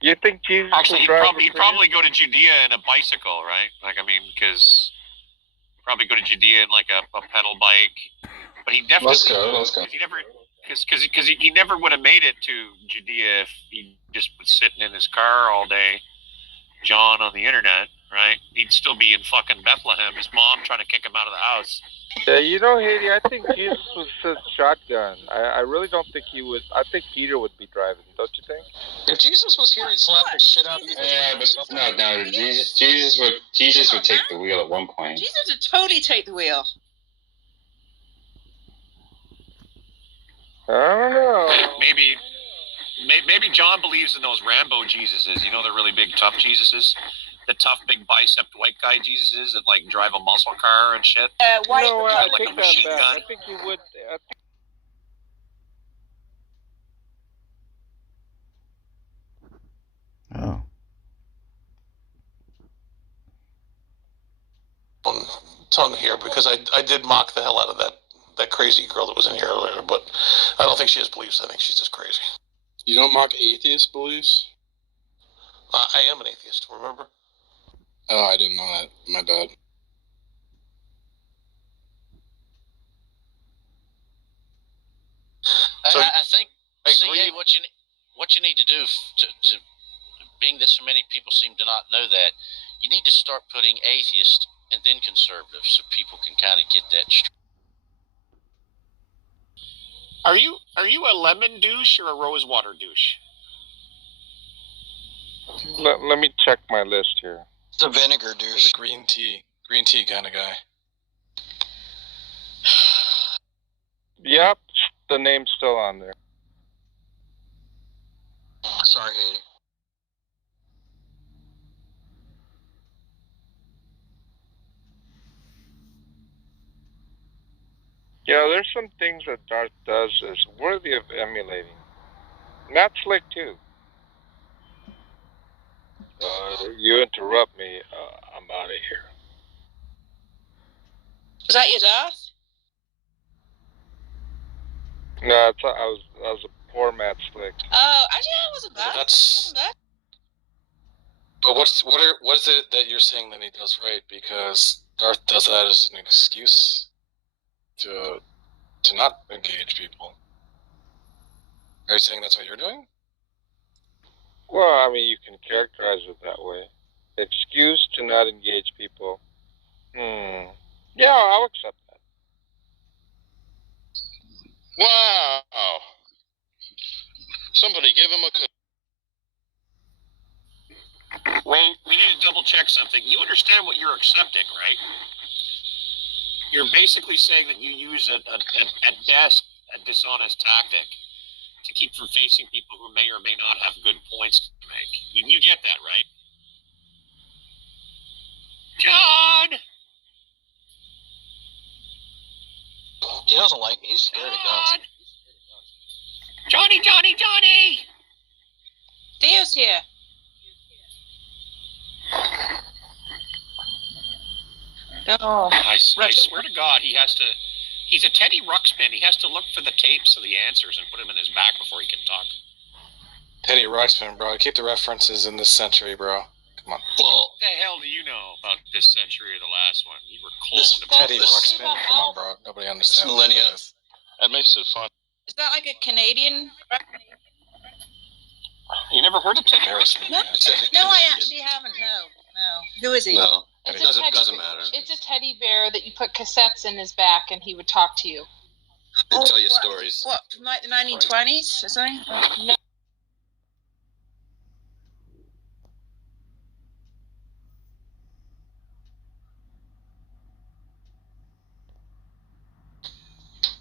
You think Jesus Actually, would he'd probably go to Judea in a bicycle, right? Like, I mean, because probably go to Judea in like a pedal bike. But he definitely Let's go. He never, because he never would have made it to Judea if he just was sitting in his car all day, John on the internet, right? He'd still be in fucking Bethlehem. His mom trying to kick him out of the house. Yeah, you know, Haiti, I think Jesus would sit shotgun. I really don't think he would. I think Peter would be driving, don't you think? If Jesus was here, he'd slap the shit out of you. Yeah, but no. Jesus would take the wheel at one point. Jesus would totally take the wheel. I don't know. Maybe John believes in those Rambo Jesuses. You know, the really big tough Jesuses, the tough big bicep white guy Jesuses that like drive a muscle car and shit. White. No, I like take a that machine back. gun. I think he would. Oh. Tongue here because I did mock the hell out of that crazy girl that was in here earlier, but I don't think she has beliefs. I think she's just crazy. You don't mock atheist beliefs? I am an atheist, remember? Oh, I didn't know that. My bad. I think, CA, what you need to do to being that so many people seem to not know that, you need to start putting atheist and then conservative so people can kind of get that straight. Are you a lemon douche or a rose water douche? Let me check my list here. It's a vinegar douche. He's a green tea kind of guy. Yep, the name's still on there. Sorry, Haiti. Yeah, there's some things that Darth does that's worthy of emulating. Not slick, too. You interrupt me, I'm out of here. Was that your Darth? No, I was a poor Matt Slick. Oh, actually, it wasn't bad. That's. But what is it that you're saying that he does right? Because Darth does that as an excuse to not engage people. Are you saying that's what you're doing? Well, I mean, you can characterize it that way. Excuse to not engage people. Yeah, I'll accept that. Wow. Somebody give him a Well, we need to double check something. You understand what you're accepting, right? You're basically saying that you use at best a dishonest tactic to keep from facing people who may or may not have good points to make. You get that, right? John! He doesn't like me. He's scared of guns. Johnny! Theo's here. Oh. I swear to God, he's a Teddy Ruxpin. He has to look for the tapes of the answers and put them in his back before he can talk. Teddy Ruxpin, bro. Keep the references in this century, bro. Come on. What the hell do you know about this century or the last one? You were This cloned. Teddy Ruxpin? Come on, bro. Nobody understands. Millennia. This. That makes it fun. Is that like a Canadian? You never heard of Ted? No, I actually haven't. No. Who is he? No, It's it a doesn't, teddy- doesn't matter. It's a teddy bear that you put cassettes in his back, and he would talk to you. And tell you stories. What, from like the 1920s or something? No.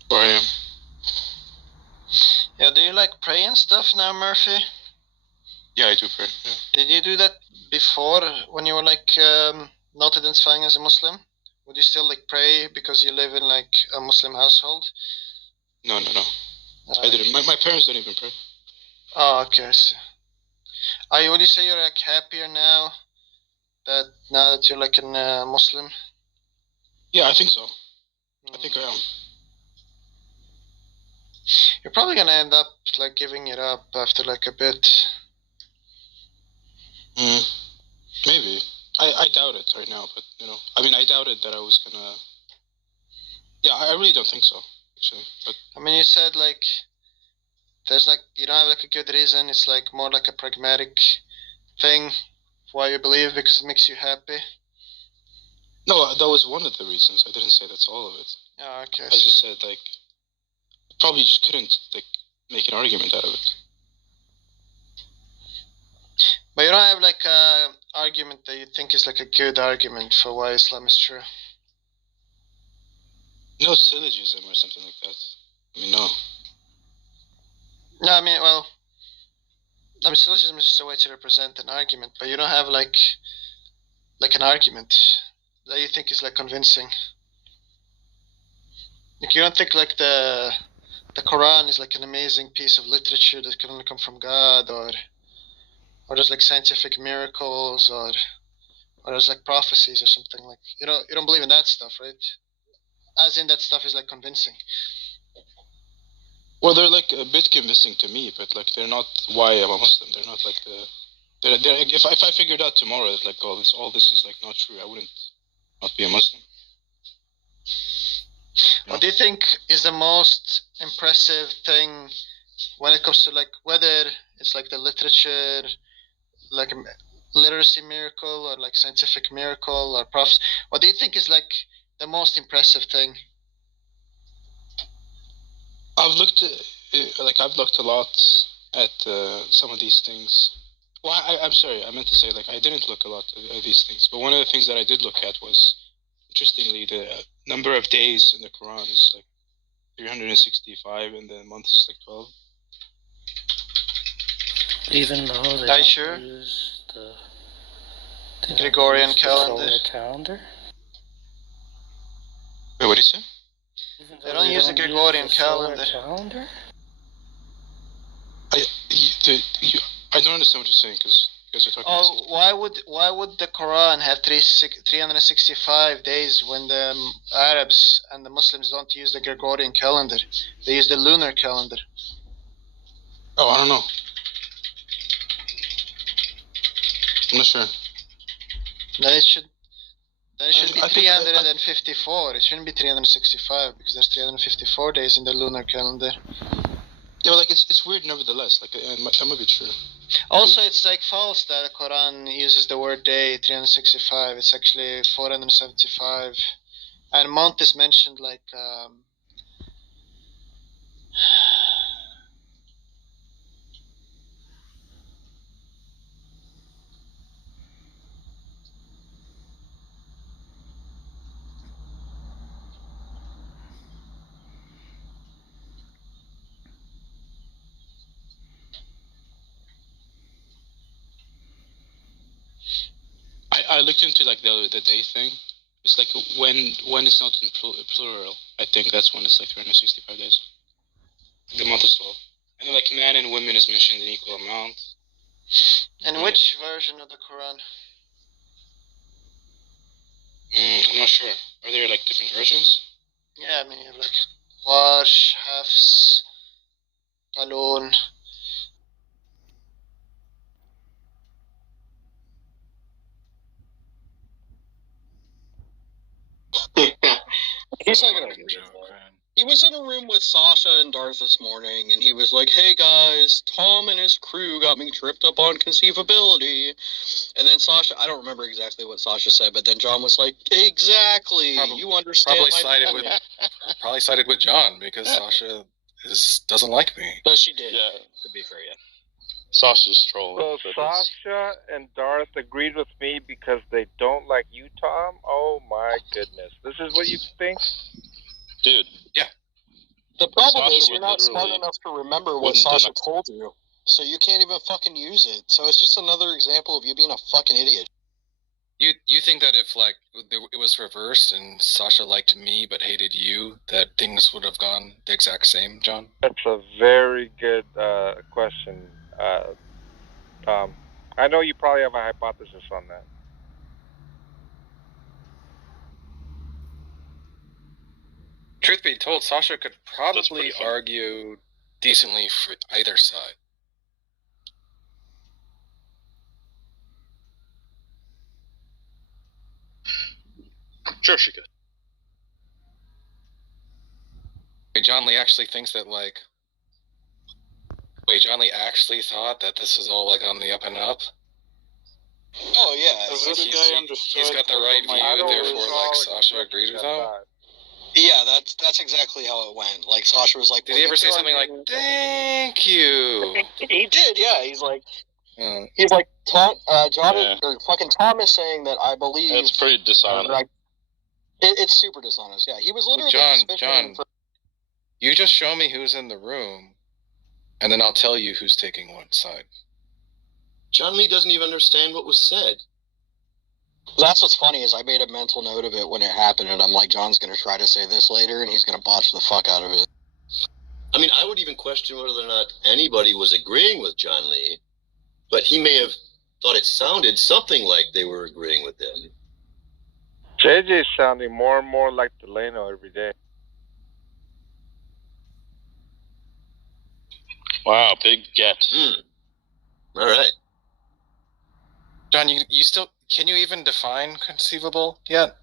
Where I am. Yeah, do you like pray and stuff now, Murphy? Yeah, I do pray. Yeah. Did you do that before when you were like not identifying as a Muslim? Would you still like pray because you live in like a Muslim household? No. I didn't. My parents don't even pray. Oh, okay, I see. Would you say you're like happier now that you're like a Muslim? Yeah, I think so. I think I am. You're probably gonna end up like giving it up after like a bit. Maybe. I doubt it right now, but I mean, I doubted that I was gonna. Yeah, I really don't think so, actually. But I mean, you said like there's like you don't have like a good reason. It's like more like a pragmatic thing why you believe because it makes you happy. no, that was one of the reasons. I didn't say that's all of it. Oh, okay. I just said like probably just couldn't like make an argument out of it. But you don't have like a argument that you think is like a good argument for why Islam is true. No syllogism or something like that. I mean, no. No, I mean, well, syllogism is just a way to represent an argument, but you don't have like an argument that you think is like convincing. Like you don't think like the Quran is like an amazing piece of literature that can only come from God, or there's like scientific miracles, or there's like prophecies or something like. You don't believe in that stuff, right? As in that stuff is like convincing. Well, they're like a bit convincing to me, but like they're not why I'm a Muslim. They're not like the. They're if I figured out tomorrow that like all this is like not true, I wouldn't not be a Muslim. What do you think is the most impressive thing when it comes to like whether it's like the literature, like a literacy miracle, or like scientific miracle, or prophecy? What do you think is like the most impressive thing? I've looked a lot at some of these things. Well, I'm sorry, I meant to say like I didn't look a lot at these things, but one of the things that I did look at was, interestingly, the number of days in the Quran is like 365, and the month is like 12. Even though they Are you don't sure? use the Gregorian calendar. solar calendar. Wait, what did you say? They don't use the Gregorian calendar. I don't understand what you're saying because you guys are talking. Why would the Quran have 365 days when the Arabs and the Muslims don't use the Gregorian calendar? They use the lunar calendar. Oh, I don't know. I'm not sure. Then it should be 354. It shouldn't be 365 because there's 354 days in the lunar calendar. Yeah, but like it's weird nevertheless. Like that might be true. Also, it's like false that the Quran uses the word day 365. It's actually 475, and month is mentioned like. I looked into like the day thing. It's like when it's not in plural. I think that's when it's like 365 days. The month is 12. And then like man and women is mentioned in equal amount. And which version of the Quran? I'm not sure. Are there like different versions? Yeah, I mean you have like Warsh, Hafs, Qalun. He's not gonna get it. He was in a room with Sasha and Darth this morning, and he was like, "Hey guys, Tom and his crew got me tripped up on conceivability." And then Sasha, I don't remember exactly what Sasha said, but then John was like, "Exactly, you understand Probably my sided point." with probably sided with John because Sasha doesn't like me. But she did. Yeah. To be fair, yeah. Sasha's trolling. So Sasha and Darth agreed with me because they don't like you, Tom? Oh my goodness. This is what you think? Dude. Yeah. The problem Sasha is would you're not smart literally enough to remember what wouldn't Sasha deny- told you, so you can't even fucking use it. So it's just another example of you being a fucking idiot. You think that if like it was reversed and Sasha liked me but hated you, that things would have gone the exact same, John? That's a very good question, Tom. I know you probably have a hypothesis on that. Truth be told, Sasha could probably argue decently for either side. Sure, she could. Wait, John Lee actually thinks that like. Wait, John Lee actually thought that this is all like on the up and up. Oh yeah, He's got the right view, therefore like Sasha agrees with him. Yeah, that's exactly how it went. Like Sasha was like, Did he ever say something like "Thank you"? He did, yeah. He's like, Tom, John, or fucking Tom is saying that I believe. That's pretty dishonest. It's super dishonest. Yeah, he was literally John, you just show me who's in the room, and then I'll tell you who's taking what side. John Lee doesn't even understand what was said. That's what's funny is I made a mental note of it when it happened, and I'm like, John's going to try to say this later, and he's going to botch the fuck out of it. I mean, I would even question whether or not anybody was agreeing with John Lee, but he may have thought it sounded something like they were agreeing with him. JJ's sounding more and more like Delano every day. Wow, big get. All right. John, you still can you even define conceivable yet?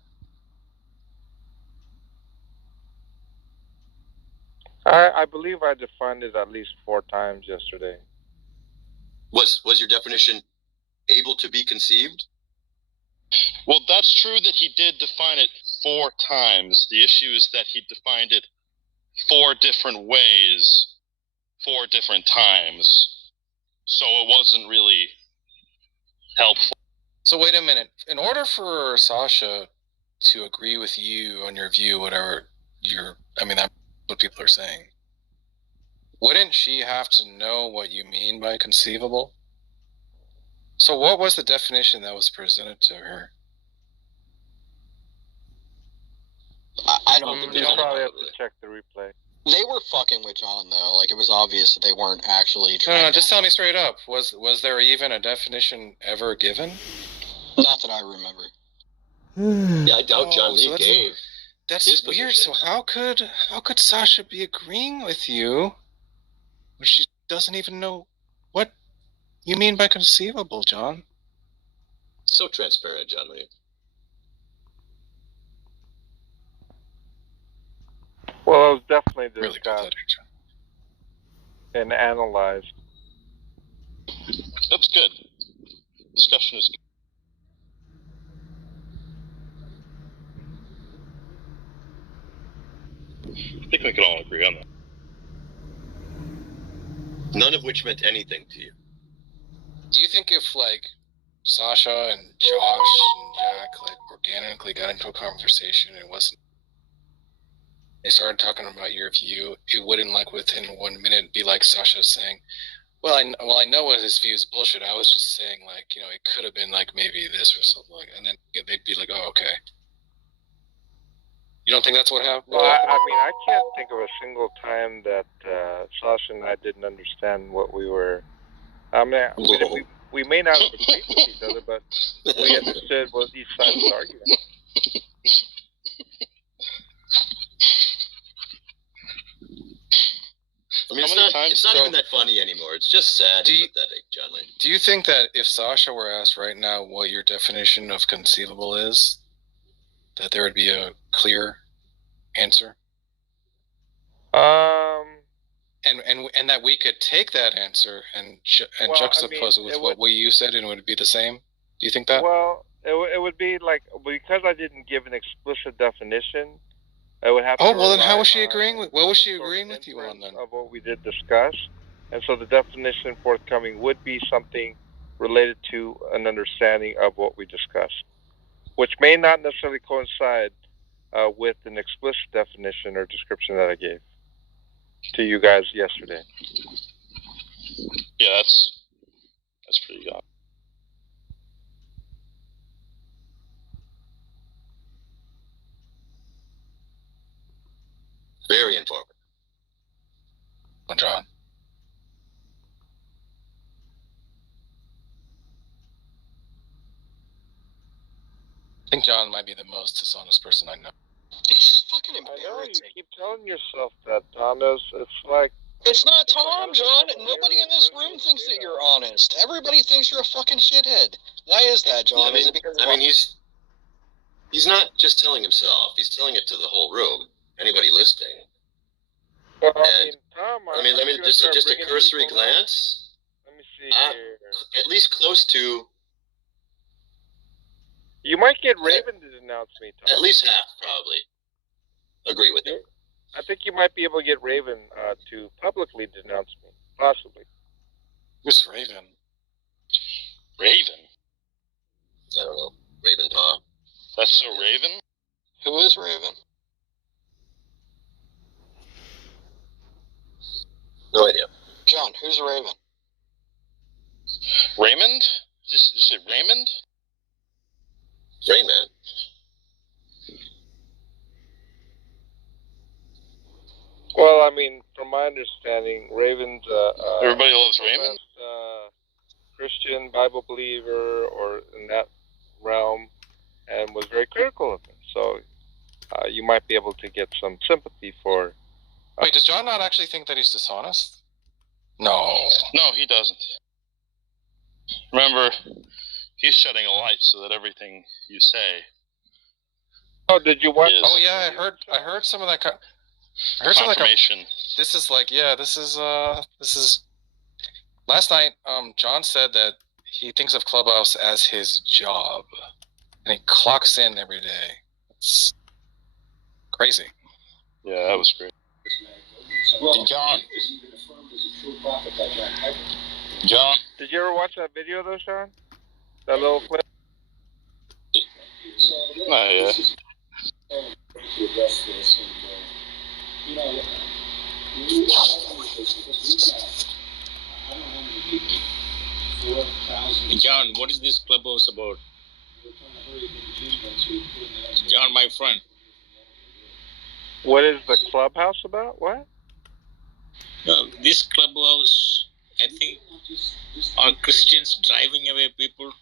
I believe I defined it at least 4 times yesterday. Was your definition able to be conceived? Well, that's true that he did define it 4 times. The issue is that he defined it 4 different ways, 4 different times. So it wasn't really helpful. So wait a minute. In order for Sasha to agree with you on your view, whatever that's what people are saying, wouldn't she have to know what you mean by conceivable? So what was the definition that was presented to her? I don't think you probably have to check the replay. They were fucking with John though. Like it was obvious that they weren't actually trying. No, just tell me straight up. Was there even a definition ever given? Not that I remember. Yeah, I doubt John Lee gave. That's weird. So how could Sasha be agreeing with you when she doesn't even know what you mean by conceivable, John? So transparent, John Lee. Well, it was definitely really discussed and analyzed. That's good. Discussion is good. I think we can all agree on that. None of which meant anything to you. Do you think if like Sasha and Josh and Jack like organically got into a conversation and they started talking about your view, it wouldn't like within 1 minute be like Sasha saying, well I know what his view is bullshit. I was just saying like, it could have been like maybe this or something like, and then they'd be like, oh, okay. You don't think that's what happened? Well, I can't think of a single time that Sasha and I didn't understand what we were. We may not have agreed with each other, but we understood what each side was arguing. I mean, it's not even that funny anymore. It's just sad and pathetic, John Lee. Do you think that if Sasha were asked right now what your definition of conceivable is, that there would be a clear answer? And that we could take that answer and juxtapose it with what you said, and it would be the same. Do you think that? Well, it would be like, because I didn't give an explicit definition, I would have to. Oh, well, then how was she agreeing with? What was she agreeing with you on then? Of what we did discuss, and so the definition forthcoming would be something related to an understanding of what we discussed, which may not necessarily coincide with an explicit definition or description that I gave to you guys yesterday. Yeah, that's pretty good. Very informative. John. I think John might be the most dishonest person I know. It's fucking embarrassing. I know you keep telling yourself that, Thomas. It's like... It's not Tom, John. Nobody in this room thinks that you're honest. Everybody thinks you're a fucking shithead. Why is that, John? Is it because he's not just telling himself. He's telling it to the whole room. Anybody listening. Well, Tom, let me just a cursory glance. Let me see here. At least close to. You might get Raven to denounce me, Tom. At least half, probably. Agree with you. I think you might be able to get Raven to publicly denounce me, possibly. Who's Raven? Raven? I don't know. Raven Tom. That's so Raven? Who is Raven? No idea. John, who's Raven? Raymond? Is it Raymond? Rain Man. Well, from my understanding, Raven's everybody loves Raven. Christian Bible believer, or in that realm, and was very critical of him. So you might be able to get some sympathy for. Wait, does John not actually think that he's dishonest? No. No, he doesn't. Remember, he's shedding a light so that everything you say. Oh, did you watch? Oh yeah, I heard some of that. I heard some confirmation. This is last night. John said that he thinks of Clubhouse as his job, and he clocks in every day. It's crazy. Yeah, that was great. John. Did you ever watch that video though, Sean? That little clip? Not yet. John, what is this clubhouse about? John, my friend. What is the clubhouse about? What? This clubhouse, I think, are Christians driving away people?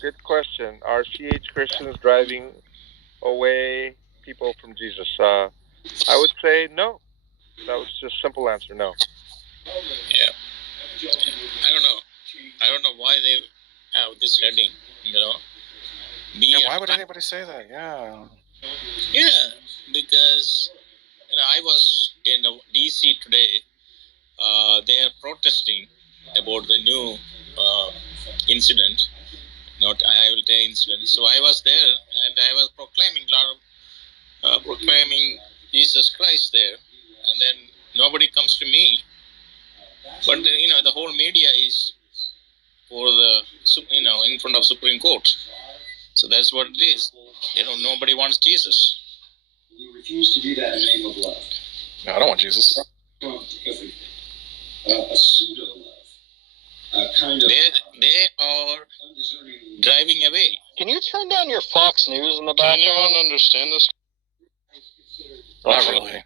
Good question. Are CH Christians driving away people from Jesus? I would say no. That was just a simple answer, no. Yeah. I don't know why they have this heading, why would anybody say that? Yeah. Yeah, because I was in DC today. They are protesting about the new incident, not Iowa incident. So I was there, and I was proclaiming Jesus Christ there, and then nobody comes to me. But the whole media is for the in front of Supreme Court. So that's what it is. Nobody wants Jesus. You refuse to do that in the name of love. No, I don't want Jesus. Everything. A pseudo love. Kind of. They are driving away. Can you turn down your Fox News in the background? Can anyone understand this? Not really.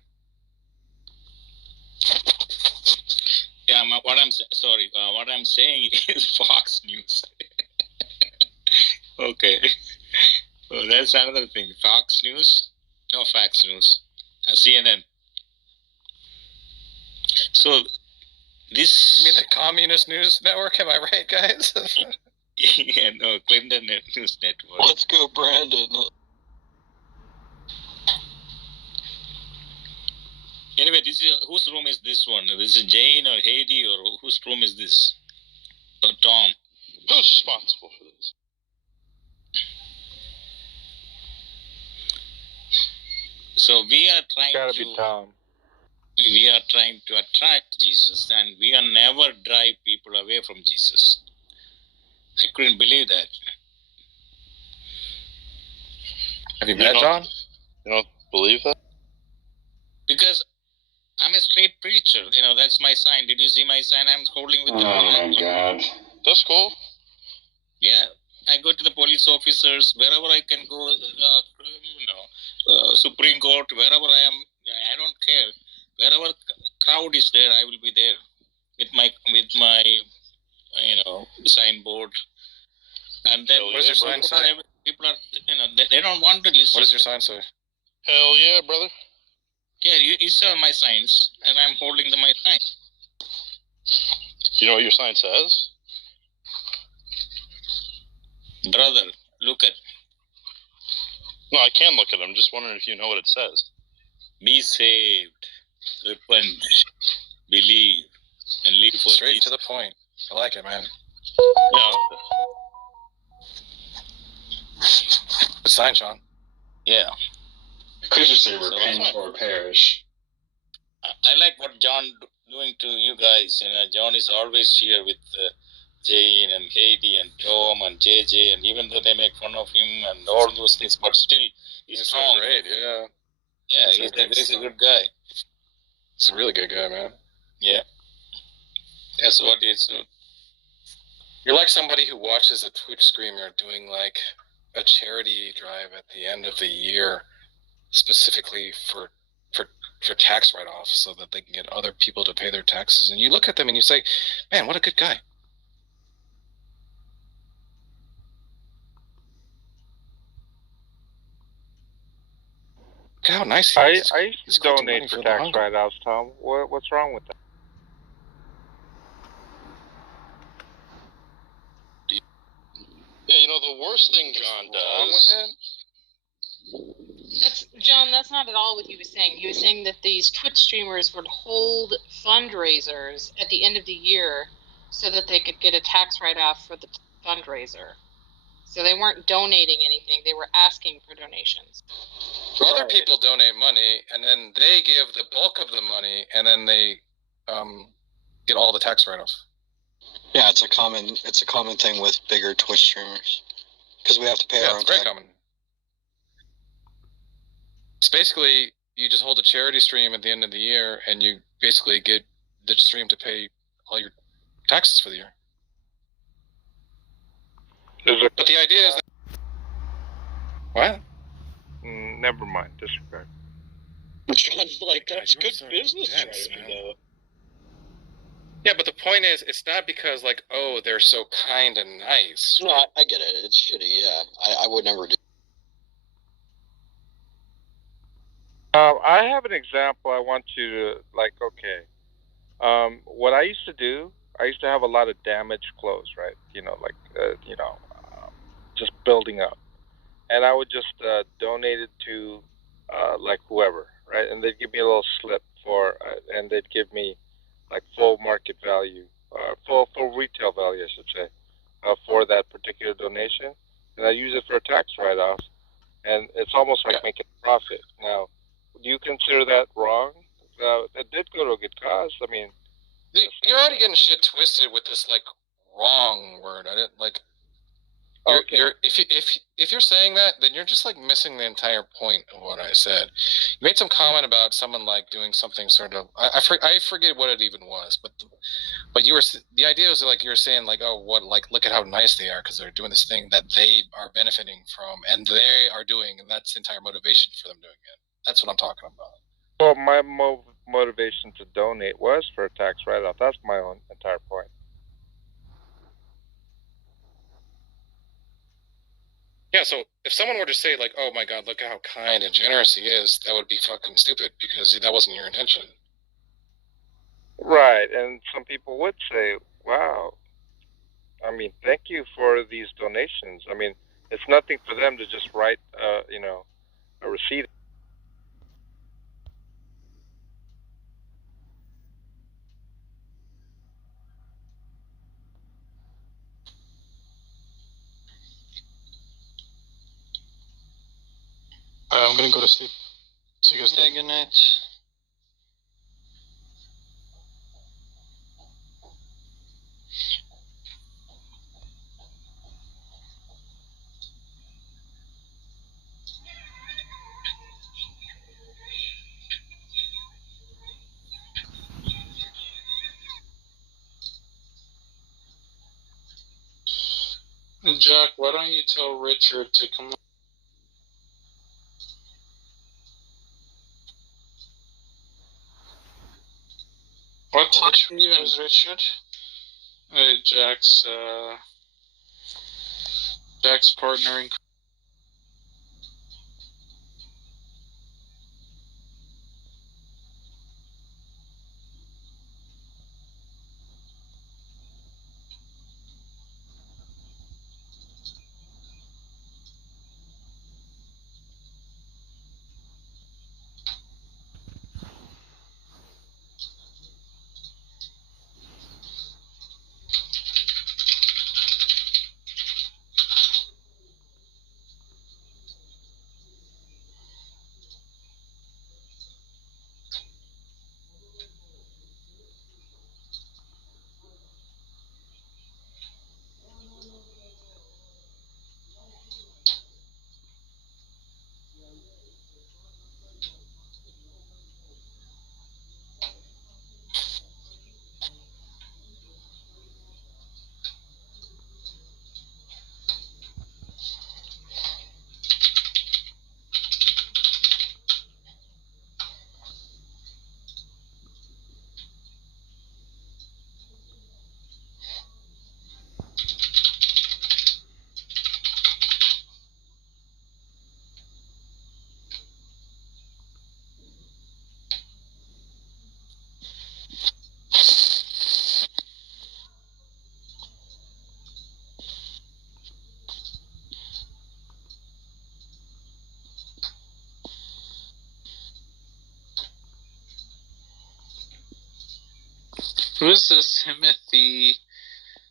Yeah, what I'm saying is Fox News. Okay. Well, that's another thing. Fox News? No, Fox News. CNN. So, this... You mean the Communist News Network? Am I right, guys? Yeah, no, Clinton News Network. Let's go, Brandon. the way, whose room is this one? This is Jane or Heidi, or whose room is this? Or Tom? Who's responsible for this? So we are trying Gotta be Tom. We are trying to attract Jesus, and we are never drive people away from Jesus. I couldn't believe that. Have you met John? You don't believe that? Because I'm a straight preacher. That's my sign. Did you see my sign? I'm holding with the. Oh my God. That's cool. Yeah, I go to the police officers wherever I can go. Supreme Court, wherever I am. I don't care. Wherever crowd is there, I will be there with my signboard. And then what does your sign say? People are they don't want to listen. What does your sign say? Hell yeah, brother. Yeah, you saw my signs, and I'm holding my sign. You know what your sign says? Brother, look at. No, I can look at it. I'm just wondering if you know what it says. Be saved, repent, believe, and live for Straight Jesus. to the point. I like it, man. Yeah. Good sign, Sean. Yeah. Could just say repent or perish. I like what John doing to you guys. John is always here with Jane and Heidi and Tom and JJ, and even though they make fun of him and all those things, but still he's strong. Great, yeah. Yeah, he's a good guy. He's a really good guy, man. Yeah. That's what it's. You're like somebody who watches a Twitch streamer doing like a charity drive at the end of the year, specifically for tax write-offs, so that they can get other people to pay their taxes. And you look at them and you say, "Man, what a good guy." Look how nice he is. I used to donate for tax write-offs, Tom. What's wrong with that? Yeah, the worst thing John does. John, that's not at all what he was saying. He was saying that these Twitch streamers would hold fundraisers at the end of the year so that they could get a tax write-off for the fundraiser. So they weren't donating anything. They were asking for donations. Other people donate money, and then they give the bulk of the money, and then they get all the tax write-off. Yeah, it's a common thing with bigger Twitch streamers because we have to pay our own it's very tax. common. It's basically you just hold a charity stream at the end of the year, and you basically get the stream to pay all your taxes for the year. But the idea is that what? Never mind. Disregard. John's like, that's good business strategy, though. Yeah, but the point is, it's not because like, oh, they're so kind and nice. No, I get it. It's shitty. Yeah, I would never do. I have an example. I want you to okay. What I used to do, I used to have a lot of damaged clothes, right? Just building up, and I would just donate it to like whoever, right? And they'd give me a little slip and they'd give me like full market value, full retail value, I should say, for that particular donation, and I use it for a tax write-off, and it's almost like making a profit. Now, do you consider that wrong? It did go to a good cause. I mean, you're already getting shit twisted with this like wrong word. I didn't like. If you're saying that, then you're just like missing the entire point of what I said. You made some comment about someone like doing something sort of. I forget what it even was, but you were the idea was like you were saying like, oh, what, like look at how nice they are because they're doing this thing that they are benefiting from and they are doing, and that's the entire motivation for them doing it. That's what I'm talking about. Well, my motivation to donate was for a tax write-off. That's my own entire point. Yeah, so if someone were to say, like, oh my god, look at how kind and generous he is, that would be fucking stupid because that wasn't your intention. Right, and some people would say, wow, I mean, thank you for these donations. I mean, it's nothing for them to just write, a receipt. I'm gonna go to sleep. See you guys later. Good night. Jack, why don't you tell Richard to come? What time Who's Richard? Jack's partner in. Who is this Timothy?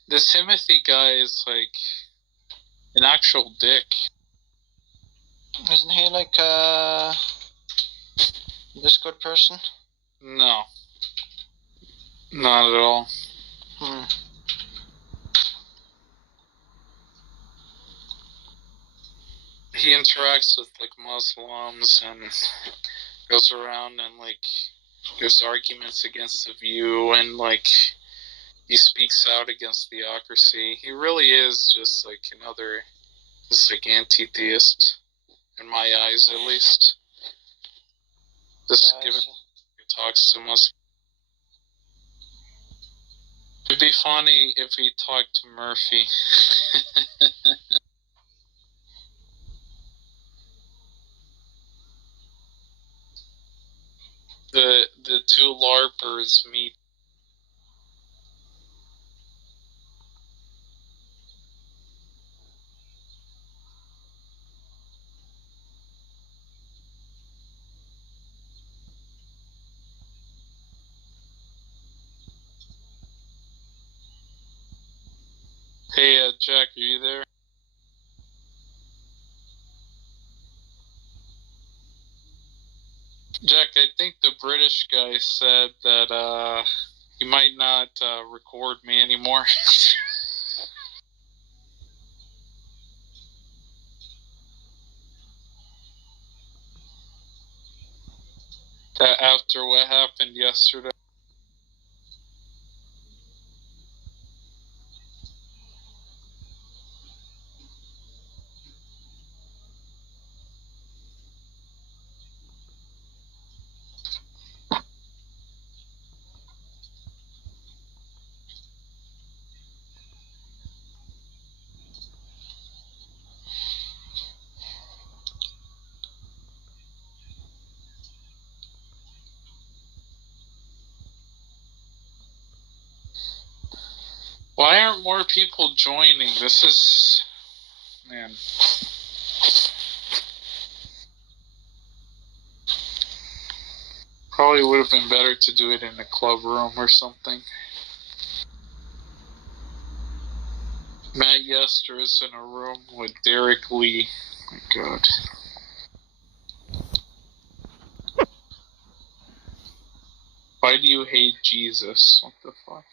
This Timothy guy is like an actual dick. Isn't he like a Discord person? No. Not at all. He interacts with like Muslims and goes around and like gives arguments against the view and like he speaks out against theocracy. He really is just like another, just like anti-theist in my eyes, at least. Just given he talks to Muslims. It'd be funny if he talked to Murphy. the two LARPers meet. Hey, Jack, are you there? Jack, I think the British guy said that he might not record me anymore. After what happened yesterday. Why aren't more people joining? This is... Man. Probably would have been better to do it in a club room or something. Matt Yester is in a room with Derek Lee. Oh my god. Why do you hate Jesus? What the fuck?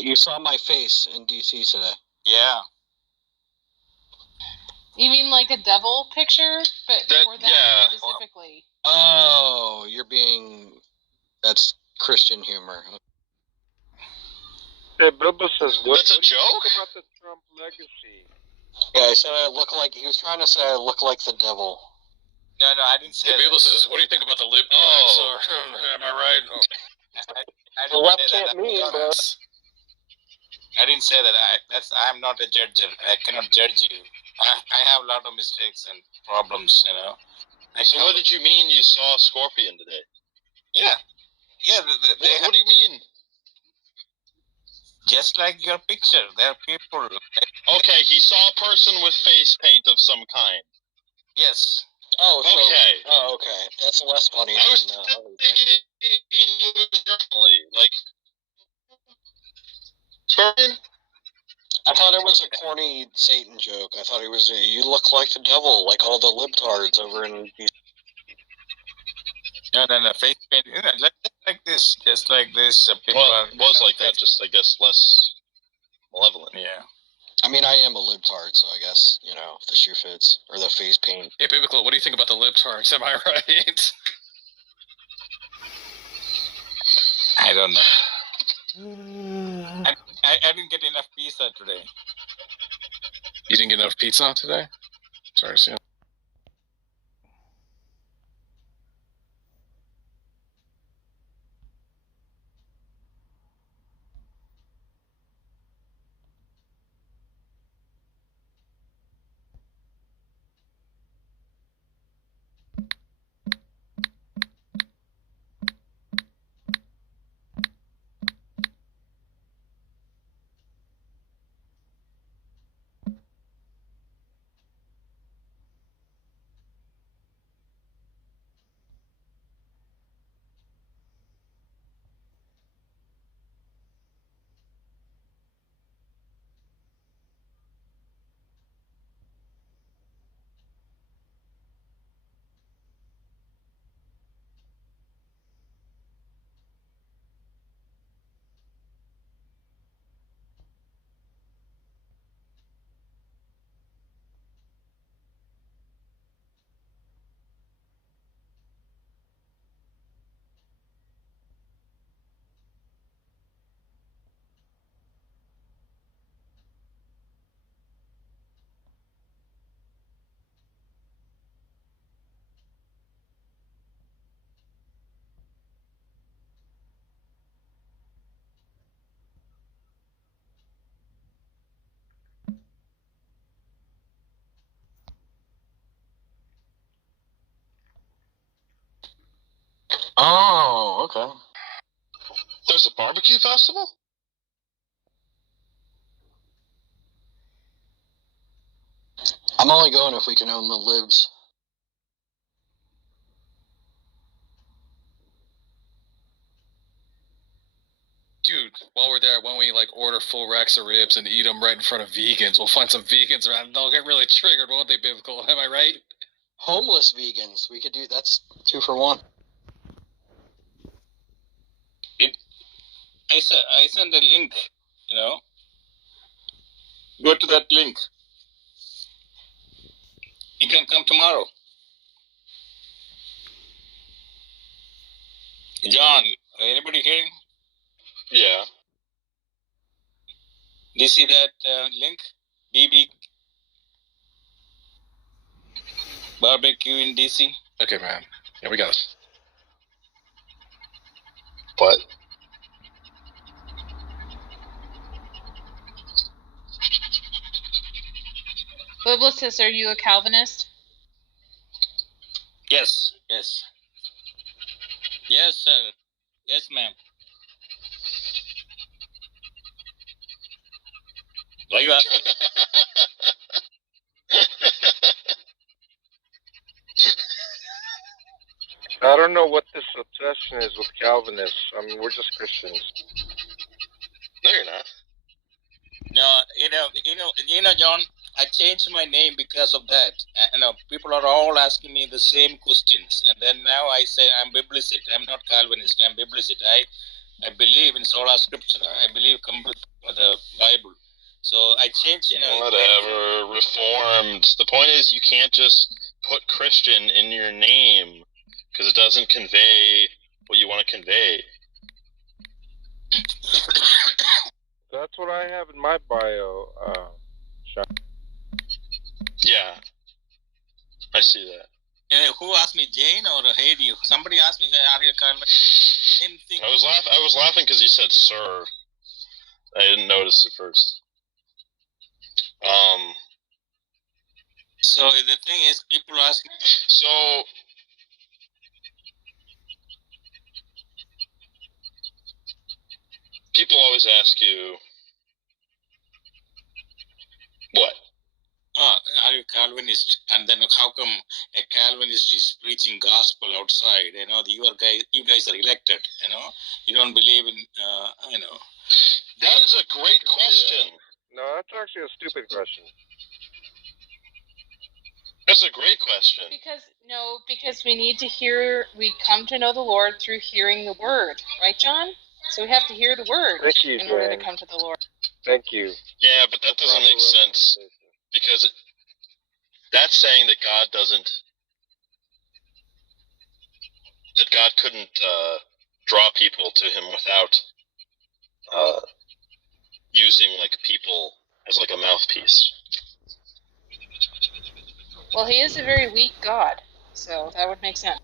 You saw my face in DC today. Yeah. You mean like a devil picture, but for that specifically? Oh, that's Christian humor. Hey, Bubba says, That's a joke? What about the Trump legacy? Yeah, I said I look like, he was trying to say I look like the devil. No, I didn't say People says, what do you think about the lip? Oh, am I right? Oh. I The left can't mean, bro. I didn't say that. I'm not a judge. I cannot judge you. I have a lot of mistakes and problems, you know. So what did you mean you saw Scorpion today? Yeah. What do you mean? Just like your picture, there are people. Okay, he saw a person with face paint of some kind. Yes. Oh, so, okay. Oh, okay. That's less funny. I was thinking he was differently. Like, Scorpion? I thought it was a corny Satan joke. I thought you look like the devil, like all the libtards over in DC. No, face paint. You know, just like this. People well, it was like that, just, I guess, less malevolent. Yeah. I mean, I am a libtard, so I guess, if the shoe fits. Or the face paint. Hey, Biblical, what do you think about the libtards? Am I right? I don't know. I didn't get enough pizza today. You didn't get enough pizza today? Sorry, Sam. Oh, okay. There's a barbecue festival? I'm only going if we can own the libs. Dude, while we're there, why don't we order full racks of ribs and eat them right in front of vegans? We'll find some vegans around and they'll get really triggered, won't they, Biblical? Am I right? Homeless vegans. We could do that's 2 for 1. I sent a link. Go to that link. You can come tomorrow. John, anybody here? Yeah. Do you see that link? BB barbecue in DC. Okay, man. Yeah, we got it. What? Biblicist, are you a Calvinist? Yes. Yes, sir. Yes, ma'am. Why you asking? I don't know what this obsession is with Calvinists. I mean, we're just Christians. No, you're not. No, John, I changed my name because of that. People are all asking me the same questions, and then now I say I'm biblicist. I'm not Calvinist. I'm biblicist. I believe in sola scriptura. I believe the Bible. So I changed. Whatever. Reformed. The point is, you can't just put Christian in your name because it doesn't convey what you want to convey. That's what I have in my bio, Sean. Yeah, I see that. Who asked me, Jane or Heidi? Somebody asked me, are you a Calvinist? Same thing. I was laughing because you said sir. I didn't notice at first. So the thing is, people ask me. So people always ask you, what? Are you Calvinist? And then how come a Calvinist is preaching gospel outside? You guys are elected. You don't believe in. That is a great question. Yeah. No, that's actually a stupid question. That's a great question. Because we come to know the Lord through hearing the word, right, John? So we have to hear the word in order to come to the Lord. Thank you. Yeah, but that doesn't make sense because that's saying that God couldn't draw people to Him without using people as a mouthpiece. Well, He is a very weak God, so that would make sense.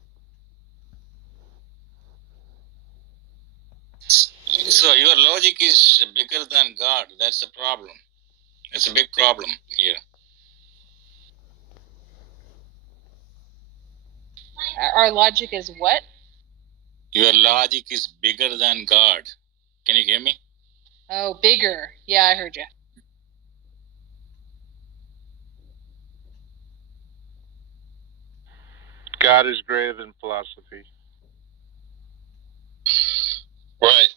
So your logic is bigger than God. That's the problem. It's a big problem here. Our logic is what? Your logic is bigger than God. Can you hear me? Oh, bigger. Yeah, I heard you. God is greater than philosophy. Right.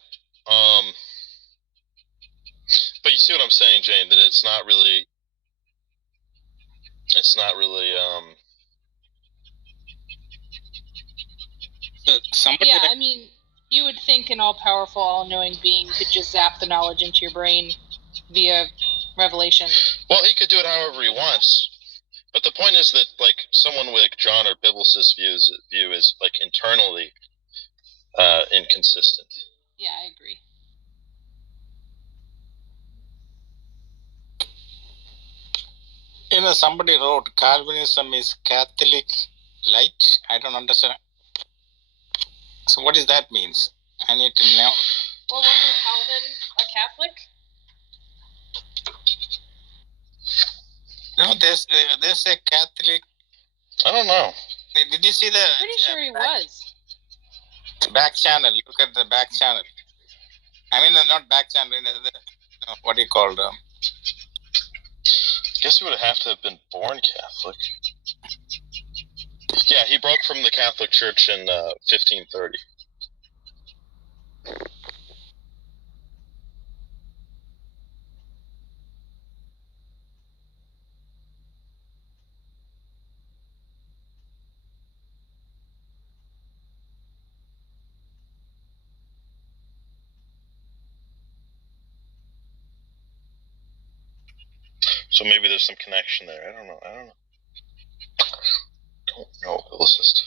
But you see what I'm saying, Jane, that it's not really yeah, I mean, you would think an all-powerful, all-knowing being could just zap the knowledge into your brain via revelation. Well, he could do it however he wants. But the point is that, someone like John or Biblicist view is, internally inconsistent. Yeah, I agree. Somebody wrote Calvinism is Catholic light. I don't understand. So what does that mean? I need to know. Well, wasn't Calvin a Catholic? No, there's a Catholic. I don't know. Did you see the? I'm pretty sure he was. Back channel. Look at the back channel. I mean, not back channel. What do you call them? I guess he would have to have been born Catholic. Yeah, he broke from the Catholic Church in 1530. So maybe there's some connection there. I don't know. Don't know, biblicist.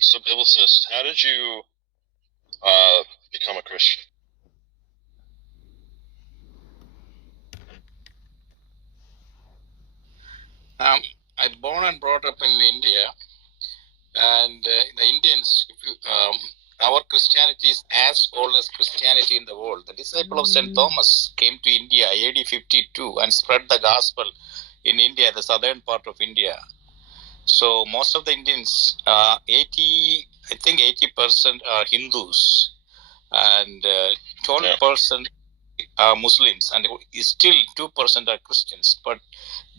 So, biblicist, how did you become a Christian? I'm born and brought up in India, and the Indians, our Christianity is as old as Christianity in the world. The disciple of St. Thomas came to India AD 52 and spread the gospel in India, the southern part of India. So most of the Indians, 80% are Hindus, and 12% are Muslims, and still 2% are Christians. But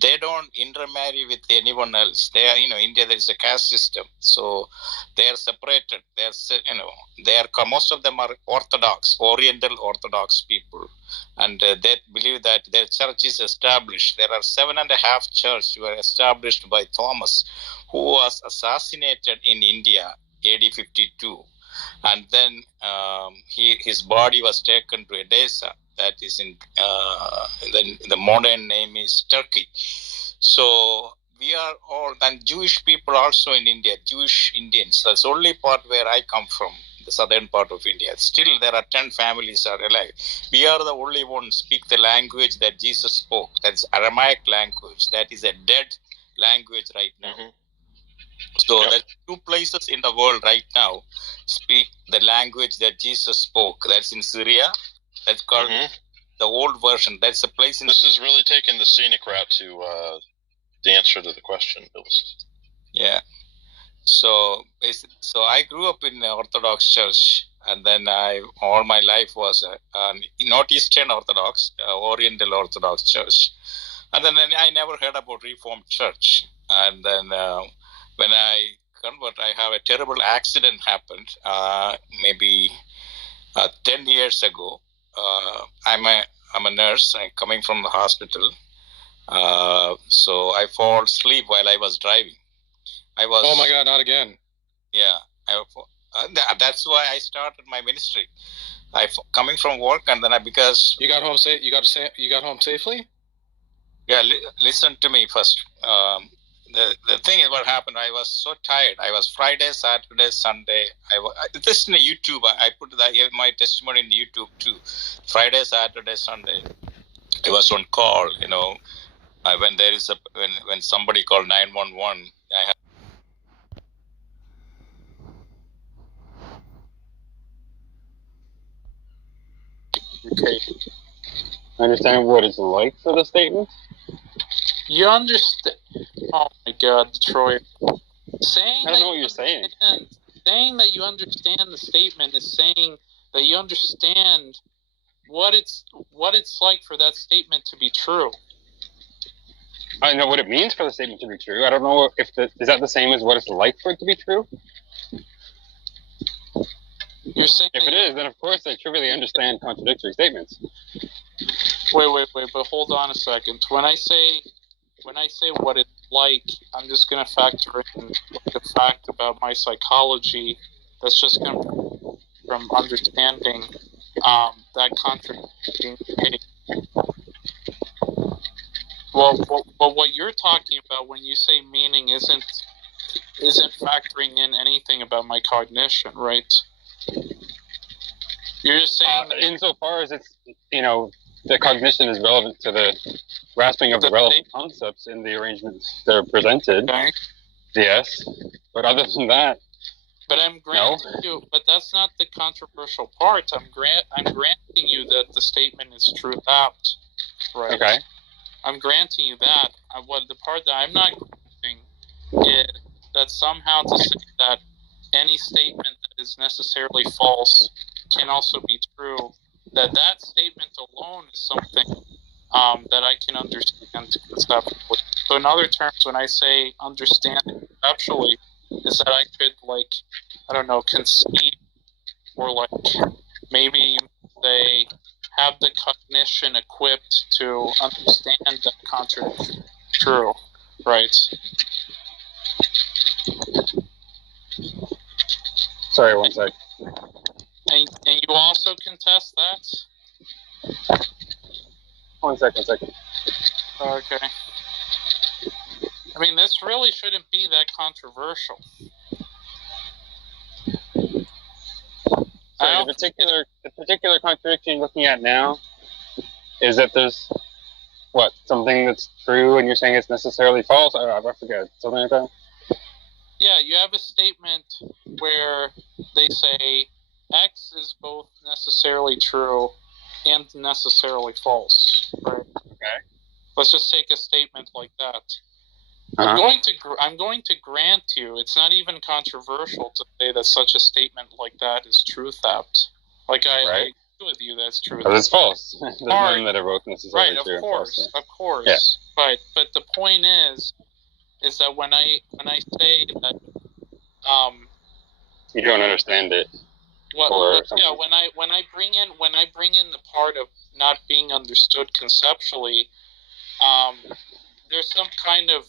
they don't intermarry with anyone else. They are, India, there is a caste system, so they are separated. Most of them are Orthodox, Oriental Orthodox people, and they believe that their church is established. There are 7.5 churches were established by Thomas, who was assassinated in India, AD 52. And then his body was taken to Edessa, that is in the modern name is Turkey. So we are all, and Jewish people also in India, Jewish Indians. That's the only part where I come from, the southern part of India. Still, there are 10 families are alive. We are the only ones speak the language that Jesus spoke. That's Aramaic language. That is a dead language right now. Mm-hmm. So there's 2 places in the world right now speak the language that Jesus spoke. That's in Syria. That's called the old version. That's a place in. This is really taking the scenic route to the answer to the question, biblicist. Yeah. So I grew up in the Orthodox Church, and then all my life was not Eastern Orthodox, Oriental Orthodox Church, and then I never heard about Reformed Church, and then. When I convert, I have a terrible accident happened maybe 10 years ago. I'm a nurse. I'm coming from the hospital. So I fall asleep while I was driving. Oh my God, not again. Yeah. That's why I started my ministry. Coming from work, and then because you got home safe. You got home safely. Yeah, listen to me first. The thing is, what happened, I was so tired. I was Friday, Saturday, Sunday. This in YouTube. I put my testimony in YouTube too. Friday, Saturday, Sunday. I was on call. When there is when somebody called 911, I have. Okay. Understand what it's like for the statement? You understand? Oh my God, Troy. I don't know what you're saying. Saying that you understand the statement is saying that you understand what it's like for that statement to be true. I know what it means for the statement to be true. I don't know if is that the same as what it's like for it to be true? You're saying if it is, then of course I trivially understand contradictory statements. Wait, but hold on a second. When I say what it's like, I'm just going to factor in the fact about my psychology that's just going to from understanding that contradicting. Well, what you're talking about when you say meaning isn't factoring in anything about my cognition, right? You're just saying insofar as it's the cognition is relevant to the grasping of the relevant concepts in the arrangements that are presented. Okay. Yes, but other than that. But I'm granting you. But that's not the controversial part. I'm granting you that the statement is true out. Right. Okay. I'm granting you that. The part that I'm not granting is that somehow to say that any statement that is necessarily false can also be true. That statement alone is something that I can understand conceptually. So in other terms, when I say understand conceptually, is that I could conceive or maybe they have the cognition equipped to understand that contradiction. True, right? Sorry, one sec. you also contest that? One second. Okay. I mean, this really shouldn't be that controversial. So the particular contradiction you're looking at now is that there's something that's true and you're saying it's necessarily false? I forget. Something like that? Yeah, you have a statement where they say X is both necessarily true and necessarily false. Right? Okay. Let's just take a statement like that. Uh-huh. I'm going to grant you it's not even controversial to say that such a statement like that is true theft. Like I agree with you that's true. But it's false. There's nothing that are both necessarily right, true. Of course. Yeah. But the point is that when I say that you don't understand it. When I bring in the part of not being understood conceptually, there's some kind of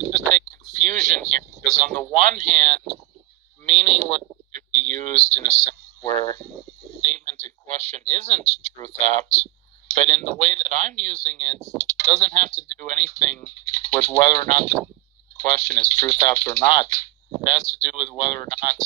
just say confusion here, because on the one hand, meaningless could be used in a sense where the statement in question isn't true theft, but in the way that I'm using it, doesn't have to do anything with whether or not the question is true theft or not. It has to do with whether or not